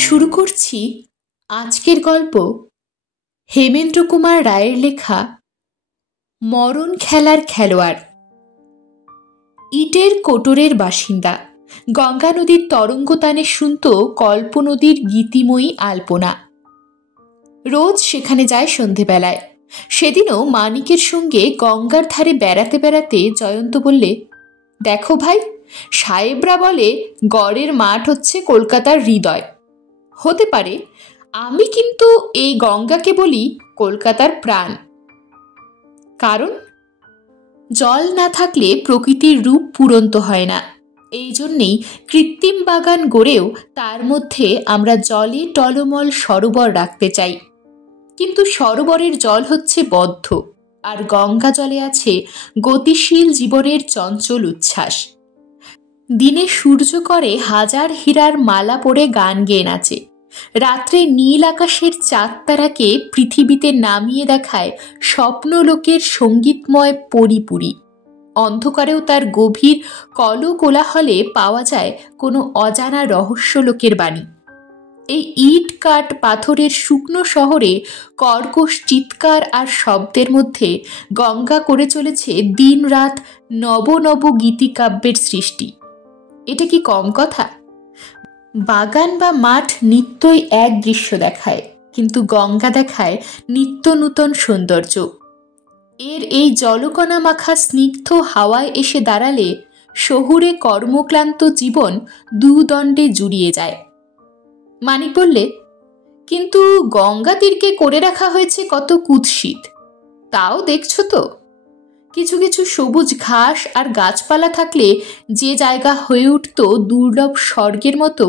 শুরু করছি আজকের গল্প হেমেন্দ্র কুমার রায়ের লেখা মরণ খেলার খেলোয়াড়। ইটের কোটরের বাসিন্দা গঙ্গা নদীর তরঙ্গতানে শুনত কল্প নদীর গীতিময়ী আলপনা। রোজ সেখানে যায় সন্ধেবেলায়। সেদিনও মানিকের সঙ্গে গঙ্গার ধারে বেড়াতে বেড়াতে জয়ন্ত বললে, দেখো ভাই, সাহেবরা বলে গড়ের মাঠ হচ্ছে কলকাতার হৃদয়। হতে পারে, আমি কিন্তু এই গঙ্গাকে বলি কলকাতার প্রাণ। কারণ জল না থাকলে প্রকৃতির রূপ পুরন্ত হয় না। এই জন্যেই কৃত্রিম বাগান গড়েও তার মধ্যে আমরা জলে টলমল সরোবর রাখতে চাই। কিন্তু সরোবরের জল হচ্ছে বদ্ধ, আর গঙ্গা জলে আছে গতিশীল জীবনের চঞ্চল উচ্ছ্বাস। দিনে সূর্য করে হাজার হীরার মালা পরে গান গেয়ে নাচে, রাত্রে নীল আকাশের চাঁদ তারাকে পৃথিবীতে নামিয়ে দেখায় স্বপ্নলোকের সঙ্গীতময় পরিপুরি। অন্ধকারেও তার গভীর কলকোলাহলে পাওয়া যায় কোনো অজানা রহস্যলোকের বাণী। এই ইট কাঠ পাথরের শুকনো শহরে কর্কশ চিৎকার আর শব্দের মধ্যে গঙ্গা করে চলেছে দিন রাত নব নব গীতিকাব্যের সৃষ্টি। এটা কি কম কথা? বাগান বা মাঠ নিত্যই এক দৃশ্য দেখায়, কিন্তু গঙ্গা দেখায় নিত্য নূতন সৌন্দর্য। এর এই জলকণা মাখা স্নিগ্ধ হাওয়ায় এসে দাঁড়ালে শহুরে কর্মক্লান্ত জীবন দুদণ্ডে জুড়িয়ে যায়। মানিক বললে, কিন্তু গঙ্গা তীরকে করে রাখা হয়েছে কত কুৎসিত, তাও দেখছো তো। কিছু কিছু সবুজ ঘাস আর গাছপালা থাকলে যে জায়গা হয়ে উঠত দুর্লভ স্বর্গের মতো,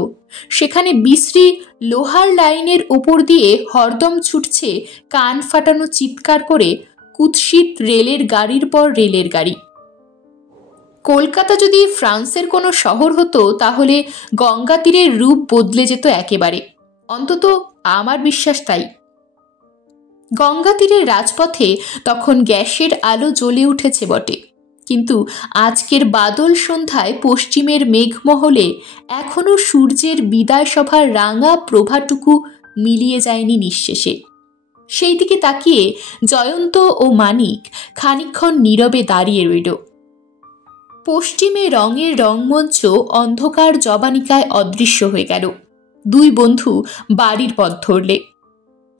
সেখানে বিশ্রী লোহার লাইনের ওপর দিয়ে হরদম ছুটছে কান ফাটানো চিৎকার করে কুৎসিত রেলের গাড়ির পর রেলের গাড়ি। কলকাতা যদি ফ্রান্সের কোনো শহর হতো, তাহলে গঙ্গা তীরের রূপ বদলে যেত একেবারে। অন্তত আমার বিশ্বাস তাই। গঙ্গা তীরের রাজপথে তখন গ্যাসের আলো জ্বলে উঠেছে বটে, কিন্তু আজকের বাদল সন্ধ্যায় পশ্চিমের মেঘমহলে এখনো সূর্যের বিদায় সভার রাঙা প্রভাটুকু মিলিয়ে যায়নি নিঃশেষে। সেই দিকে তাকিয়ে জয়ন্ত ও মানিক খানিকক্ষণ নীরবে দাঁড়িয়ে রইল। পশ্চিমে রঙের রংমঞ্চ অন্ধকার জবানিকায় অদৃশ্য হয়ে গেল। দুই বন্ধু বাড়ির পথ ধরলে।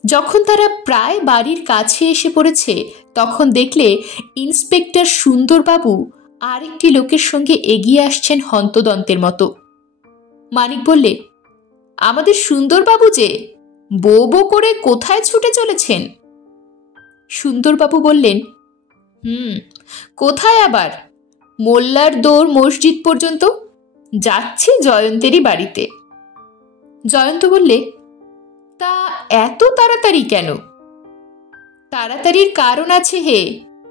যখন তারা প্রায় বাড়ির কাছে এসে পড়েছে, তখন দেখলে ইন্সপেক্টর সুন্দরবাবু আরেকটি লোকের সঙ্গে এগিয়ে আসছেন হন্তদন্তের মতো। মানিক বললে, আমাদের সুন্দরবাবু যে, বো বো করে কোথায় ছুটে চলেছেন? সুন্দরবাবু বললেন, কোথায় আবার? মোল্লার দৌড় মসজিদ পর্যন্ত যাচ্ছি জয়ন্তেরই বাড়িতে। জয়ন্ত বললে, তা এত তাড়াতাড়ি কেন? তাড়াতাড়ির কারণ আছে হে,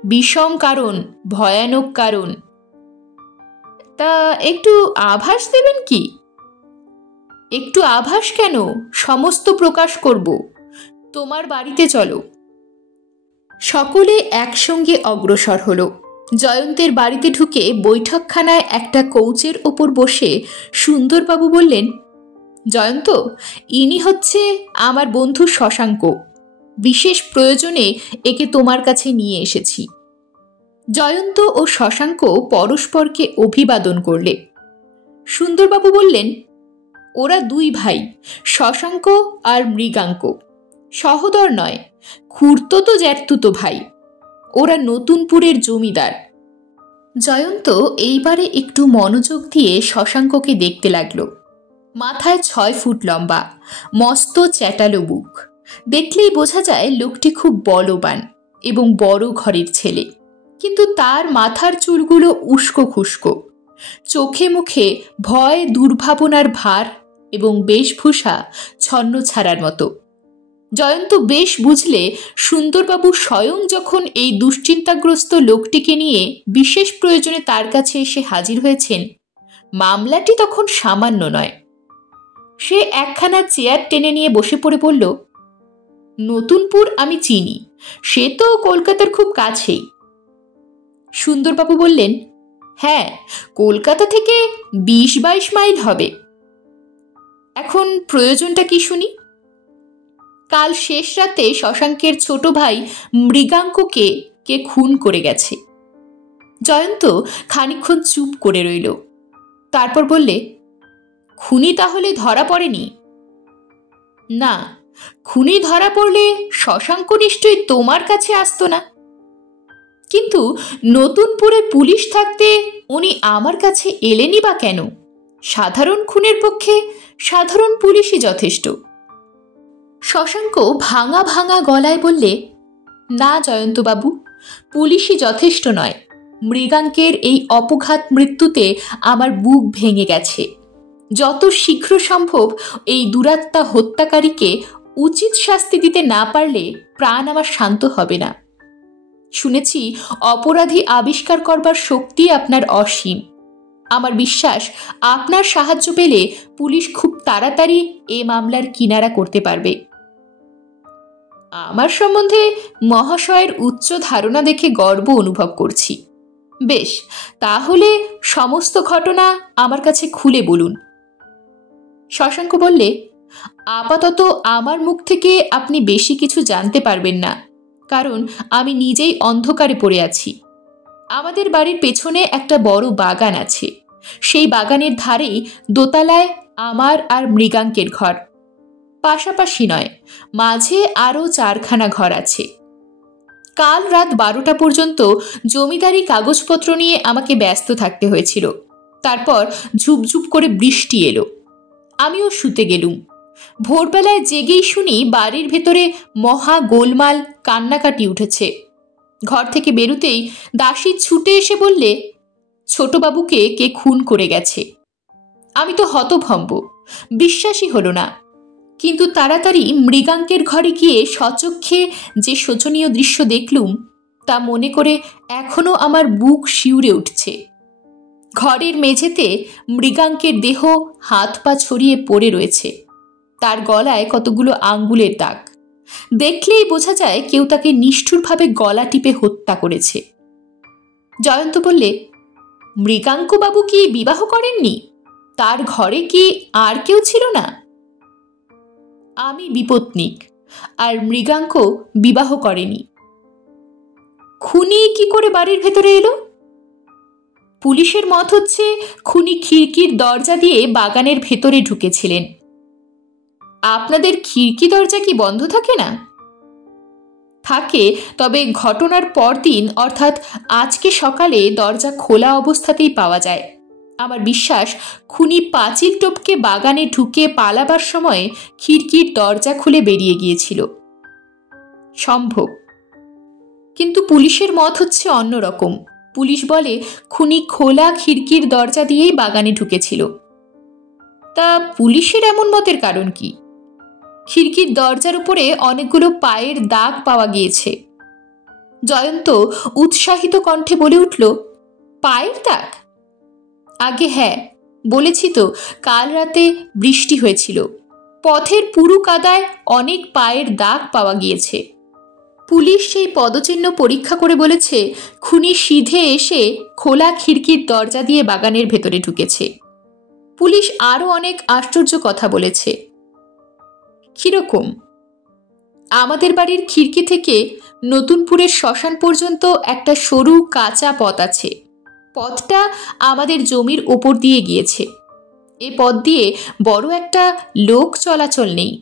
বিষম কারণ, ভয়ানক কারণ। তা একটু আভাস দেবেন কি? একটু আভাস কেন, সমস্ত প্রকাশ করব। তোমার বাড়িতে চলো। সকলে একসঙ্গে অগ্রসর হলো। জয়ন্তের বাড়িতে ঢুকে বৈঠকখানায় একটা কৌচের ওপর বসে সুন্দরবাবু বললেন, জয়ন্ত, ইনি হচ্ছে আমার বন্ধু শশাঙ্ক। বিশেষ প্রয়োজনে একে তোমার কাছে নিয়ে এসেছি। জয়ন্ত ও শশাঙ্ক পরস্পরকে অভিবাদন করলে। সুন্দরবাবু বললেন, ওরা দুই ভাই, শশাঙ্ক আর মৃগাঙ্ক। সহোদর নয়, খুড়তুতো জ্যাঠতুতো ভাই। ওরা নতুনপুরের জমিদার। জয়ন্ত এইবারে একটু মনোযোগ দিয়ে শশাঙ্ককে দেখতে লাগলো। মাথায় 6 ফুট লম্বা, মস্ত চ্যাটালো বুক। দেখলেই বোঝা যায় লোকটি খুব বলবান এবং বড় ঘরের ছেলে, কিন্তু তার মাথার চুলগুলো উস্কো খুস্কো। চোখে মুখে ভয় দুর্ভাবনার ভার এবং বেশভূষা ছন্ন ছাড়ার মতো। জয়ন্ত বেশ বুঝলে সুন্দরবাবু স্বয়ং যখন এই দুশ্চিন্তাগ্রস্ত লোকটিকে নিয়ে বিশেষ প্রয়োজনে তার কাছে এসে হাজির হয়েছেন, মামলাটি তখন সামান্য নয়। সে একখানা চেয়ার টেনে নিয়ে বসে পড়ে বলল, নতুনপুর আমি চিনি, সে তো কলকাতার খুব কাছেই। সুন্দরবাবু বললেন, হ্যাঁ, কলকাতা থেকে 20-22 মাইল হবে। এখন প্রয়োজনটা কি শুনি? কাল শেষ রাতে শশাঙ্কের ছোট ভাই মৃগাঙ্ককে কে খুন করে গেছে। জয়ন্ত খানিকক্ষণ চুপ করে রইল, তারপর বললে, খুনি তাহলে ধরা পড়েনি? না, খুনি ধরা পড়লে শশাঙ্ক নিশ্চয়ই তোমার কাছে আসতো না। কিন্তু নতুনপুরে পুলিশ থাকতে উনি আমার কাছে এলেনই বা কেন? সাধারণ খুনের পক্ষে সাধারণ পুলিশই যথেষ্ট। শশাঙ্ক ভাঙা ভাঙা গলায় বললে, না জয়ন্তবাবু, পুলিশই যথেষ্ট নয়। মৃগাঙ্কের এই অপঘাত মৃত্যুতে আমার বুক ভেঙে গেছে। যত শীঘ্র সম্ভব এই দুরাত্মা হত্যাকারীকে উচিত শাস্তি দিতে না পারলে প্রাণ আমার শান্ত হবে না। শুনেছি অপরাধী আবিষ্কার করবার শক্তি আপনার অসীম। আমার বিশ্বাস আপনার সাহায্য পেলে পুলিশ খুব তাড়াতাড়ি এ মামলার কিনারা করতে পারবে। আমার সম্বন্ধে মহাশয়ের উচ্চ ধারণা দেখে গর্ব অনুভব করছি। বেশ, তাহলে সমস্ত ঘটনা আমার কাছে খুলে বলুন। শশাঙ্ক বললে, আপাতত আমার মুখ থেকে আপনি বেশি কিছু জানতে পারবেন না, কারণ আমি নিজেই অন্ধকারে পড়ে আছি। আমাদের বাড়ির পেছনে একটা বড় বাগান আছে। সেই বাগানের ধারেই দোতলায় আমার আর মৃগাঙ্কের ঘর। পাশাপাশি নয়, মাঝে আরও 4খানা ঘর আছে। কাল রাত 12টা পর্যন্ত জমিদারি কাগজপত্র নিয়ে আমাকে ব্যস্ত থাকতে হয়েছিল। তারপর ঝুপঝুপ করে বৃষ্টি এলো, আমিও শুতে গেলুম। ভোরবেলায় জেগেই শুনি বাড়ির ভেতরে মহা গোলমাল, কান্নাকাটি উঠেছে। ঘর থেকে বেরুতেই দাসী ছুটে এসে বললে, ছোটবাবুকে কে খুন করে গেছে। আমি তো হতভম্ব, বিশ্বাসই হলো না। কিন্তু তাড়াতাড়ি মৃগাঙ্কের ঘরে গিয়ে সচক্ষে যে শোচনীয় দৃশ্য দেখলুম, তা মনে করে এখনো আমার বুক শিউরে উঠছে। ঘরের মেঝেতে মৃগাঙ্কের দেহ হাত পা ছড়িয়ে পড়ে রয়েছে। তার গলায় কতগুলো আঙ্গুলের দাগ। দেখলেই বোঝা যায় কেউ তাকে নিষ্ঠুরভাবে গলা টিপে হত্যা করেছে। জয়ন্ত বললে, মৃগাঙ্কবাবু কি বিবাহ করেননি? তার ঘরে কি আর কেউ ছিল না? আমি বিপত্নিক, আর মৃগাঙ্ক বিবাহ করেনি। খুনি কি করে বাড়ির ভেতরে এলো? পুলিশের মত হচ্ছে খুনি খিড়কির দরজা দিয়ে বাগানের ভেতরে ঢুকেছিলেন। আপনাদের খিড়কি দরজা কি বন্ধ থাকে না? থাকে, তবে ঘটনার পরদিন অর্থাৎ আজকে সকালে দরজা খোলা অবস্থাতেই পাওয়া যায়। আমার বিশ্বাস খুনি পাঁচিল টপকে বাগানে ঢুকে পালাবার সময় খিড়কির দরজা খুলে বেরিয়ে গিয়েছিল। সম্ভব, কিন্তু পুলিশের মত হচ্ছে অন্যরকম। পুলিশ বলে খুনি খোলা খিড়কির দরজা দিয়েই বাগানে ঢুকেছিল। তা পুলিশের এমন মতের কারণ কি? খিড়কির দরজার উপরে অনেকগুলো পায়ের দাগ পাওয়া গিয়েছে। জয়ন্ত উৎসাহিত কণ্ঠে বলে উঠল, পায়ের দাগ? আগে হ্যাঁ, বলেছি তো, কাল রাতে বৃষ্টি হয়েছিল। পথের পুরু কাদায় অনেক পায়ের দাগ পাওয়া গিয়েছে। পুলিশ সেই পদচিহ্ন পরীক্ষা করে বলেছে খুনি সিধে এসে খোলা খিড়কির দরজা দিয়ে বাগানের ভেতরে ঢুকেছে। পুলিশ আরও অনেক আশ্চর্য কথা বলেছে। কিরকম? আমাদের বাড়ির খিড়কি থেকে নতুনপুরের শ্মশান পর্যন্ত একটা সরু কাঁচা পথ আছে। পথটা আমাদের জমির ওপর দিয়ে গিয়েছে। এ পথ দিয়ে বড় একটা লোক চলাচল নেই।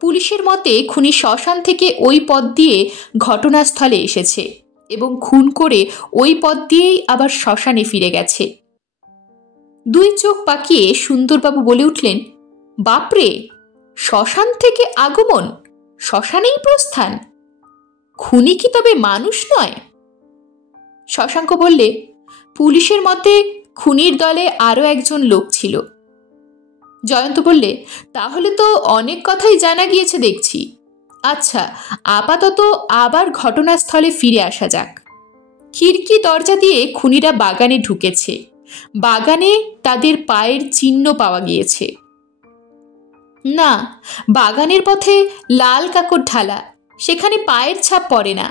পুলিশের মতে খুনি শ্মশান থেকে ওই পথ দিয়ে ঘটনাস্থলে এসেছে এবং খুন করে ওই পথ দিয়েই আবার শ্মশানে ফিরে গেছে। 2 চোখ পাকিয়ে সুন্দরবাবু বলে উঠলেন, বাপরে, শ্মশান থেকে আগমন, শ্মশানেই প্রস্থান! খুনি কি তবে মানুষ নয়? শশাঙ্ক বললে, পুলিশের মতে খুনির দলে আরও একজন লোক ছিল। জয়ন্ত বললে, তাহলে তো অনেক কথাই জানা গিয়েছে দেখছি। আচ্ছা, আপাতত আবার ঘটনাস্থলে ফিরে আসা যাক। খিড়কি দরজা দিয়ে খুনিরা বাগানে ঢুকেছে। বাগানে তাদের পায়ের চিহ্ন পাওয়া গিয়েছে। না, বাগানের পথে লাল কাকর ঢালা, সেখানে পায়ের ছাপ পড়ে না।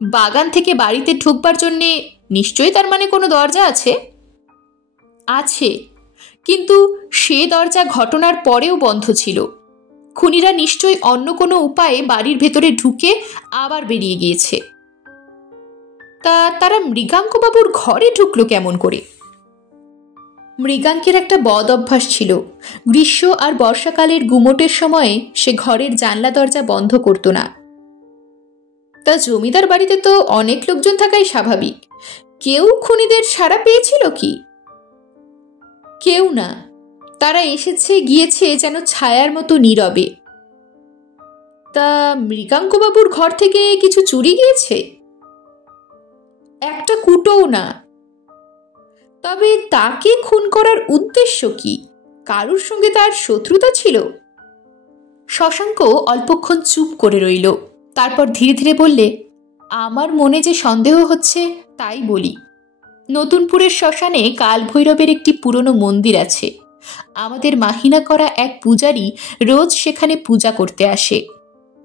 বাগান থেকে বাড়িতে ঢুকবার জন্যে নিশ্চয়ই তার মানে কোনো দরজা আছে। আছে, কিন্তু সে দরজা ঘটনার পরেও বন্ধ ছিল। খুনিরা নিশ্চয়ই অন্য কোনো উপায়ে বাড়ির ভেতরে ঢুকে আবার বেরিয়ে গিয়েছে। তা তারা মৃগাঙ্কবাবুর ঘরে ঢুকলো কেমন করে? মৃগাঙ্কের একটা বদ অভ্যাস ছিল। গ্রীষ্ম আর বর্ষাকালের গুমোটের সময়ে সে ঘরের জানলা দরজা বন্ধ করত না। তা জমিদার বাড়িতে তো অনেক লোকজন থাকাই স্বাভাবিক। কেউ খুনিদের সাড়া পেয়েছিল কি? কেউ না, তারা এসেছে গিয়েছে যেন ছায়ার মতো নীরবে। তা মৃগাঙ্কবাবুর ঘর থেকে কিছু চুরি গিয়েছে? একটা কুটোও না। তবে তাকে খুন করার উদ্দেশ্য কি? কারুর সঙ্গে তার শত্রুতা ছিল? শশাঙ্ক অল্পক্ষণ চুপ করে রইল, তারপর ধীরে ধীরে বললে, আমার মনে যে সন্দেহ হচ্ছে তাই বলি। নতুনপুরের শ্মশানে কালভৈরবের একটি পুরনো মন্দির আছে। আমাদের মাহিনা করা এক পূজারী রোজ সেখানে পূজা করতে আসে।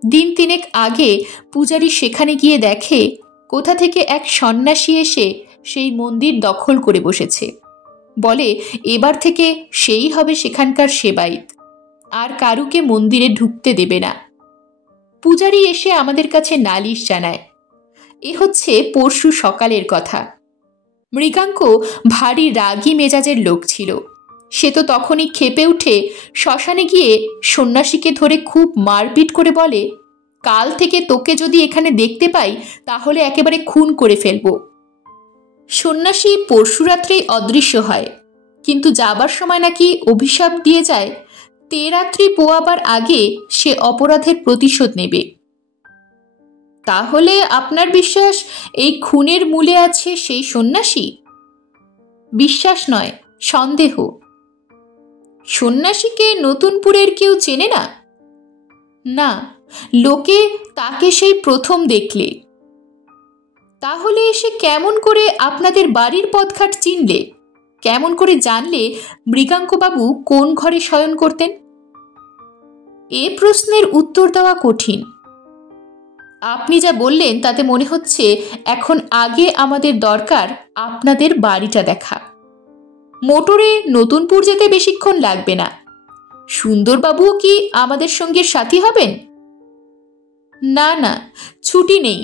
দিন তিনেক আগে পূজারী সেখানে গিয়ে দেখে কোথা থেকে এক সন্ন্যাসী এসে সেই মন্দির দখল করে বসেছে। বলে এবার থেকে সেই হবে সেখানকার সেবায়েত, আর কারুকে মন্দিরে ঢুকতে দেবে না। পূজারী এসে আমাদের কাছে নালিশ জানায়। এ হচ্ছে পরশু সকালের কথা। মৃগাঙ্ক ভারী রাগী মেজাজের লোক ছিল। সে তো তখনই ক্ষেপে উঠে শ্মশানে গিয়ে সন্ন্যাসীকে ধরে খুব মারপিট করে বলে, কাল থেকে তোকে যদি এখানে দেখতে পাই তাহলে একেবারে খুন করে ফেলব। সন্ন্যাসী পরশুরাত্রেই অদৃশ্য হয়, কিন্তু যাবার সময় নাকি অভিশাপ দিয়ে যায় তেরাত্রি পোয়াবার আগে সে অপরাধের প্রতিশোধ নেবে। তাহলে আপনার বিশ্বাস এই খুনের মূলে আছে সেই সন্ন্যাসী? বিশ্বাস নয়, সন্দেহ। সন্ন্যাসীকে নতুনপুরের কেউ চেনে না? না, লোকে তাকে সেই প্রথম দেখলে। তাহলে সে কেমন করে আপনাদের বাড়ির পথঘাট চিনলে? কেমন করে জানলে মৃগাঙ্কবাবু কোন ঘরে শয়ন করতেন? এ প্রশ্নের উত্তর দেওয়া কঠিন। আপনি যা বললেন তাতে মনে হচ্ছে এখন আগে আমাদের দরকার আপনাদের বাড়িটা দেখা। মোটরে নতুনপুর যেতে বেশিক্ষণ লাগবে না। সুন্দরবাবুও কি আমাদের সঙ্গে সাথী হবেন? না না, ছুটি নেই।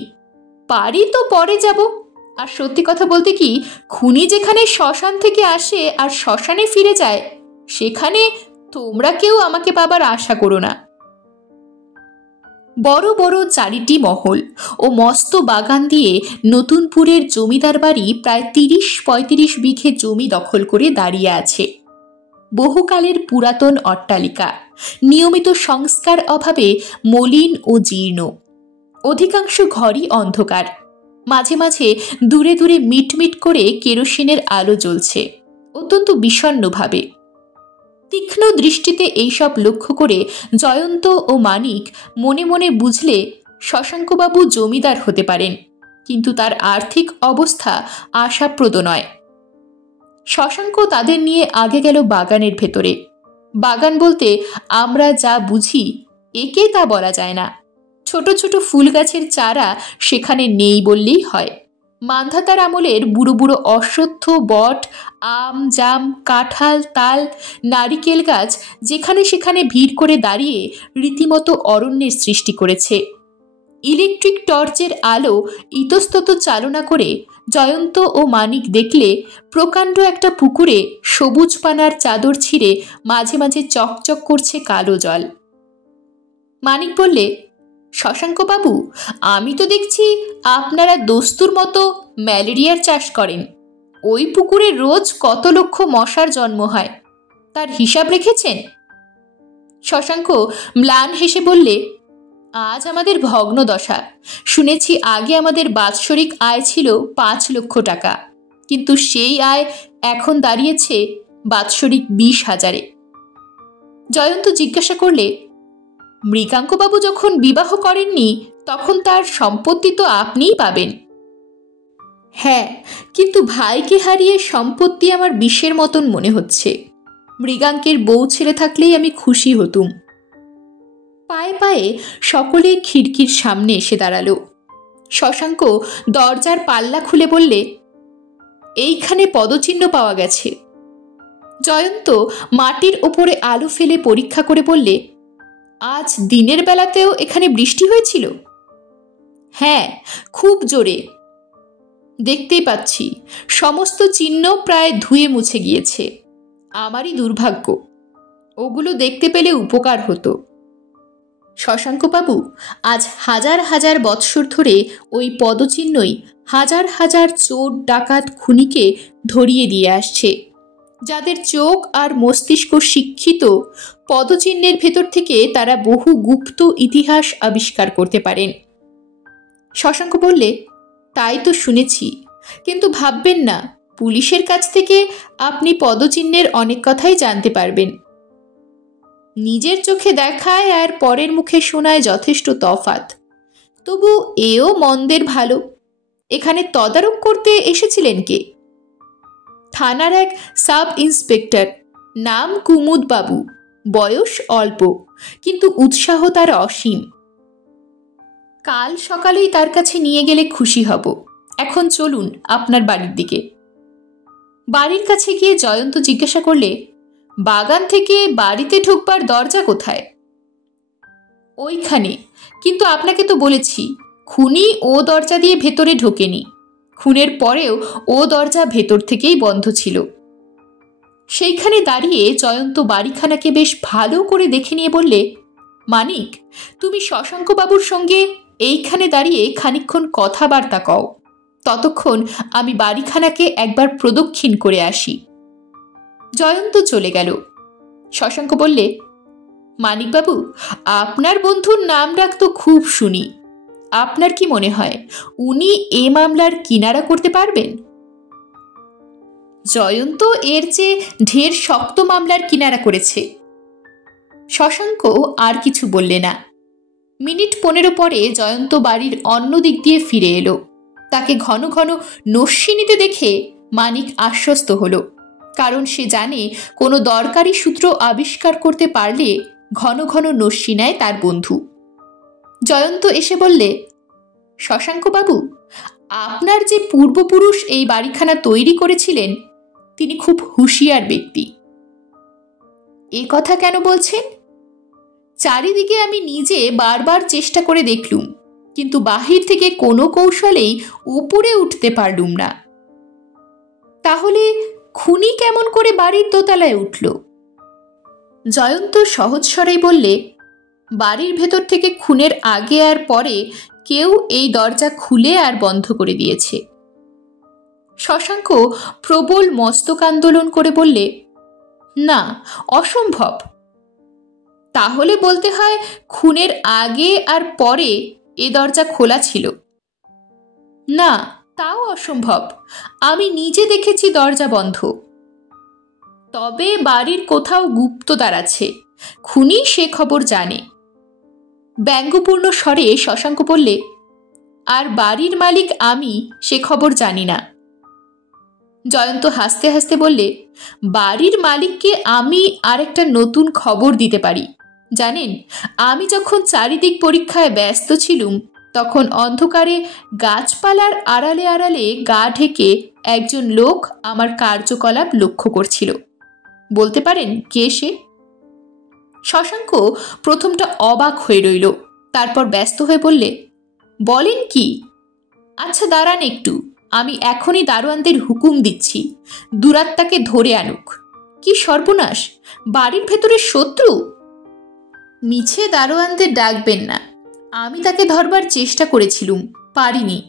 পারি তো পরে যাব। আর সত্যি কথা বলতে কি, খুনি যেখানে শ্মশান থেকে আসে আর শ্মশানে ফিরে যায়, সেখানে তোমরা কেউ আমাকে পাবার আশা করো না। বড় বড় চারিটি মহল ও মস্ত বাগান দিয়ে নতুনপুরের জমিদার বাড়ি প্রায় ৩০-৩৫ বিঘে জমি দখল করে দাঁড়িয়ে আছে। বহুকালের পুরাতন অট্টালিকা, নিয়মিত সংস্কার অভাবে মলিন ও জীর্ণ। অধিকাংশ ঘরই অন্ধকার। মাঝে মাঝে দূরে দূরে মিটমিট করে কেরোসিনের আলো জ্বলছে, অত্যন্ত বিষণ্ণভাবে। তীক্ষ্ণ দৃষ্টিতে এইসব লক্ষ্য করে জয়ন্ত ও মানিক মনে মনে বুঝলে শশাঙ্কবাবু জমিদার হতে পারেন, কিন্তু তার আর্থিক অবস্থা আশাপ্রদ নয়। শশাঙ্ক তাদের নিয়ে আগে গেল বাগানের ভেতরে। বাগান বলতে আমরা যা বুঝি একে তা বলা যায় না। ছোট ছোট ফুল গাছের চারা সেখানে নেই বললেই হয়। মান্ধাতার আমলের বুড়ো বুড়ো অশ্বত্থ, বট, আম, জাম, কাঁঠাল, তাল, নারিকেল গাছ যেখানে সেখানে ভিড় করে দাঁড়িয়ে রীতিমতো অরণ্যের সৃষ্টি করেছে। ইলেকট্রিক টর্চের আলো ইতস্তত চালনা করে জয়ন্ত ও মানিক দেখলে প্রকাণ্ড একটা পুকুরে সবুজ পানার চাদর ছিঁড়ে মাঝে মাঝে চকচক করছে কালো জল। মানিক বললে, শশাঙ্কবাবু, আমি তো দেখছি আপনারা দস্তুর মতো ম্যালেরিয়ার চাষ করেন। ওই পুকুরে রোজ কত লক্ষ মশার জন্ম হয়, তার হিসাব রেখেছেন? শশাঙ্ক ম্লান হেসে বললে, আজ আমাদের ভগ্ন দশা। শুনেছি আগে আমাদের বাৎসরিক আয় ছিল ৫ লক্ষ টাকা, কিন্তু সেই আয় এখন দাঁড়িয়েছে বাৎসরিক ২০,০০০-এ। জয়ন্ত জিজ্ঞাসা করলে, মৃগাঙ্কবাবু যখন বিবাহ করেননি তখন তার সম্পত্তি তো আপনিই পাবেন। হ্যাঁ, কিন্তু ভাইকে হারিয়ে সম্পত্তি আমার বিষের মতন মনে হচ্ছে। মৃগাঙ্কের বউ ছেলে থাকলেই আমি খুশি হতুম। পায়ে পায়ে সকলে খিড়কির সামনে এসে দাঁড়ালো। শশাঙ্ক দরজার পাল্লা খুলে বললে, এইখানে পদচিহ্ন পাওয়া গেছে। জয়ন্ত মাটির ওপরে আলো ফেলে পরীক্ষা করে বললে, আজ দিনের বেলাতেও এখানে বৃষ্টি হয়েছিল? হ্যাঁ, খুব জোরে। দেখতেই পাচ্ছি, সমস্ত চিহ্ন প্রায় ধুয়ে মুছে গিয়েছে। আমারই দুর্ভাগ্য, ওগুলো দেখতে পেলে উপকার হতো। শশাঙ্কবাবু, আজ হাজার হাজার বৎসর ধরে ওই পদচিহ্নই হাজার হাজার চোর ডাকাত খুনিকে ধরিয়ে দিয়ে আসছে। যাদের চোখ আর মস্তিষ্ক শিক্ষিত, পদচিহ্নের ভেতর থেকে তারা বহু গুপ্ত ইতিহাস আবিষ্কার করতে পারেন। শশাঙ্ক বললে, তাই তো শুনেছি, কিন্তু ভাববেন না, পুলিশের কাছ থেকে আপনি পদচিহ্নের অনেক কথাই জানতে পারবেন। নিজের চোখে দেখায় আর পরের মুখে শোনায় যথেষ্ট তফাৎ। তবু এও মন্দের ভালো। এখানে তদারক করতে এসেছিলেন কে? থানার এক সাব ইন্সপেক্টর, নাম কুমুদ বাবু, বয়স অল্প, কিন্তু উৎসাহ তার অসীম। কাল সকালেই তার কাছে নিয়ে গেলে খুশি হব। এখন চলুন আপনার বাড়ির দিকে। বাড়ির কাছে গিয়ে জয়ন্ত জিজ্ঞাসা করলে, বাগান থেকে বাড়িতে ঢুকবার দরজা কোথায়? ওইখানে, কিন্তু আপনাকে তো বলেছি, খুনি ও দরজা দিয়ে ভেতরে ঢোকেনি। খুনের পরেও ও দরজা ভেতর থেকেই বন্ধ ছিল। সেইখানে দাঁড়িয়ে জয়ন্ত বাড়িখানাকে বেশ ভালো করে দেখে নিয়ে বললে, মানিক, তুমি শশাঙ্কবাবুর সঙ্গে এইখানে দাঁড়িয়ে খানিকক্ষণ কথাবার্তা কও, ততক্ষণ আমি বাড়িখানাকে একবার প্রদক্ষিণ করে আসি। জয়ন্ত চলে গেল। শশাঙ্ক বললে, মানিকবাবু, আপনার বন্ধুর নাম ডাক তো খুব শুনি। আপনার কি মনে হয় উনি এ মামলার কিনারা করতে পারবেন? জয়ন্ত এর চেয়ে ঢের শক্ত মামলার কিনারা করেছে। শশাঙ্ক আর কিছু বললে না। মিনিট 15 পরে জয়ন্ত বাড়ির অন্য দিক দিয়ে ফিরে এলো। তাকে ঘন ঘন নস্যি নিতে দেখে মানিক আশ্বস্ত হলো, কারণ সে জানে কোনো দরকারি সূত্র আবিষ্কার করতে পারলে ঘন ঘন নস্যি নেয় তার বন্ধু। জয়ন্ত এসে বললে, শশাঙ্কবাবু, আপনার যে পূর্বপুরুষ এই বাড়িখানা তৈরি করেছিলেন, তিনি খুব হুঁশিয়ার ব্যক্তি। এ কথা কেন বলছেন? চারিদিকে আমি নিজে বারবার চেষ্টা করে দেখলুম, কিন্তু বাহির থেকে কোনো কৌশলেই উপরে উঠতে পারলুম না। তাহলে খুনি কেমন করে বাড়ির দোতলায় উঠল? জয়ন্ত সহজ স্বরেই বললে, বাড়ির ভেতর থেকে খুনের আগে আর পরে কেউ এই দরজা খুলে আর বন্ধ করে দিয়েছে। শশাঙ্ক প্রবল মস্তক আন্দোলন করে বললে, না, অসম্ভব। তাহলে বলতে হয় খুনের আগে আর পরে এ দরজা খোলা ছিল। না, তাও অসম্ভব। আমি নিজে দেখেছি দরজা বন্ধ। তবে বাড়ির কোথাও গুপ্তদ্বার আছে, খুনি সে খবর জানে। ব্যঙ্গপূর্ণ স্বরে শশাঙ্ক বললে, আর বাড়ির মালিক আমি সে খবর জানি না। জয়ন্ত হাসতে হাসতে বললে, বাড়ির মালিককে আমি আরেকটা নতুন খবর দিতে পারি। জানেন, আমি যখন চারিদিক পরীক্ষায় ব্যস্ত ছিলুম, তখন অন্ধকারে গাছপালার আড়ালে আড়ালে গা ঢেকে একজন লোক আমার কার্যকলাপ লক্ষ্য করছিল। বলতে পারেন কে সে? শশাঙ্ক প্রথমটা অবাক হয়ে রইল, তারপর ব্যস্ত হয়ে বললে, বলেন কি? আচ্ছা দাঁড়ান একটু, আমি এখনই দারোয়ানদের হুকুম দিচ্ছি, দুরাত্মাকে ধরে আনুক। কি সর্বনাশ, বাড়ির ভেতরে শত্রু! মিছে দারোয়ানদের ডাকবেন না। আমি তাকে ধরবার চেষ্টা করেছিলুম, পারিনি।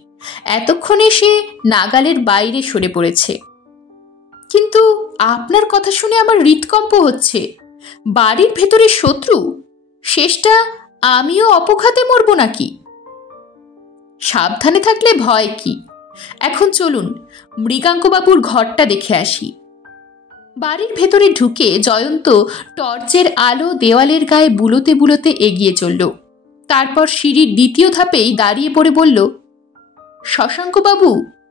এতক্ষণে সে নাগালের বাইরে সরে পড়েছে। কিন্তু আপনার কথা শুনে আমার হৃৎকম্প হচ্ছে। বাড়ির ভেতরে শত্রু? শেষটা আমিও অপঘাতে মরব নাকি? সাবধানে থাকলে ভয় কি। এখন চলুন মৃগাঙ্কবাবুর ঘরটা দেখে আসি। বাড়ির ভেতরে ঢুকে জয়ন্ত টর্চের আলো দেওয়ালের গায়ে বুলোতে বুলোতে এগিয়ে চলল। তারপর সিঁড়ির দ্বিতীয় ধাপেই দাঁড়িয়ে পড়ে বলল, শশাঙ্কবাবু,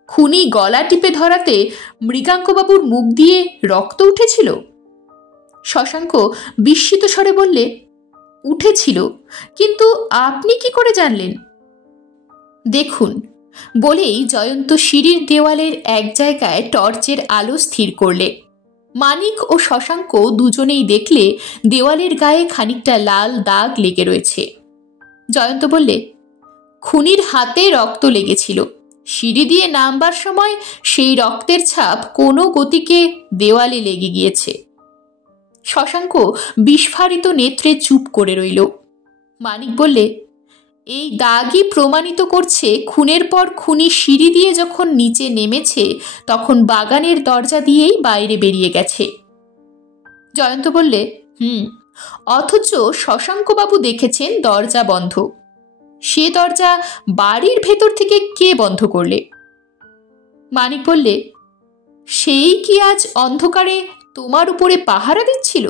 খুনি গলা টিপে ধরাতে মৃগাঙ্কবাবুর মুখ দিয়ে রক্ত উঠেছিল? শশাঙ্ক বিস্মিত স্বরে বললে, উঠেছিল, কিন্তু আপনি কি করে জানলেন? দেখুন, বলেই জয়ন্ত সিঁড়ির দেওয়ালের এক জায়গায় টর্চের আলো স্থির করলে। মানিক ও শশাঙ্ক দুজনেই দেখলে দেওয়ালের গায়ে খানিকটা লাল দাগ লেগে রয়েছে। জয়ন্ত বললে, খুনির হাতে রক্ত লেগেছিল। সিঁড়ি দিয়ে নামবার সময় সেই রক্তের ছাপ কোনো গতিকে দেওয়ালে লেগে গিয়েছে। শশাঙ্ক বিস্ফারিত নেত্রে চুপ করে রইল। মানিক বললে, এই দাগই প্রমাণিত করছে খুনের পর খুনি সিঁড়ি দিয়ে যখন নিচে নেমেছে তখন বাগানের দরজা দিয়েই বাইরে বেরিয়ে গেছে। জয়ন্ত বললে, অথচ শশাঙ্কবাবু দেখেছেন দরজা বন্ধ। সে দরজা বাড়ির ভেতর থেকে কে বন্ধ করলে? মানিক বললে, সেই কি আজ অন্ধকারে তোমার উপরে পাহারা দিচ্ছিল?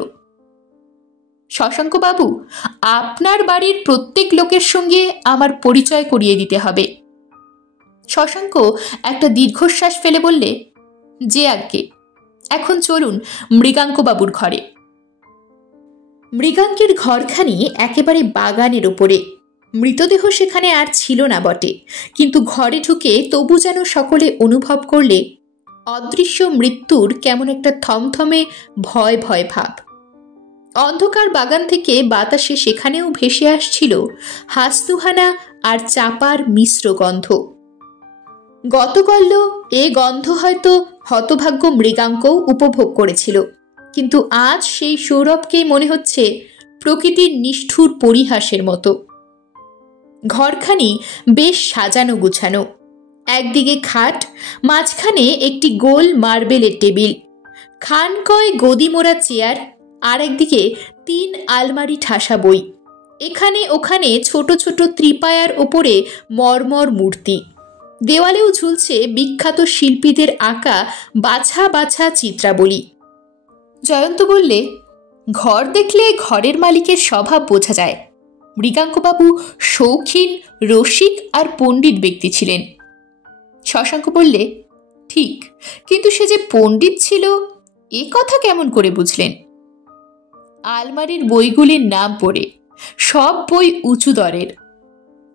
শশাঙ্কবাবু, আপনার বাড়ির প্রত্যেক লোকের সঙ্গে আমার পরিচয় করিয়ে দিতে হবে। শশাঙ্ক একটা দীর্ঘশ্বাস ফেলে বললে, যে আজ্ঞে। এখন চলুন মৃগাঙ্কবাবুর ঘরে। মৃগাঙ্কের ঘরখানি একেবারে বাগানের উপরে। মৃতদেহ সেখানে আর ছিল না বটে, কিন্তু ঘরে ঢুকে তবু যেন সকলে অনুভব করলে অদৃশ্য মৃত্যুর কেমন একটা থমথমে ভয় ভয় ভাব। অন্ধকার বাগান থেকে বাতাসে সেখানেও ভেসে আসছিল হাসদুহানা আর চাপার মিশ্র গন্ধ। গতকাল এ গন্ধ হয়তো হতভাগ্য মৃগাঙ্কও উপভোগ করেছিল, কিন্তু আজ সেই সৌরভকেই মনে হচ্ছে প্রকৃতির নিষ্ঠুর পরিহাসের মতো। ঘরখানি বেশ সাজানো গুছানো। একদিকে খাট, মাঝখানে একটি গোল মার্বেলের টেবিল, খানকয় গদি মোড়া চেয়ার, আর একদিকে 3 আলমারি ঠাসা বই। এখানে ওখানে ছোট ছোট ত্রিপায়ার ওপরে মর্মর মূর্তি। দেওয়ালেও ঝুলছে বিখ্যাত শিল্পীদের আঁকা বাছা বাছা চিত্রাবলী। জয়ন্ত বললে, ঘর দেখলে ঘরের মালিকের স্বভাব বোঝা যায়। মৃগাঙ্কবাবু শৌখিন, রসিক আর পণ্ডিত ব্যক্তি ছিলেন। শশাঙ্ক বললে, ঠিক, কিন্তু সে যে পণ্ডিত ছিল এ কথা কেমন করে বুঝলেন? আলমারির বইগুলির নাম পড়ে, সব বই উঁচু দরের।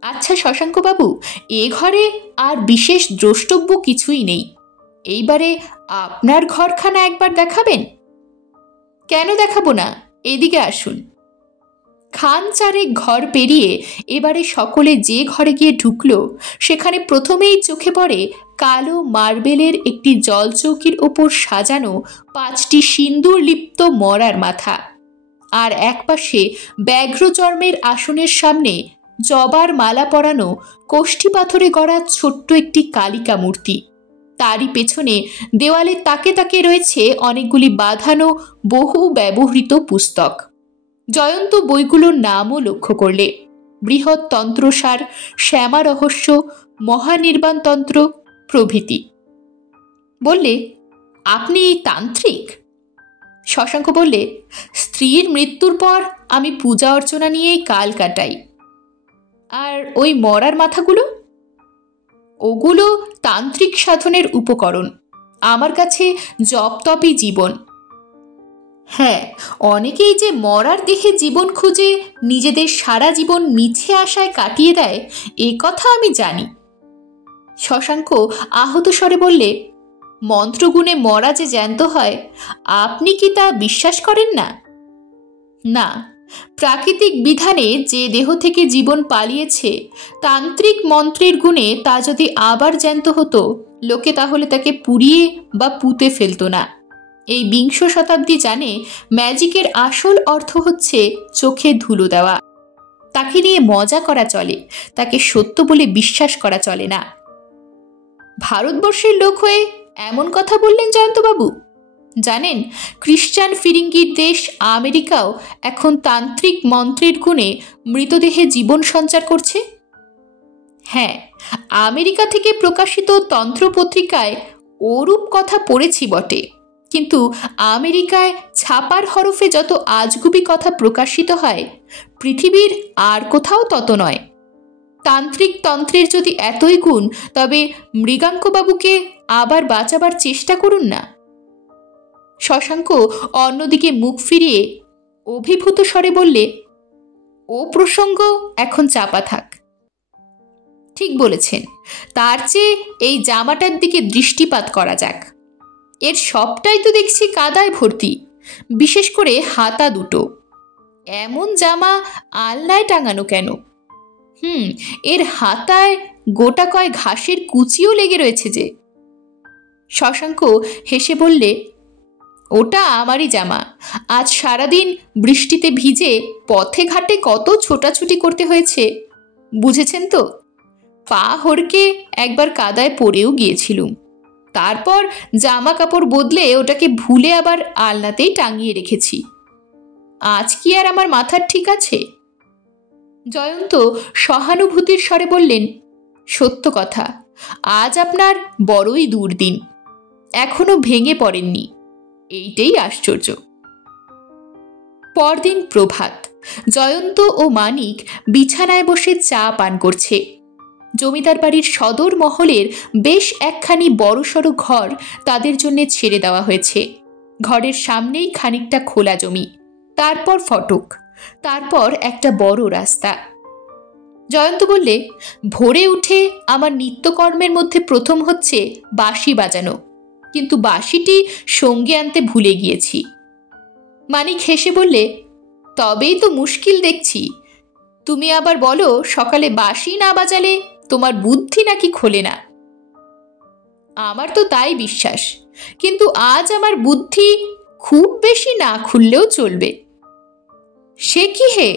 আচ্ছা শশাঙ্কবাবু, এ ঘরে আর বিশেষ দ্রষ্টব্য কিছুই নেই। এইবারে আপনার ঘরখানা একবার দেখাবেন? কেন দেখাবো না, এদিকে আসুন। খান চারেক ঘর পেরিয়ে এবারে সকলে যে ঘরে গিয়ে ঢুকল সেখানে প্রথমেই চোখে পড়ে কালো মার্বেলের একটি জলচৌকির ওপর সাজানো 5টি সিন্দুর লিপ্ত মরার মাথা, আর একপাশে ব্যাঘ্রচর্মের আসনের সামনে জবার মালা পরানো কোষ্ঠী পাথরে গড়া ছোট্ট একটি কালিকা মূর্তি। তারই পেছনে দেওয়ালে তাকে তাকে রয়েছে অনেকগুলি বাঁধানো বহু ব্যবহৃত পুস্তক। জয়ন্ত বইগুলোর নামও লক্ষ্য করলে, বৃহৎ তন্ত্রসার, শ্যামা রহস্য, মহানির্বাণতন্ত্র প্রভৃতি। বললে, আপনি তান্ত্রিক? শশাঙ্ক বললে, স্ত্রীর মৃত্যুর পর আমি পূজা অর্চনা নিয়েই কাল কাটাই। আর ওই মরার মাথাগুলো? ওগুলো তান্ত্রিক সাধনের উপকরণ। আমার কাছে জপ তপই জীবন। হ্যাঁ, অনেকেই যে মরার দেহে জীবন খুঁজে নিজেদের সারা জীবন মিছে আশায় কাটিয়ে দেয় এ কথা আমি জানি। শশাঙ্ক আহত স্বরে বললে, মন্ত্রগুণে মরা যে জ্যান্ত হয়, আপনি কি তা বিশ্বাস করেন না? না, প্রাকৃতিক বিধানে যে দেহ থেকে জীবন পালিয়েছে, তান্ত্রিক মন্ত্রের গুণে তা যদি আবার জ্যান্ত হতো, লোকে তাহলে তাকে পুড়িয়ে বা পুঁতে ফেলত না। এই 20 শতাব্দী জানে ম্যাজিকের আসল অর্থ হচ্ছে চোখে ধুলো দেওয়া। তাকে নিয়ে মজা করা চলে, তাকে সত্য বলে বিশ্বাস করা চলে না। ভারতবর্ষের লোক হয়ে এমন কথা বললেন জয়ন্তবাবু? জানেন, খ্রিস্টান ফিরিঙ্গির দেশ আমেরিকাও এখন তান্ত্রিক মন্ত্রের গুণে মৃতদেহে জীবন সঞ্চার করছে। হ্যাঁ, আমেরিকা থেকে প্রকাশিত তন্ত্র পত্রিকায় ওরূপ কথা পড়েছি বটে, কিন্তু আমেরিকায় ছাপার হরফে যত আজগুবি কথা প্রকাশিত হয় পৃথিবীর আর কোথাও তত নয়। তান্ত্রিক তন্ত্রের যদি এতই গুণ, তবে মৃগাঙ্কবাবুকে আবার বাঁচাবার চেষ্টা করুন না। শশাঙ্ক অন্যদিকে মুখ ফিরিয়ে অভিভূত স্বরে বললে, ও প্রসঙ্গ এখন চাপা থাক। ঠিক বলেছেন, তার চেয়ে এই জামাটার দিকে দৃষ্টিপাত করা যাক। এর সবটাই তো দেখছি কাদায় ভর্তি, বিশেষ করে হাতা দুটো। এমন জামা আলনায় টাঙানো কেন? এর হাতায় গোটা কয় ঘাসের কুচিও লেগে রয়েছে যে। শশাঙ্ক হেসে বললে, ওটা আমারই জামা। আজ সারাদিন বৃষ্টিতে ভিজে পথে ঘাটে কত ছোটাছুটি করতে হয়েছে, বুঝেছেন তো? পা হড়কে একবার কাদায় পড়েও গিয়েছিলুম। তারপর জামা কাপড় বদলে ওটাকে ভুলে আবার আলনাতেই টাঙিয়ে রেখেছি। আজ কি আর আমার মাথার ঠিক আছে? জয়ন্ত সহানুভূতির স্বরে বললেন, সত্য কথা, আজ আপনার বড়ই দুর্দিন। এখনো ভেঙে পড়েননি, এইটাই আশ্চর্য। পরদিন প্রভাত। জয়ন্ত ও মানিক বিছানায় বসে চা পান করছে। জমিদার বাড়ির সদর মহলের বেশ একখানি বড়সড় ঘর তাদের জন্য ছেড়ে দেওয়া হয়েছে। ঘরের সামনেই খানিকটা খোলা জমি, তারপর ফটক, তারপর একটা বড় রাস্তা। জয়ন্ত বললে, ভোরে উঠে আমার নিত্যকর্মের মধ্যে প্রথম হচ্ছে বাঁশি বাজানো, কিন্তু বাঁশিটি সঙ্গে আনতে ভুলে গিয়েছি। মানিক হেসে বললে, তবেই তো মুশকিল দেখছি। তুমি আবার বলো সকালে বাঁশি না বাজালে তোমার বুদ্ধি নাকি খোলে না। আমার তো তাই বিশ্বাস, কিন্তু আজ আমার বুদ্ধি খুব বেশি না খুললেও চলবে। সে কি হে,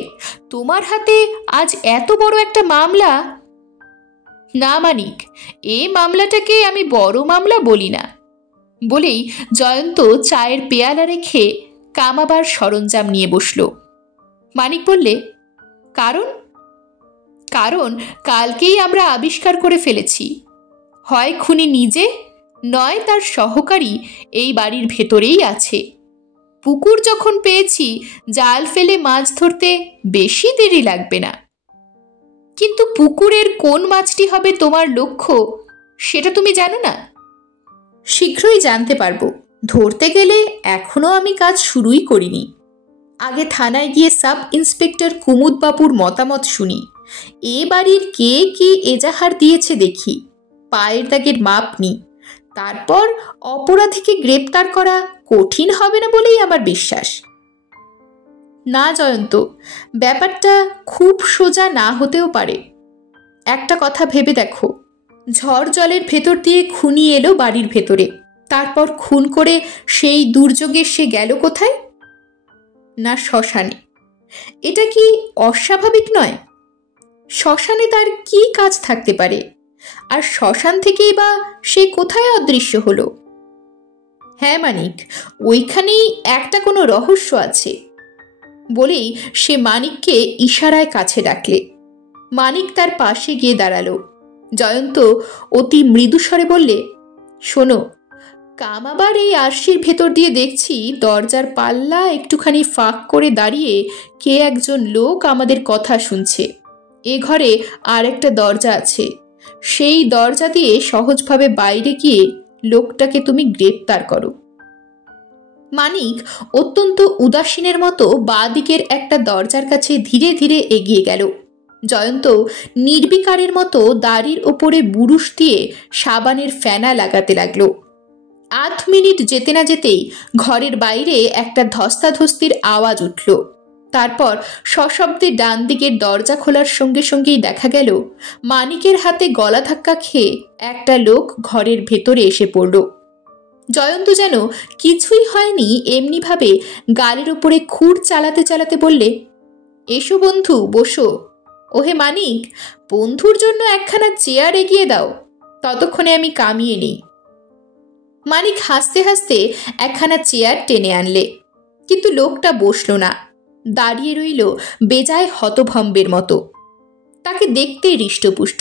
তোমার হাতে আজ এত বড় একটা মামলা? না মানিক, এ মামলাটাকে আমি বড় মামলা বলি না। বলেই জয়ন্ত চায়ের পেয়ালা রেখে কামাবার সরঞ্জাম নিয়ে বসল। মানিক বললে, কারণ? কারণ কালকেই আমরা আবিষ্কার করে ফেলেছি, হয় খুনি নিজে, নয় তার সহকারী এই বাড়ির ভেতরেই আছে। পুকুর যখন পেয়েছি, জাল ফেলে মাছ ধরতে বেশি দেরি লাগবে না। কিন্তু পুকুরের কোন মাছটি হবে তোমার লক্ষ্য, সেটা তুমি জানো না? শীঘ্রই জানতে পারবো। ধরতে গেলে এখনো আমি কাজ শুরুই করিনি। আগে থানায় গিয়ে সাব ইন্সপেক্টর কুমুদবাবুর মতামত শুনি। এ বাড়ির কে কি এজাহার দিয়েছে দেখি, পায়ের দাগের মাপ নিই। তারপর অপরাধীকে গ্রেপ্তার করা কঠিন হবে না বলেই আমার বিশ্বাস। না জয়ন্ত, ব্যাপারটা খুব সোজা না হতেও পারে। একটা কথা ভেবে দেখো, ঝড় জলের ভেতর দিয়ে খুনি এলো বাড়ির ভেতরে, তারপর খুন করে সেই দুর্যোগে সে গেল কোথায়? না শ্মশানে। এটা কি অস্বাভাবিক নয়? শ্মশানে তার কি কাজ থাকতে পারে, আর শ্মশান থেকেই বা সে কোথায় অদৃশ্য হলো? হ্যাঁ মানিক, ওইখানেই একটা কোনো রহস্য আছে। বলেই সে মানিককে ইশারায় কাছে ডাকলে। মানিক তার পাশে গিয়ে দাঁড়ালো। জয়ন্ত অতি মৃদুস্বরে বললে, শোনো, কামাবার এই আরশির ভেতর দিয়ে দেখছি দরজার পাল্লা একটুখানি ফাঁক করে দাঁড়িয়ে কে একজন লোক আমাদের কথা শুনছে। এ ঘরে আর একটা দরজা আছে, সেই দরজা দিয়ে সহজভাবে বাইরে গিয়ে লোকটাকে তুমি গ্রেপ্তার করো। মানিক অত্যন্ত উদাসীনের মতো বাঁ দিকের একটা দরজার কাছে ধীরে ধীরে এগিয়ে গেল। জয়ন্ত নির্বিকারের মতো দাড়ির ওপরে বুরুশ দিয়ে সাবানের ফেনা লাগাতে লাগলো। 8 মিনিট যেতে না যেতেই ঘরের বাইরে একটা ধস্তাধস্তির আওয়াজ উঠল। তারপর সশব্দে ডান দিকের দরজা খোলার সঙ্গে সঙ্গেই দেখা গেল মানিকের হাতে গলা ধাক্কা খেয়ে একটা লোক ঘরের ভেতরে এসে পড়ল। জয়ন্ত যেন কিছুই হয়নি এমনিভাবে গালের উপরে খুঁড় চালাতে চালাতে বললে, এসো বন্ধু, বসো। ওহে মানিক, বন্ধুর জন্য একখানা চেয়ার এগিয়ে দাও, ততক্ষণে আমি কামিয়ে নিই। মানিক হাসতে হাসতে একখানা চেয়ার টেনে আনলে, কিন্তু লোকটা বসল না, দাঁড়িয়ে রইল বেজায় হতভম্বের মতো। তাকে দেখতে হৃষ্টপুষ্ট,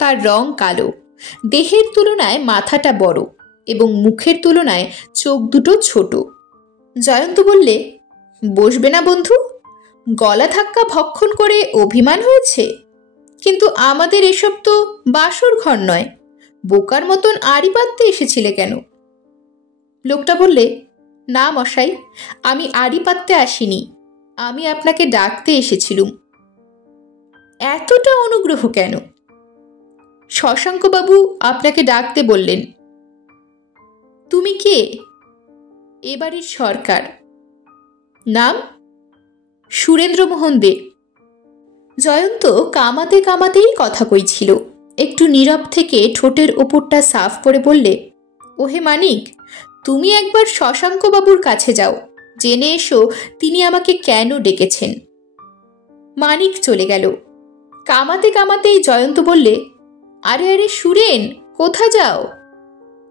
তার রং কালো, দেহের তুলনায় মাথাটা বড় এবং মুখের তুলনায় চোখ দুটো ছোট। জয়ন্ত বললে, বসবে না বন্ধু? গলা ধাক্কা ভক্ষণ করে অভিমান হয়েছে? কিন্তু আমাদের এসব তো বাসর ঘর নয়, বোকার মতন আড়ি পাততে এসেছিলে কেন? লোকটা বললে, না মশাই, আমি আড়ি পাততে আসিনি, আমি আপনাকে ডাকতে এসেছিলুম। এতটা অনুগ্রহ কেন? শশাঙ্কবাবু আপনাকে ডাকতে বললেন। তুমি কে? এ বাড়ির সরকার। নাম? সুরেন্দ্রমোহন দে। জয়ন্ত কামাতে কামাতেই কথা কইছিল। একটু নীরব থেকে ঠোঁটের ওপরটা সাফ করে বললে, ওহে মানিক, তুমি একবার শশাঙ্কবাবুর কাছে যাও, জেনে এসো তিনি আমাকে কেন ডেকেছেন। মানিক চলে গেল। কামাতে কামাতেই জয়ন্ত বললে, আরে আরে সুরেন, কোথা যাও?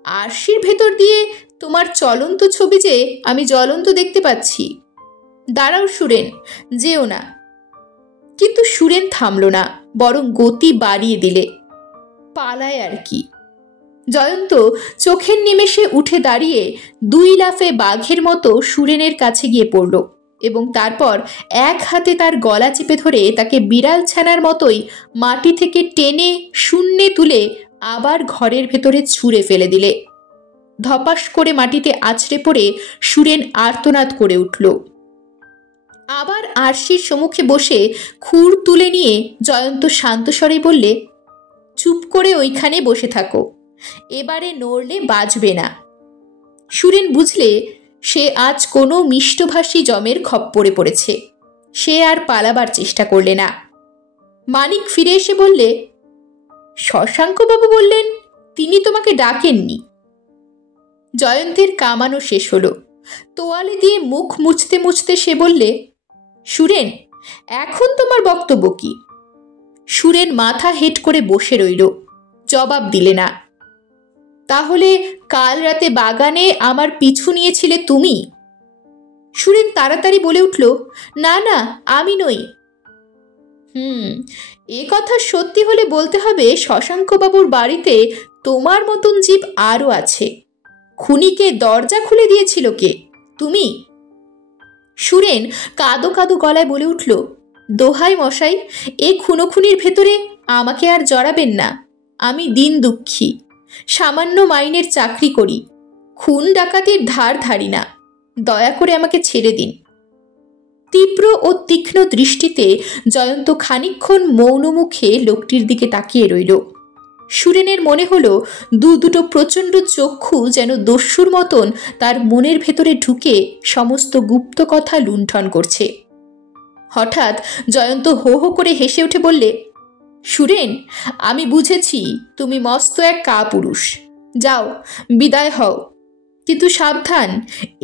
আরশির ভেতর দিয়ে তোমার চলন্ত ছবি যে আমি জ্বলন্ত দেখতে পাচ্ছি। দাঁড়াও সুরেন, যেও না। কিন্তু সুরেন থামল না, বরং গতি বাড়িয়ে দিলে। পালায় আর কি। জয়ন্ত চোখের নিমেষে উঠে দাঁড়িয়ে 2 লাফে বাঘের মতো সুরেনের কাছে গিয়ে পড়ল এবং তারপর এক হাতে তার গলা চেপে ধরে তাকে বিড়াল ছানার মতোই মাটি থেকে টেনে শূন্যে তুলে আবার ঘরের ভেতরে ছুঁড়ে ফেলে দিলে। ধপাস করে মাটিতে আছড়ে পড়ে সুরেন আর্তনাদ করে উঠল। আবার আরশির সম্মুখে বসে খুর তুলে নিয়ে জয়ন্ত শান্ত স্বরে বললে, চুপ করে ওইখানে বসে থাকো, এবারে নড়লে বাজবে না। সুরেন বুঝলে সে আজ কোনো মিষ্টভাষী জমের খপ্পরে পড়েছে। সে আর পালাবার চেষ্টা করলে না। মানিক ফিরে এসে বললে, শশাঙ্কবাবু বললেন তিনি তোমাকে ডাকেননি। জয়ন্তের কামানো শেষ হলো। তোয়ালে দিয়ে মুখ মুছতে মুছতে সে বললে, সুরেন, এখন তোমার বক্তব্য কি? সুরেন মাথা হেঁট করে বসে রইল, জবাব দিলে না। তাহলে কাল রাতে বাগানে আমার পিছু নিয়েছিলে তুমি? সুরেন তাড়াতাড়ি বলে উঠল, না না, আমি নই। এ কথা সত্যি হলে বলতে হবে শশাঙ্কবাবুর বাড়িতে তোমার মতন জীব আরও আছে। খুনিকে দরজা খুলে দিয়েছিল কে? তুমি? সুরেন কাঁদো কাঁদো গলায় বলে উঠল, দোহাই মশাই, এ খুনোখুনির ভেতরে আমাকে আর জড়াবেন না। আমি দিন দুঃখী, সামান্য মাইনের চাকরি করি, খুন ডাকাতির ধার ধারি না। দয়া করে আমাকে ছেড়ে দিন। তীব্র ও তীক্ষ্ণ দৃষ্টিতে জয়ন্ত খানিকক্ষণ মৌন মুখে লোকটির দিকে তাকিয়ে রইল। সুরেনের মনে হলো দুটো প্রচণ্ড চক্ষু যেন দস্যুর মতন তার মনের ভেতরে ঢুকে সমস্ত গুপ্ত কথা লুণ্ঠন করছে। হঠাৎ জয়ন্ত হো হো করে হেসে উঠে বললে, সুরেন, আমি বুঝেছি তুমি মস্ত এক কাপুরুষ। যাও, বিদায় হও, কিন্তু সাবধান,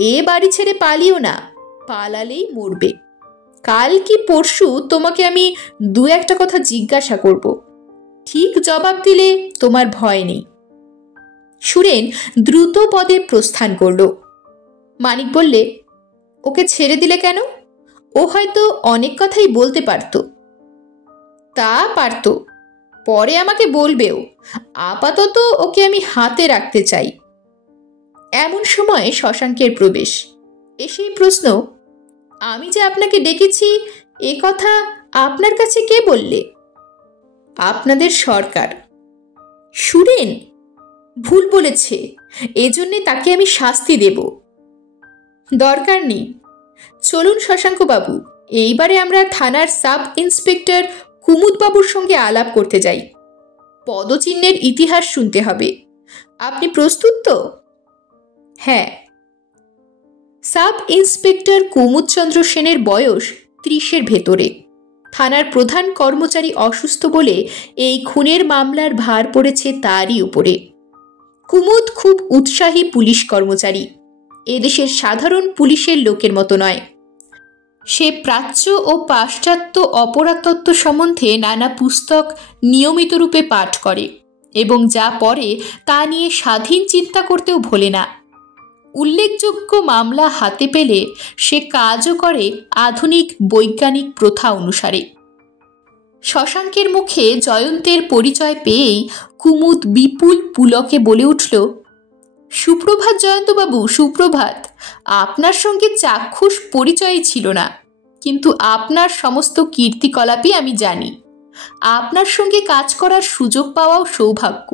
এ বাড়ি ছেড়ে পালিও না। পালালেই মরবে। কাল কি পরশু তোমাকে আমি 2-1টা কথা জিজ্ঞাসা করব, ঠিক জবাব দিলে তোমার ভয় নেই। সুরেন দ্রুত পদে প্রস্থান করল। মানিক বললে, ওকে ছেড়ে দিলে কেন? ও হয়তো অনেক কথাই বলতে পারত। তা পারত, পরে আমাকে বলবেও। আপাতত ওকে আমি হাতে রাখতে চাই। এমন সময় শশাঙ্কের প্রবেশ। এসেই প্রশ্ন, আমি যে আপনাকে ডেকেছি এ কথা আপনার কাছে কে বললে? আপনাদের সরকার। সুরেন ভুল বলেছে, এজন্যে তাকে আমি শাস্তি দেব। দরকার নেই, চলুন শশাঙ্কবাবু, এইবারে আমরা থানার সাব ইন্সপেক্টর কুমুদবাবুর সঙ্গে আলাপ করতে যাই। পদচিহ্নের ইতিহাস শুনতে হবে। আপনি প্রস্তুত তো? হ্যাঁ। সাব ইন্সপেক্টর কুমুদচন্দ্র সেনের বয়স 30-এর ভেতরে। থানার প্রধান কর্মচারী অসুস্থ বলে এই খুনের মামলার ভার পড়েছে তারই উপরে। কুমুদ খুব উৎসাহী পুলিশ কর্মচারী, এদেশের সাধারণ পুলিশের লোকের মতো নয়। সে প্রাচ্য ও পাশ্চাত্য অপরাধতত্ত্ব সম্বন্ধে নানা পুস্তক নিয়মিত রূপে পাঠ করে এবং যা পড়ে তা নিয়ে স্বাধীন চিন্তা করতেও ভোলে না। উল্লেখযোগ্য মামলা হাতে পেলে সে কাজও করে আধুনিক বৈজ্ঞানিক প্রথা অনুসারে। শশাঙ্কের মুখে জয়ন্তের পরিচয় পেয়েই কুমুদ বিপুল পুলকে বলে উঠল, সুপ্রভাত জয়ন্তবাবু, সুপ্রভাত। আপনার সঙ্গে চাক্ষুষ পরিচয়ই ছিল না, কিন্তু আপনার সমস্ত কীর্তিকলাপই আমি জানি। আপনার সঙ্গে কাজ করার সুযোগ পাওয়াও সৌভাগ্য।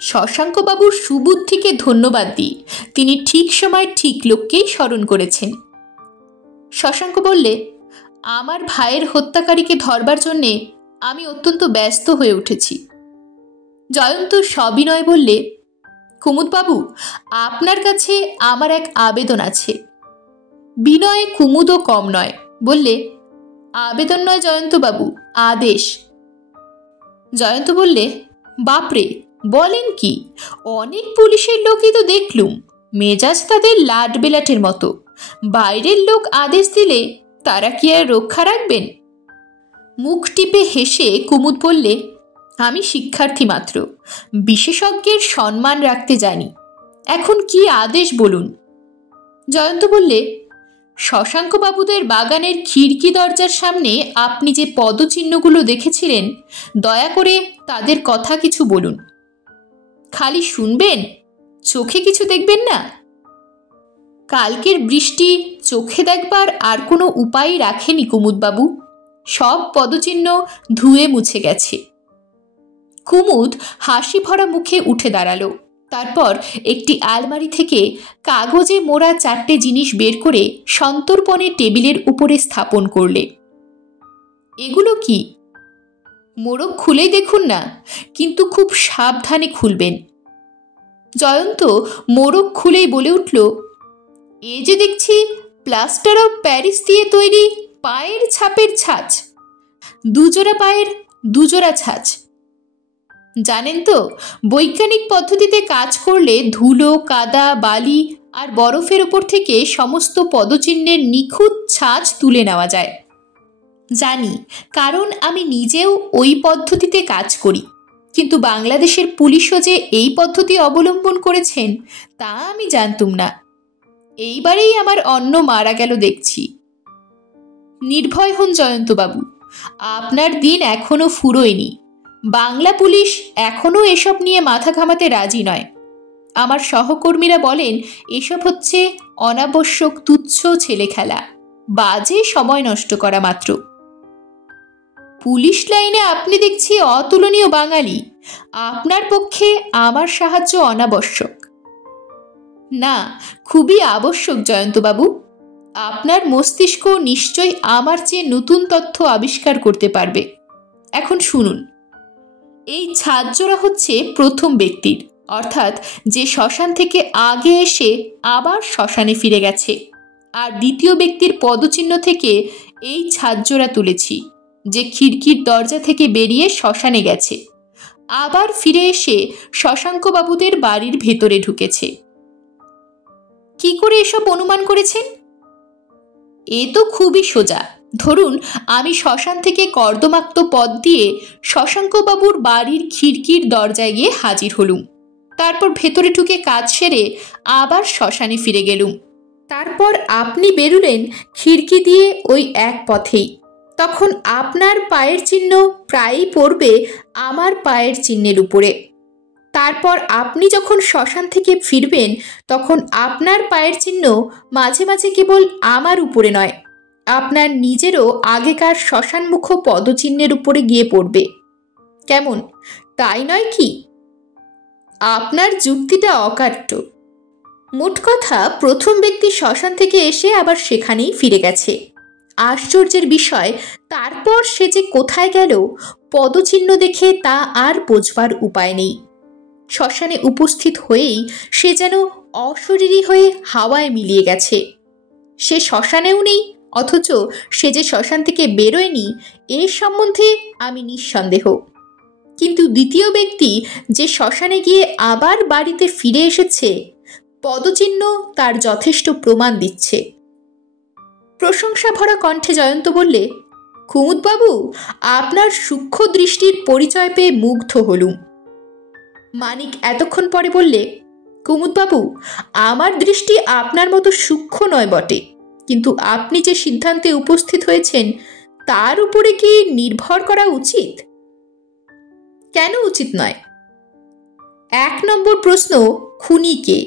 শশাঙ্কবাবুর সুবুদ্ধিকে ধন্যবাদ দিই, তিনি ঠিক সময় ঠিক লোককেই স্মরণ করেছেন। শশাঙ্ক বললে, আমার ভাইয়ের হত্যাকারীকে ধরবার জন্যে আমি অত্যন্ত ব্যস্ত হয়ে উঠেছি। জয়ন্ত সবিনয় বললে, কুমুদবাবু, আপনার কাছে আমার এক আবেদন আছে। বিনয় কুমুদও কম নয়, বললে, আবেদন নয় জয়ন্তবাবু, আদেশ। জয়ন্ত বললে, বাপরে, বলেন কি? অনেক পুলিশের লোকই তো দেখলুম, মেজাজ তাদের লাট বেলাটের মতো। বাইরের লোক আদেশ দিলে তারা কি আর রক্ষা রাখবেন? মুখ টিপে হেসে কুমুদ বললে, আমি শিক্ষার্থী মাত্র, বিশেষজ্ঞের সম্মান রাখতে জানি। এখন কি আদেশ বলুন? জয়ন্ত বললে, শশাঙ্কবাবুদের বাগানের খিড়কি দরজার সামনে আপনি যে পদচিহ্নগুলো দেখেছিলেন, দয়া করে তাদের কথা কিছু বলুন। খালি শুনবেন, চোখে কিছু দেখবেন না? কালকের বৃষ্টি চোখে দেখবার আর কোনো উপায় রাখেনি কুমুদবাবু, সব পদচিহ্ন ধুয়ে মুছে গেছে। কুমুদ হাসি ভরা মুখে উঠে দাঁড়ালো। তারপর একটি আলমারি থেকে কাগজে মোড়া 4টে জিনিস বের করে সন্তর্পণে টেবিলের উপরে স্থাপন করলে। এগুলো কি? মোড়ক খুলেই দেখুন না, কিন্তু খুব সাবধানে খুলবেন। জয়ন্ত মোড়ক খুলেই বলে উঠল, এ যে দেখছি প্লাস্টার অফ প্যারিস দিয়ে তৈরি পায়ের ছাপের ছাঁচ, দুজোড়া পায়ের দুজোড়া ছাঁচ। জানেন তো, বৈজ্ঞানিক পদ্ধতিতে কাজ করলে ধুলো, কাদা, বালি আর বরফের ওপর থেকে সমস্ত পদচিহ্নের নিখুঁত ছাঁচ তুলে নেওয়া যায়। জানি, কারণ আমি নিজেও ওই পদ্ধতিতে কাজ করি। কিন্তু বাংলাদেশের পুলিশও যে এই পদ্ধতি অবলম্বন করেছেন তা আমি জানতুম না। এইবারেই আমার অন্ন মারা গেল দেখছি। নির্ভয় হন জয়ন্তবাবু, আপনার দিন এখনো ফুরোয়নি। বাংলা পুলিশ এখনো এসব নিয়ে মাথা ঘামাতে রাজি নয়। আমার সহকর্মীরা বলেন এসব হচ্ছে অনাবশ্যক তুচ্ছ ছেলে খেলা, বাজে সময় নষ্ট করা মাত্র। পুলিশ লাইনে আপনি দেখছি অতুলনীয় বাঙালি, আপনার পক্ষে আমার সাহায্য অনাবশ্যক। না, খুবই আবশ্যক জয়ন্তবাবু। আপনার মস্তিষ্ক নিশ্চয়ই আমার চেয়ে নতুন তথ্য আবিষ্কার করতে পারবে। এখন শুনুন, এই ছাদজোড়া হচ্ছে প্রথম ব্যক্তির, অর্থাৎ যে শ্মশান থেকে আগে এসে আবার শ্মশানে ফিরে গেছে। আর দ্বিতীয় ব্যক্তির পদচিহ্ন থেকে এই ছাদজোড়া তুলেছি, যে খিড়কির দরজা থেকে বেরিয়ে শ্মশানে গেছে, আবার ফিরে এসে শশাঙ্কবাবুদের বাড়ির ভেতরে ঢুকেছে। কি করে এসব অনুমান করেছেন? এ তো খুবই সোজা। ধরুন, আমি শ্মশান থেকে কর্দমাক্ত পথ দিয়ে শশাঙ্কবাবুর বাড়ির খিড়কির দরজায় গিয়ে হাজির হলুম। তারপর ভেতরে ঢুকে কাজ সেরে আবার শ্মশানে ফিরে গেলুম। তারপর আপনি বেরুলেন খিড়কি দিয়ে ওই এক পথেই। তখন আপনার পায়ের চিহ্ন প্রায়ই পড়বে আমার পায়ের চিহ্নের উপরে। তারপর আপনি যখন শ্মশান থেকে ফিরবেন তখন আপনার পায়ের চিহ্ন মাঝে মাঝে কেবল আমার উপরে নয়, আপনার নিজেরও আগেকার শ্মশানমুখ পদচিহ্নের উপরে গিয়ে পড়বে। কেমন, তাই নয় কি? আপনার যুক্তিটা অকাট্য। মোট কথা, প্রথম ব্যক্তি শ্মশান থেকে এসে আবার সেখানেই ফিরে গেছে। আশ্চর্যের বিষয়, তারপর সে যে কোথায় গেল পদচিহ্ন দেখে তা আর বোঝবার উপায় নেই। শ্মশানে উপস্থিত হয়েই সে যেন অশরীরী হয়ে হাওয়ায় মিলিয়ে গেছে। সে শ্মশানেও নেই, অথচ সে যে শ্মশান থেকে বেরোয়নি এ সম্বন্ধে আমি নিঃসন্দেহ। কিন্তু দ্বিতীয় ব্যক্তি যে শ্মশানে গিয়ে আবার বাড়িতে ফিরে এসেছে, পদচিহ্ন তার যথেষ্ট প্রমাণ দিচ্ছে। প্রশংসা ভরা কণ্ঠে জয়ন্ত বললে, কুমুদবাবু, আপনার সূক্ষ্ম দৃষ্টির পরিচয় পেয়ে মুগ্ধ হলুম। মানিক এতক্ষণ পরে বললে, কুমুদবাবু, আমার দৃষ্টি আপনার মতো সূক্ষ্ম নয় বটে, কিন্তু আপনি যে সিদ্ধান্তে উপস্থিত হয়েছেন তার উপরে কি নির্ভর করা উচিত? কেন উচিত নয়? 1 নম্বর প্রশ্ন, খুনি কে?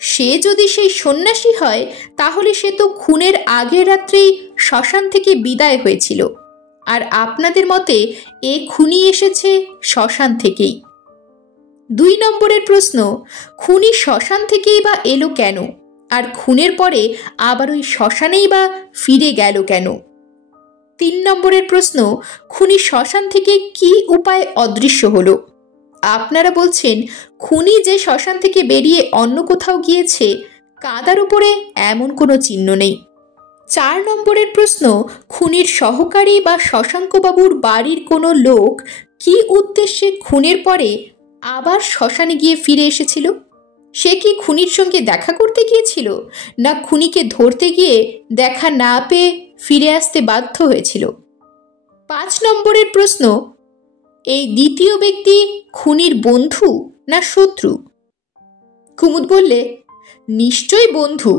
সে যদি সেই সন্ন্যাসী হয় তাহলে সে তো খুনের আগের রাত্রেই শ্মশান থেকে বিদায় হয়েছিল, আর আপনাদের মতে এ খুনি এসেছে শ্মশান থেকেই। 2 নম্বরের প্রশ্ন, খুনি শ্মশান থেকেই বা এলো কেন, আর খুনের পরে আবার ওই শ্মশানেই বা ফিরে গেল কেন? 3 নম্বরের প্রশ্ন, খুনি শ্মশান থেকে কি উপায় অদৃশ্য হলো? আপনারা বলছেন খুনি যে শ্মশান থেকে বেরিয়ে অন্য কোথাও গিয়েছে, কাদার উপরে এমন কোনো চিহ্ন নেই। 4 নম্বরের প্রশ্ন, খুনির সহকারী বা শশাঙ্কবাবুর বাড়ির কোনো লোক কি উদ্দেশ্যে খুনের পরে আবার শ্মশানে গিয়ে ফিরে এসেছিল? সে কি খুনির সঙ্গে দেখা করতে গিয়েছিল, না খুনিকে ধরতে গিয়ে দেখা না পেয়ে ফিরে আসতে বাধ্য হয়েছিল? 5 নম্বরের প্রশ্ন, এই দ্বিতীয় ব্যক্তি খুনির বন্ধু না শত্রু? কুমুদ বললে, নিশ্চয়ই বন্ধু,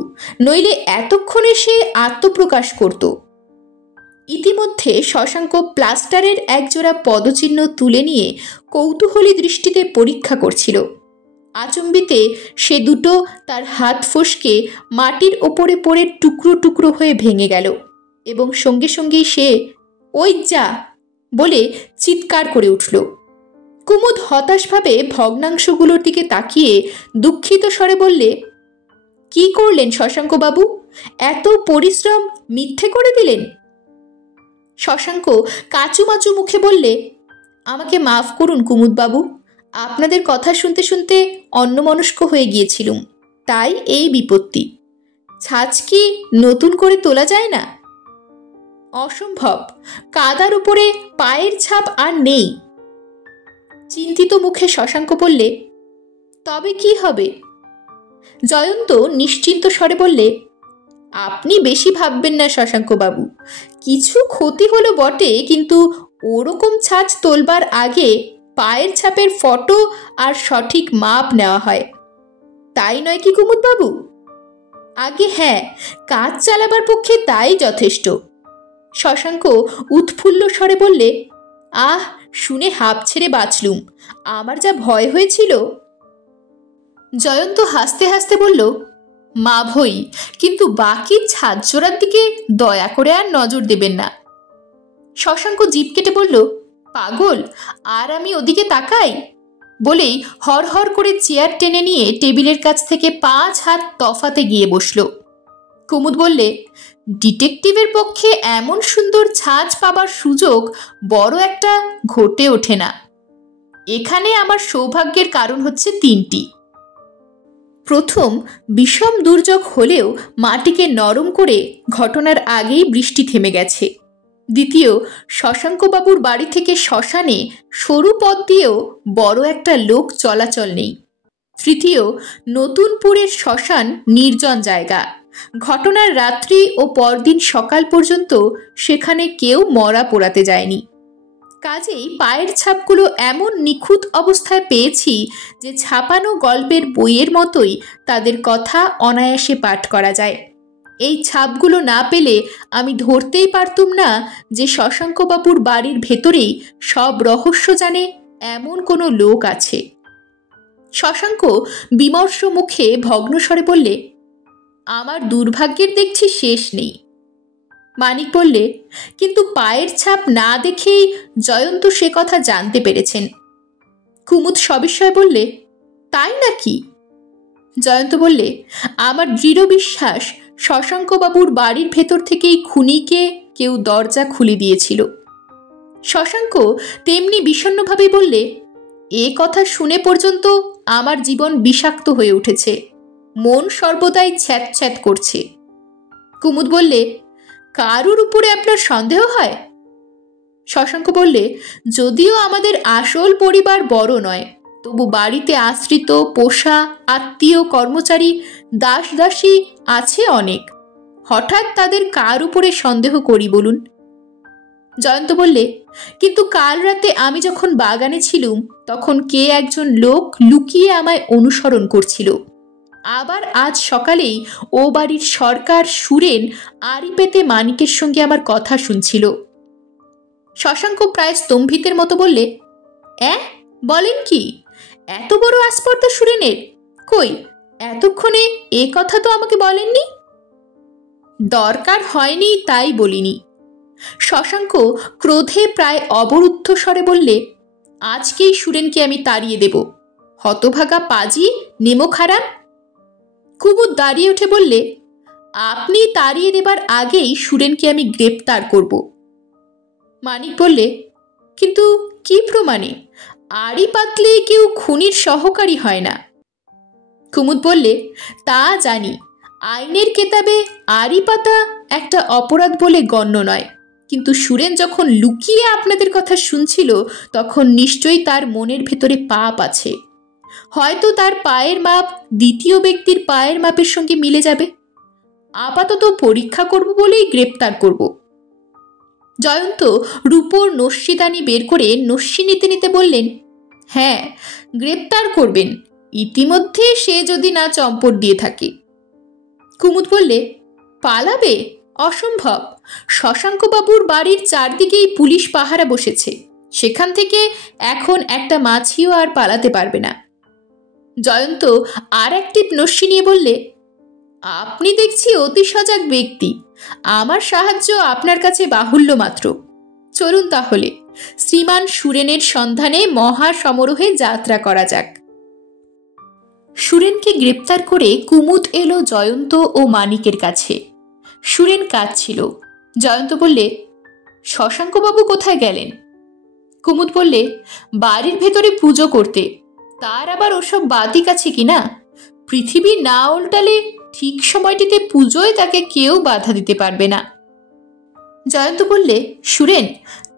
নইলে এতক্ষণে সে আত্মপ্রকাশ করত। ইতিমধ্যে শশাঙ্ক প্লাস্টারের একজোড়া পদচিহ্ন তুলে নিয়ে কৌতূহলী দৃষ্টিতে পরীক্ষা করছিল। আচম্বিতে সে দুটো তার হাত ফসকে মাটির ওপরে পড়ে টুকরো টুকরো হয়ে ভেঙে গেল এবং সঙ্গে সঙ্গেই সে ওই যা বলে চিৎকার করে উঠল। কুমুদ হতাশভাবে ভগ্নাংশগুলোর দিকে তাকিয়ে দুঃখিত স্বরে বললে, কি করলেন শশাঙ্কবাবু? এত পরিশ্রম মিথ্যে করে দিলেন? শশাঙ্ক কাচুমাচু মুখে বললে, আমাকে মাফ করুন কুমুদবাবু, আপনাদের কথা শুনতে শুনতে অন্যমনস্ক হয়ে গিয়েছিলুম, তাই এই বিপত্তি। ছাঁচ কি নতুন করে তোলা যায় না? অসম্ভব, কাদার উপরে পায়ের ছাপ আর নেই। চিন্তিত মুখে শশাঙ্ক বললে, তবে কি হবে? জয়ন্ত নিশ্চিন্ত স্বরে বললে, আপনি বেশি ভাববেন না শশাঙ্কবাবু, কিছু ক্ষতি হলো বটে, কিন্তু ওরকম ছাঁচ তোলবার আগে পায়ের ছাপের ফটো আর সঠিক মাপ নেওয়া হয়, তাই নয় কি কুমুদবাবু? আগে হ্যাঁ, কাজ চালাবার পক্ষে তাই যথেষ্ট। শশাঙ্ক উৎফুল্ল স্বরে বললে, আহ, শুনে হাঁপ ছেড়ে বাঁচলুম, আমার যা ভয় হয়েছিল। জয়ন্ত হাসতে হাসতে বলল, মা ভই, কিন্তু বাকি ছাদ জোড়ার দিকে দয়া করে আর নজর দেবেন না। শশাঙ্ক জিভ কেটে বলল, পাগল, আর আমি ওদিকে তাকাই? বলেই হর হর করে চেয়ার টেনে নিয়ে টেবিলের কাছ থেকে 5 হাত তফাতে গিয়ে বসল। কুমুদ বললে, ডিটেকটিভের পক্ষে এমন সুন্দর ছাঁচ পাবার সুযোগ বড় একটা ঘটে ওঠে না। এখানে আমার সৌভাগ্যের কারণ হচ্ছে 3টি। প্রথম, বিষম দুর্যোগ হলেও মাটিকে নরম করে ঘটনার আগেই বৃষ্টি থেমে গেছে। দ্বিতীয়, শশাঙ্কবাবুর বাড়ি থেকে শ্মশানে সরু পথ দিয়েও বড় একটা লোক চলাচল নেই। তৃতীয়, নতুনপুরের শ্মশান নির্জন জায়গা, ঘটনার রাত্রি ও পরদিন সকাল পর্যন্ত সেখানে কেউ মরা পোড়াতে যায়নি। কাজেই পায়ের ছাপগুলো এমন নিখুঁত অবস্থায় পেয়েছি যে ছাপানো গল্পের বইয়ের মতোই তাদের কথা অনায়াসে পাঠ করা যায়। এই ছাপগুলো না পেলে আমি ধরতেই পারতুম না যে শশাঙ্কবাবুর বাড়ির ভেতরেই সব রহস্য জানে এমন কোনো লোক আছে। শশাঙ্ক বিমর্ষ মুখে ভগ্নস্বরে বললে, আমার দুর্ভাগ্যের দেখছি শেষ নেই। মানিক বললে, কিন্তু পায়ের ছাপ না দেখেই জয়ন্ত সে কথা জানতে পেরেছেন। কুমুদ সবিস্ময়ে বললে, তাই নাকি? জয়ন্ত বললে, আমার দৃঢ় বিশ্বাস শশাঙ্কবাবুর বাড়ির ভেতর থেকেই খুনিকে কেউ দরজা খুলে দিয়েছিল। শশাঙ্ক তেমনি বিষণ্ণভাবে বললে, এ কথা শুনে পর্যন্ত আমার জীবন বিষাক্ত হয়ে উঠেছে, মন সর্বদাই ছ্যাঁত ছ্যাঁত করছে। কুমুদ বললে, কারুর উপরে আপনার সন্দেহ হয়? শশাঙ্ক বললে, যদিও আমাদের আসল পরিবার বড় নয়, তবু বাড়িতে আশ্রিত পোষা আত্মীয় কর্মচারী দাস দাসী আছে অনেক, হঠাৎ তাদের কার উপরে সন্দেহ করি বলুন? জয়ন্ত বললে, কিন্তু কাল রাতে আমি যখন বাগানে ছিলুম তখন কে একজন লোক লুকিয়ে আমায় অনুসরণ করছিল। আবার আজ সকালেই ও বাড়ির সরকার সুরেন আড়ি পেতে মানিকের সঙ্গে আমার কথা শুনছিল। শশাঙ্ক প্রায় স্তম্ভিতের মতো বললে, বলেন কি? এত বড় আস্পর্ধা সুরেনের? কই, এতক্ষণে এ কথা তো আমাকে বলেননি। দরকার হয়নি তাই বলিনি। শশাঙ্ক ক্রোধে প্রায় অবরুদ্ধ স্বরে বললে, আজকেই সুরেনকে আমি তাড়িয়ে দেব, হতভাগা পাজি নেমো খারাপ। কুমুদ দাঁড়িয়ে উঠে বললে, আপনি তাড়িয়ে দেবার আগেই সুরেনকে আমি গ্রেপ্তার করব। মানিক বললে, কিন্তু কি প্রমাণে? আড়ি পাতলে কেউ খুনির সহকারী হয় না। কুমুদ বললে, তা জানি, আইনের কেতাবে আড়ি পাতা একটা অপরাধ বলে গণ্য নয়, কিন্তু সুরেন যখন লুকিয়ে আপনাদের কথা শুনছিল তখন নিশ্চয়ই তার মনের ভেতরে পাপ আছে। হয়তো তার পায়ের মাপ দ্বিতীয় ব্যক্তির পায়ের মাপের সঙ্গে মিলে যাবে। আপাতত পরীক্ষা করব বলেই গ্রেপ্তার করব। জয়ন্ত রূপোর নস্যিদানি বের করে নস্যি নিতে নিতে বললেন, হ্যাঁ, গ্রেপ্তার করবেন, ইতিমধ্যে সে যদি না চম্পট দিয়ে থাকে। কুমুদ বললে, পালাবে? অসম্ভব। শশাঙ্কবাবুর বাড়ির চারদিকেই পুলিশ পাহারা বসেছে, সেখান থেকে এখন একটা মাছিও আর পালাতে পারবে না। জয়ন্ত আর একটি নস্যি নিয়ে বললে, আপনি দেখছি অতি সজাগ ব্যক্তি, আমার সাহায্য আপনার কাছে বাহুল্য মাত্র। চলুন তাহলে শ্রীমান সুরেনের সন্ধানে মহা সমারোহে যাত্রা করা যাক। সুরেনকে গ্রেপ্তার করে কুমুদ এলো জয়ন্ত ও মানিকের কাছে। সুরেন কাঁদছিল। জয়ন্ত বললে, শশাঙ্কবাবু কোথায় গেলেন? কুমুদ বললে, বাড়ির ভেতরে পুজো করতে। তার আবার ওসব বাতিক আছে কিনা? পৃথিবী না উল্টালে ঠিক সময়টিতে পুজোয় তাকে কেউ বাধা দিতে পারবে না। জয়ন্ত বললে, সুরেন,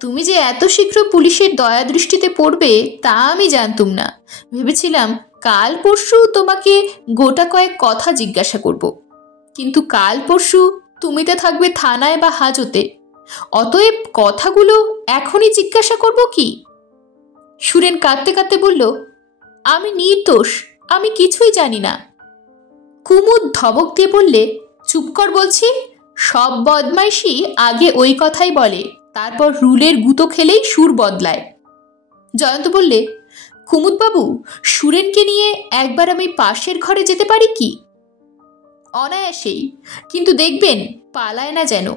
তুমি যে এত শীঘ্র পুলিশের দয়া দৃষ্টিতে পড়বে তা আমি জানতুম না। ভেবেছিলাম কাল পরশু তোমাকে গোটা কয়েক কথা জিজ্ঞাসা করব, কিন্তু কাল পরশু তুমি তো থাকবে থানায় বা হাজতে, অতএব কথাগুলো এখনই জিজ্ঞাসা করব কি? সুরেন কাঁদতে কাঁদতে বলল, আমি নির্দোষ, আমি কিছুই জানি না। কুমুদ ধমক দিয়ে বললে, চুপ কর বলছি, সব বদমাইশি আগে ওই কথাই বলে, তারপর রুলের গুঁতো খেলেই সুর বদলায়। জয়ন্ত বললে, কুমুদবাবু, সুরেনকে নিয়ে একবার আমি পাশের ঘরে যেতে পারি কি? অনায়াসেই, কিন্তু দেখবেন পালায় না যেন।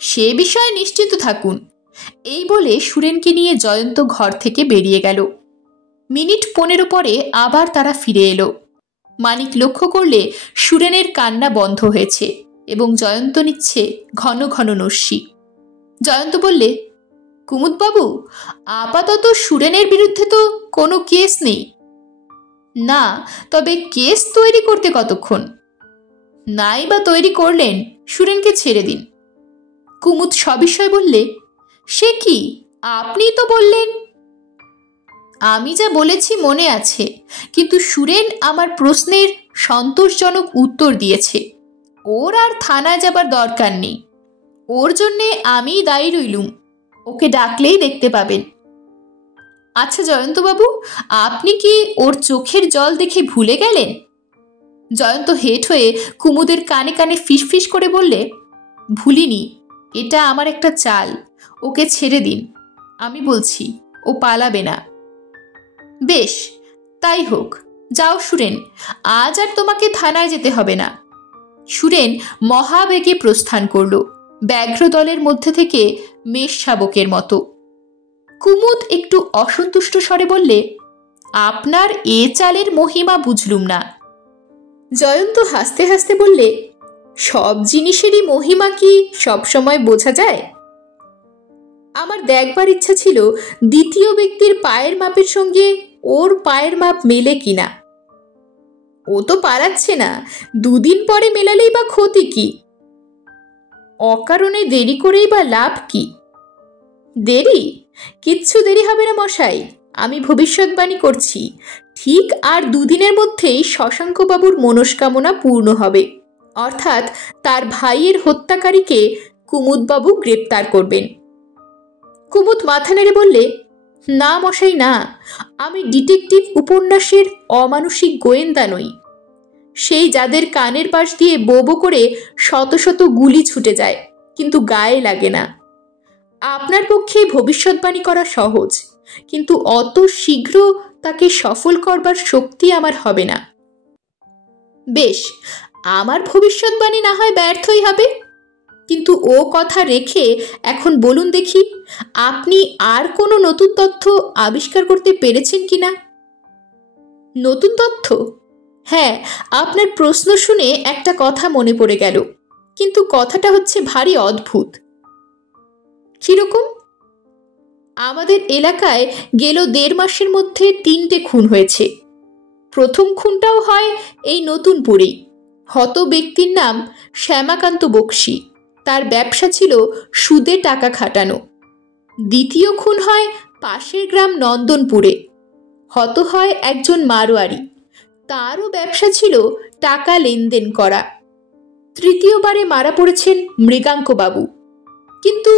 সে বিষয়ে নিশ্চিন্ত থাকুন। এই বলে সুরেনকে নিয়ে জয়ন্ত ঘর থেকে বেরিয়ে গেল। মিনিট 15 পরে আবার তারা ফিরে এলো। মানিক লক্ষ্য করলে সুরেনের কান্না বন্ধ হয়েছে এবং জয়ন্ত নিচ্ছে ঘন ঘন নস্যি। জয়ন্ত বললে, কুমুদবাবু, আপাতত সুরেনের বিরুদ্ধে তো কোনো কেস নেই। না, তবে কেস তৈরি করতে কতক্ষণ? নাই বা তৈরি করলেন, সুরেনকে ছেড়ে দিন। কুমুদ সবিষয় বললে, সে কি, আপনি তো বললেন। আমি যা বলেছি মনে আছে, কিন্তু সুরেন আমার প্রশ্নের সন্তোষজনক উত্তর দিয়েছে। ওর আর থানায় যাবার দরকার নেই, ওর জন্যে আমিই দায়ী রইলুম। ওকে ডাকলেই দেখতে পাবেন। আচ্ছা জয়ন্তবাবু, আপনি কি ওর চোখের জল দেখে ভুলে গেলেন? জয়ন্ত হেঁট হয়ে কুমুদের কানে কানে ফিসফিস করে বললে, ভুলিনি, এটা আমার একটা চাল, ওকে ছেড়ে দিন। আমি বলছি ও পালাবে না। বেশ, তাই হোক, যাও সুরেন, আজ আর তোমাকে থানায় যেতে হবে না। সুরেন মহাবেগে প্রস্থান করল, ব্যাঘ্র দলের মধ্যে থেকে মেষ শাবকের মতো। কুমুদ একটু অসন্তুষ্ট স্বরে বললে, আপনার এ চালের মহিমা বুঝলুম না। জয়ন্ত হাসতে হাসতে বললে, সব জিনিসেরই মহিমা কি সবসময় বোঝা যায়? আমার দেখবার ইচ্ছা ছিল দ্বিতীয় ব্যক্তির পায়ের মাপের সঙ্গে ওর পায়ের মাপ মেলে কিনা। ও তো পারাচ্ছে না, দুদিন পরে মেলালেই বা ক্ষতি কি? অকারণে দেরি করেই বা লাভ কি? দেরি? কিচ্ছু দেরি হবে না মশাই, আমি ভবিষ্যৎবাণী করছি, ঠিক আর দুদিনের মধ্যেই শশাঙ্কবাবুর মনস্কামনা পূর্ণ হবে, অর্থাৎ তার ভাইয়ের হত্যাকারীকে কুমুদবাবু গ্রেপ্তার করবেন। কুমুদ মাথা নেড়ে বললে, না মশাই না, আমি ডিটেকটিভ উপন্যাসের অমানুষিক গোয়েন্দা নই, সেই যাদের কানের পাশ দিয়ে বোবো করে শত শত গুলি ছুটে যায় কিন্তু গায়ে লাগে না। আপনার পক্ষে ভবিষ্যৎবাণী করা সহজ, কিন্তু অত শীঘ্র তাকে সফল করবার শক্তি আমার হবে না। বেশ, আমার ভবিষ্যৎবাণী না হয় ব্যর্থই হবে, কিন্তু ও কথা রেখে এখন বলুন দেখি, আপনি আর কোনো নতুন তথ্য আবিষ্কার করতে পেরেছেন কিনা? নতুন তথ্য? হ্যাঁ, আপনার প্রশ্ন শুনে একটা কথা মনে পড়ে গেল, কিন্তু কথাটা হচ্ছে ভারী অদ্ভুত। কিরকম? আমাদের এলাকায় গেল 1.5 মাসের মধ্যে 3টে খুন হয়েছে। প্রথম খুনটাও হয় এই নতুনপুরেই। হত ব্যক্তির নাম শ্যামাকান্ত বক্সি। তার ব্যবসা ছিল সুদে টাকা খাটানো। দ্বিতীয় খুন হয় পাশের গ্রাম নন্দনপুরে। হত হয় একজন মারোয়ারি। তারও ব্যবসা ছিল টাকা লেনদেন করা। তৃতীয়বারে মারা পড়েছেন মৃগাঙ্কবাবু। কিন্তু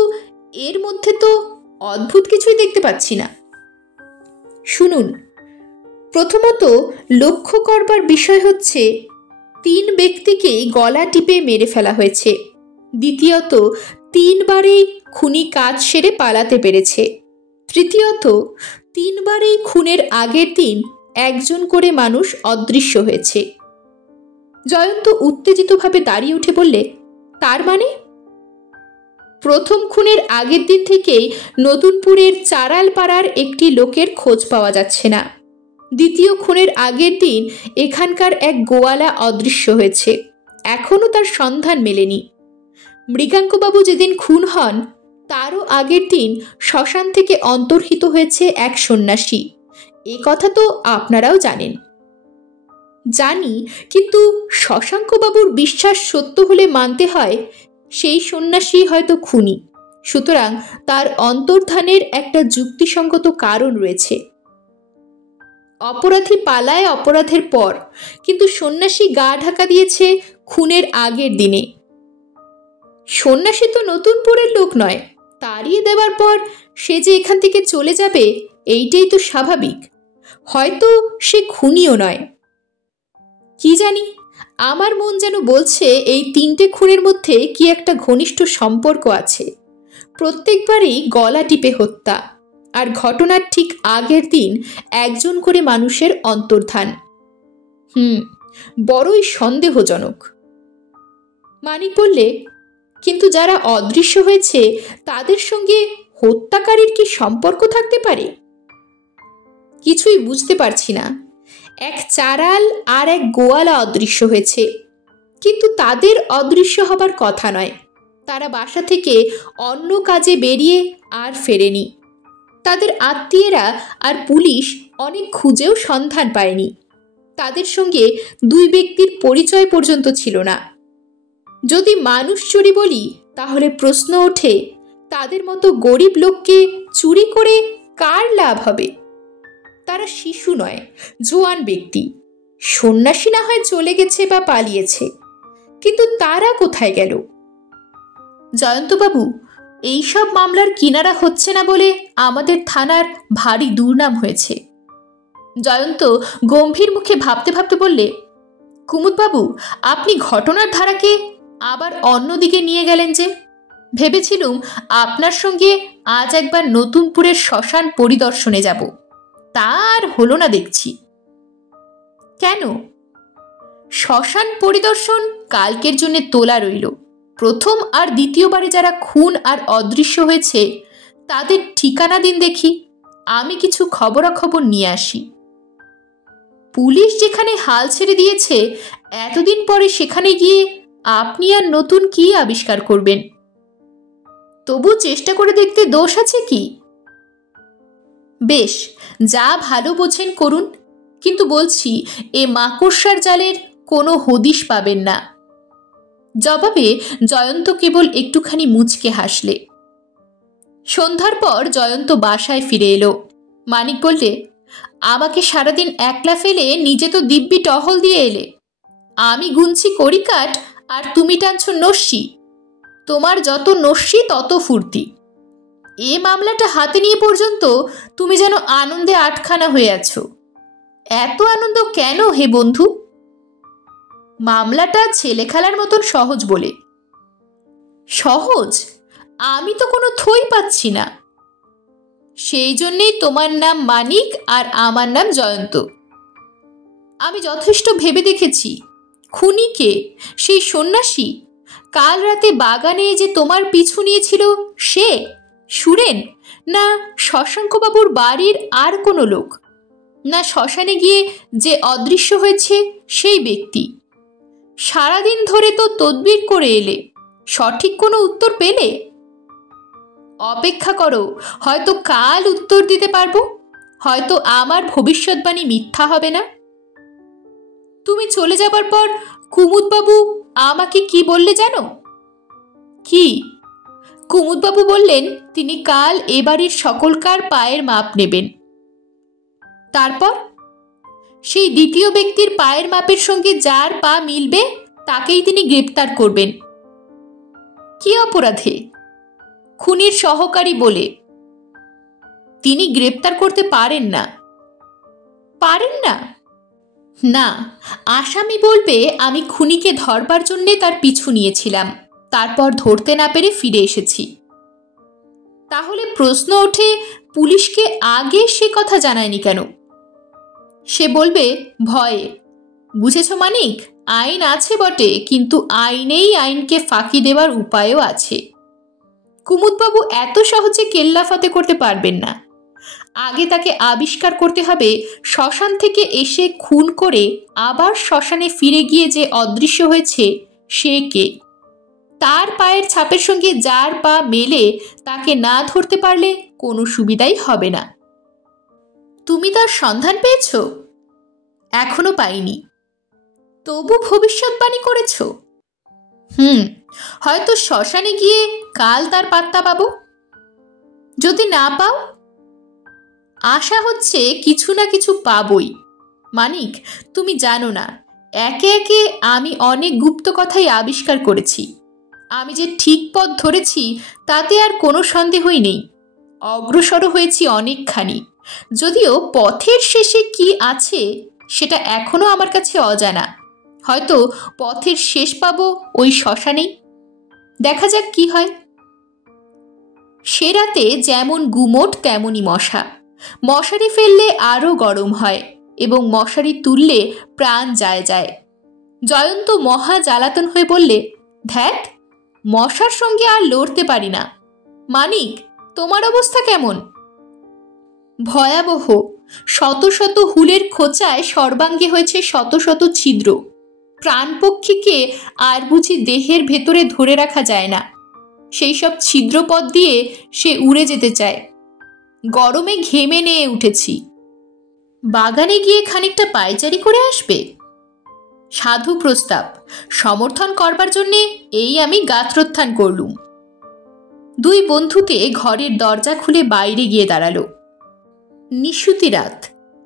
এর মধ্যে তো অদ্ভুত কিছুই দেখতে পাচ্ছি না। শুনুন, প্রথমত লক্ষ্য করবার বিষয় হচ্ছে 3 ব্যক্তিকেই গলা টিপে মেরে ফেলা হয়েছে। দ্বিতীয়ত 3 বারেই খুনি কাজ সেরে পালাতে পেরেছে। তৃতীয়ত 3 বারেই খুনের আগের দিন একজন করে মানুষ অদৃশ্য হয়েছে। জয়ন্ত উত্তেজিতভাবে দাঁড়িয়ে উঠে বললে, তার মানে? প্রথম খুনের আগের দিন থেকেই নতুনপুরের চারালপাড়ার একটি লোকের খোঁজ পাওয়া যাচ্ছে না। দ্বিতীয় খুনের আগের দিন এখানকার এক গোয়ালা অদৃশ্য হয়েছে, এখনো তার সন্ধান মেলেনি। মৃগাঙ্কবাবু যেদিন খুন হন তারও আগের দিন শ্মশান থেকে অন্তর্হিত হয়েছে এক সন্ন্যাসী। এ কথা তো আপনারাও জানেন। জানি, কিন্তু শশাঙ্কবাবুর বিশ্বাস সত্য হলে মানতে হয় সেই সন্ন্যাসী হয়তো খুনি। সুতরাং তার অন্তর্ধানের একটা যুক্তিসঙ্গত কারণ রয়েছে। অপরাধী পালায় অপরাধের পর, কিন্তু সন্ন্যাসী গা ঢাকা দিয়েছে খুনের আগের দিনে। সন্ন্যাসী তো নতুনপুরের লোক নয়, তাড়িয়ে দেওয়ার পর সে যে এখান থেকে চলে যাবে এইটাই তো স্বাভাবিক। হয়তো সে খুনিও নয়। কি জানি, আমার মন যেন বলছে এই 3টে খুনের মধ্যে কি একটা ঘনিষ্ঠ সম্পর্ক আছে। প্রত্যেকবারই গলা টিপে হত্যা, আর ঘটনার ঠিক আগের দিন একজন করে মানুষের অন্তর্ধান। বড়ই সন্দেহজনক। মানিক বললে, কিন্তু যারা অদৃশ্য হয়েছে তাদের সঙ্গে হত্যাকারীর কি সম্পর্ক থাকতে পারে? কিছুই বুঝতে পারছি না। এক চারাল আর এক গোয়ালা অদৃশ্য হয়েছে, কিন্তু তাদের অদৃশ্য হবার কথা নয়। তারা বাসা থেকে অন্য কাজে বেরিয়ে আর ফেরেনি। তাদের আত্মীয়রা আর পুলিশ অনেক খুঁজেও সন্ধান পায়নি। তাদের সঙ্গে 2 ব্যক্তির পরিচয় পর্যন্ত ছিল না। যদি মানুষ চুরি বলি তাহলে প্রশ্ন ওঠে, তাদের মতো গরিব লোককে চুরি করে কার লাভ হবে? তারা শিশু নয়, জোয়ান ব্যক্তি। সন্ন্যাসী না হয় চলে গেছে বা পালিয়েছে, কিন্তু তারা কোথায় গেল? জয়ন্তবাবু, এইসব মামলার কিনারা হচ্ছে না বলে আমাদের থানার ভারী দুর্নাম হয়েছে। জয়ন্ত গম্ভীর মুখে ভাবতে ভাবতে বললে, কুমুদবাবু, আপনি ঘটনার ধারাকে আবার অন্যদিকে নিয়ে গেলেন যে। ভেবেছিলুম আপনার সঙ্গে আজ একবার নতুনপুরের শ্মশান পরিদর্শনে যাব, তা আর হলো না দেখছি। কেন? শ্মশান পরিদর্শন কালকের জন্য তোলা রইল। প্রথম আর দ্বিতীয়বারে যারা খুন আর অদৃশ্য হয়েছে তাদের ঠিকানা দিন দেখি, আমি কিছু খবরাখবর নিয়ে আসি। পুলিশ যেখানে হাল ছেড়ে দিয়েছে, এতদিন পরে সেখানে গিয়ে আপনি আর নতুন কি আবিষ্কার করবেন? তবু চেষ্টা করে দেখতে দোষ আছে কি? বেশ, যা ভালো বোঝেন করুন, কিন্তু বলছি এ মাকড়সার জালের কোনো হদিশ পাবেন না। জবাবে জয়ন্ত কেবল একটুখানি মুচকে হাসলে। সন্ধ্যার পর জয়ন্ত বাসায় ফিরে এলো। মানিক বললে, আমাকে সারাদিন একলা ফেলে নিজে তো দিব্যি টহল দিয়ে এলে। আমি গুনছি কড়িকাঠ আর তুমি টানছো নস্যি। তোমার যত নস্যি তত ফুর্তি। এ মামলাটা হাতে নিয়ে পর্যন্ত তুমি যেন আনন্দে আটখানা হয়ে আছো। এত আনন্দ কেন হে বন্ধু? মামলাটা ছেলে খেলার মতন সহজ বলে। সহজ? আমি তো কোনো থই পাচ্ছি না। সেই জন্যেই তোমার নাম মানিক আর আমার নাম জয়ন্ত। আমি যথেষ্ট ভেবে দেখেছি। খুনিকে, সেই সন্ন্যাসী, কাল রাতে বাগানে যে তোমার পিছু নিয়েছিল সে, সুরেন, না শশাঙ্কবাবুর বাড়ির আর কোনো লোক, না শ্মশানে গিয়ে যে অদৃশ্য হয়েছে সেই ব্যক্তি? সারাদিন ধরে তো তদবির করে এলে, সঠিক কোনো উত্তর পেলে? অপেক্ষা করো, হয়তো কাল উত্তর দিতে পারবো, হয়তো আমার ভবিষ্যৎবাণী মিথ্যা হবে না। তুমি চলে যাবার পর কুমুদবাবু আমাকে কি বললে জানো? কি? কুমুদবাবু বললেন তিনি কাল এ বাড়ির সকলকার পায়ের মাপ নেবেন। তারপর সেই দ্বিতীয় ব্যক্তির পায়ের মাপের সঙ্গে যার পা মিলবে তাকেই তিনি গ্রেপ্তার করবেন। কি অপরাধে? খুনির সহকারী বলে। তিনি গ্রেপ্তার করতে পারেন না। পারেন না? না, আসামি বলবে আমি খুনিকে ধরবার জন্যে তার পিছু নিয়েছিলাম, তারপর ধরতে না পেরে ফিরে এসেছি। তাহলে প্রশ্ন ওঠে পুলিশকে আগে সে কথা জানায়নি কেন? সে বলবে ভয়ে। বুঝেছ মানিক, আইন আছে বটে, কিন্তু আইনেই আইনকে ফাঁকি দেওয়ার উপায়ও আছে। কুমুদবাবু এত সহজে কেল্লাফাতে করতে পারবেন না। আগে তাকে আবিষ্কার করতে হবে শ্মশান থেকে এসে খুন করে আবার শ্মশানে ফিরে গিয়ে যে অদৃশ্য হয়েছে সে কে। তার পায়ের ছাপের সঙ্গে যার পা মেলে তাকে না ধরতে পারলে কোনো সুবিধাই হবে না। তুমি তার সন্ধান পেয়েছ? এখনো পাইনি। তবু ভবিষ্যৎবাণী করেছ? হয়তো শ্মশানে গিয়ে কাল তার পাত্তা পাবো। যদি না পাও? আশা হচ্ছে কিছু না কিছু পাবই। মানিক, তুমি জানো না, একে একে আমি অনেক গুপ্ত কথাই আবিষ্কার করেছি। আমি যে ঠিক পথ ধরেছি তাতে আর কোনো সন্দেহই নেই। অগ্রসর হয়েছি অনেকখানি, যদিও পথের শেষে কি আছে সেটা এখনো আমার কাছে অজানা। হয়তো পথের শেষ পাবো ওই শ্মশানেই। দেখা যাক কি হয়। সে রাতে যেমন গুমোট তেমনই মশা। মশারি ফেললে আরও গরম হয় এবং মশারি তুললে প্রাণ যায় যায়। জয়ন্ত মহা জ্বালাতন হয়ে বললে, ধ্যাত, মশার সঙ্গে আর লড়তে পারি না। মানিক, তোমার অবস্থা কেমন? ভয়াবহ। শত শত হুলের খোঁচায় সর্বাঙ্গে হয়েছে শত শত ছিদ্র। প্রাণপক্ষীকে আর বুঝি দেহের ভেতরে ধরে রাখা যায় না। সেই সব ছিদ্রপথ দিয়ে সে উড়ে যেতে চায়। গরমে ঘেমে নিয়ে উঠেছি। বাগানে গিয়ে খানিকটা পায়চারি করে আসবে? সাধু প্রস্তাব, সমর্থন করবার জন্যে এই আমি গাত্রোত্থান করলুম। দুই বন্ধুতে ঘরের দরজা খুলে বাইরে গিয়ে দাঁড়ালো। নিশুতি রাত।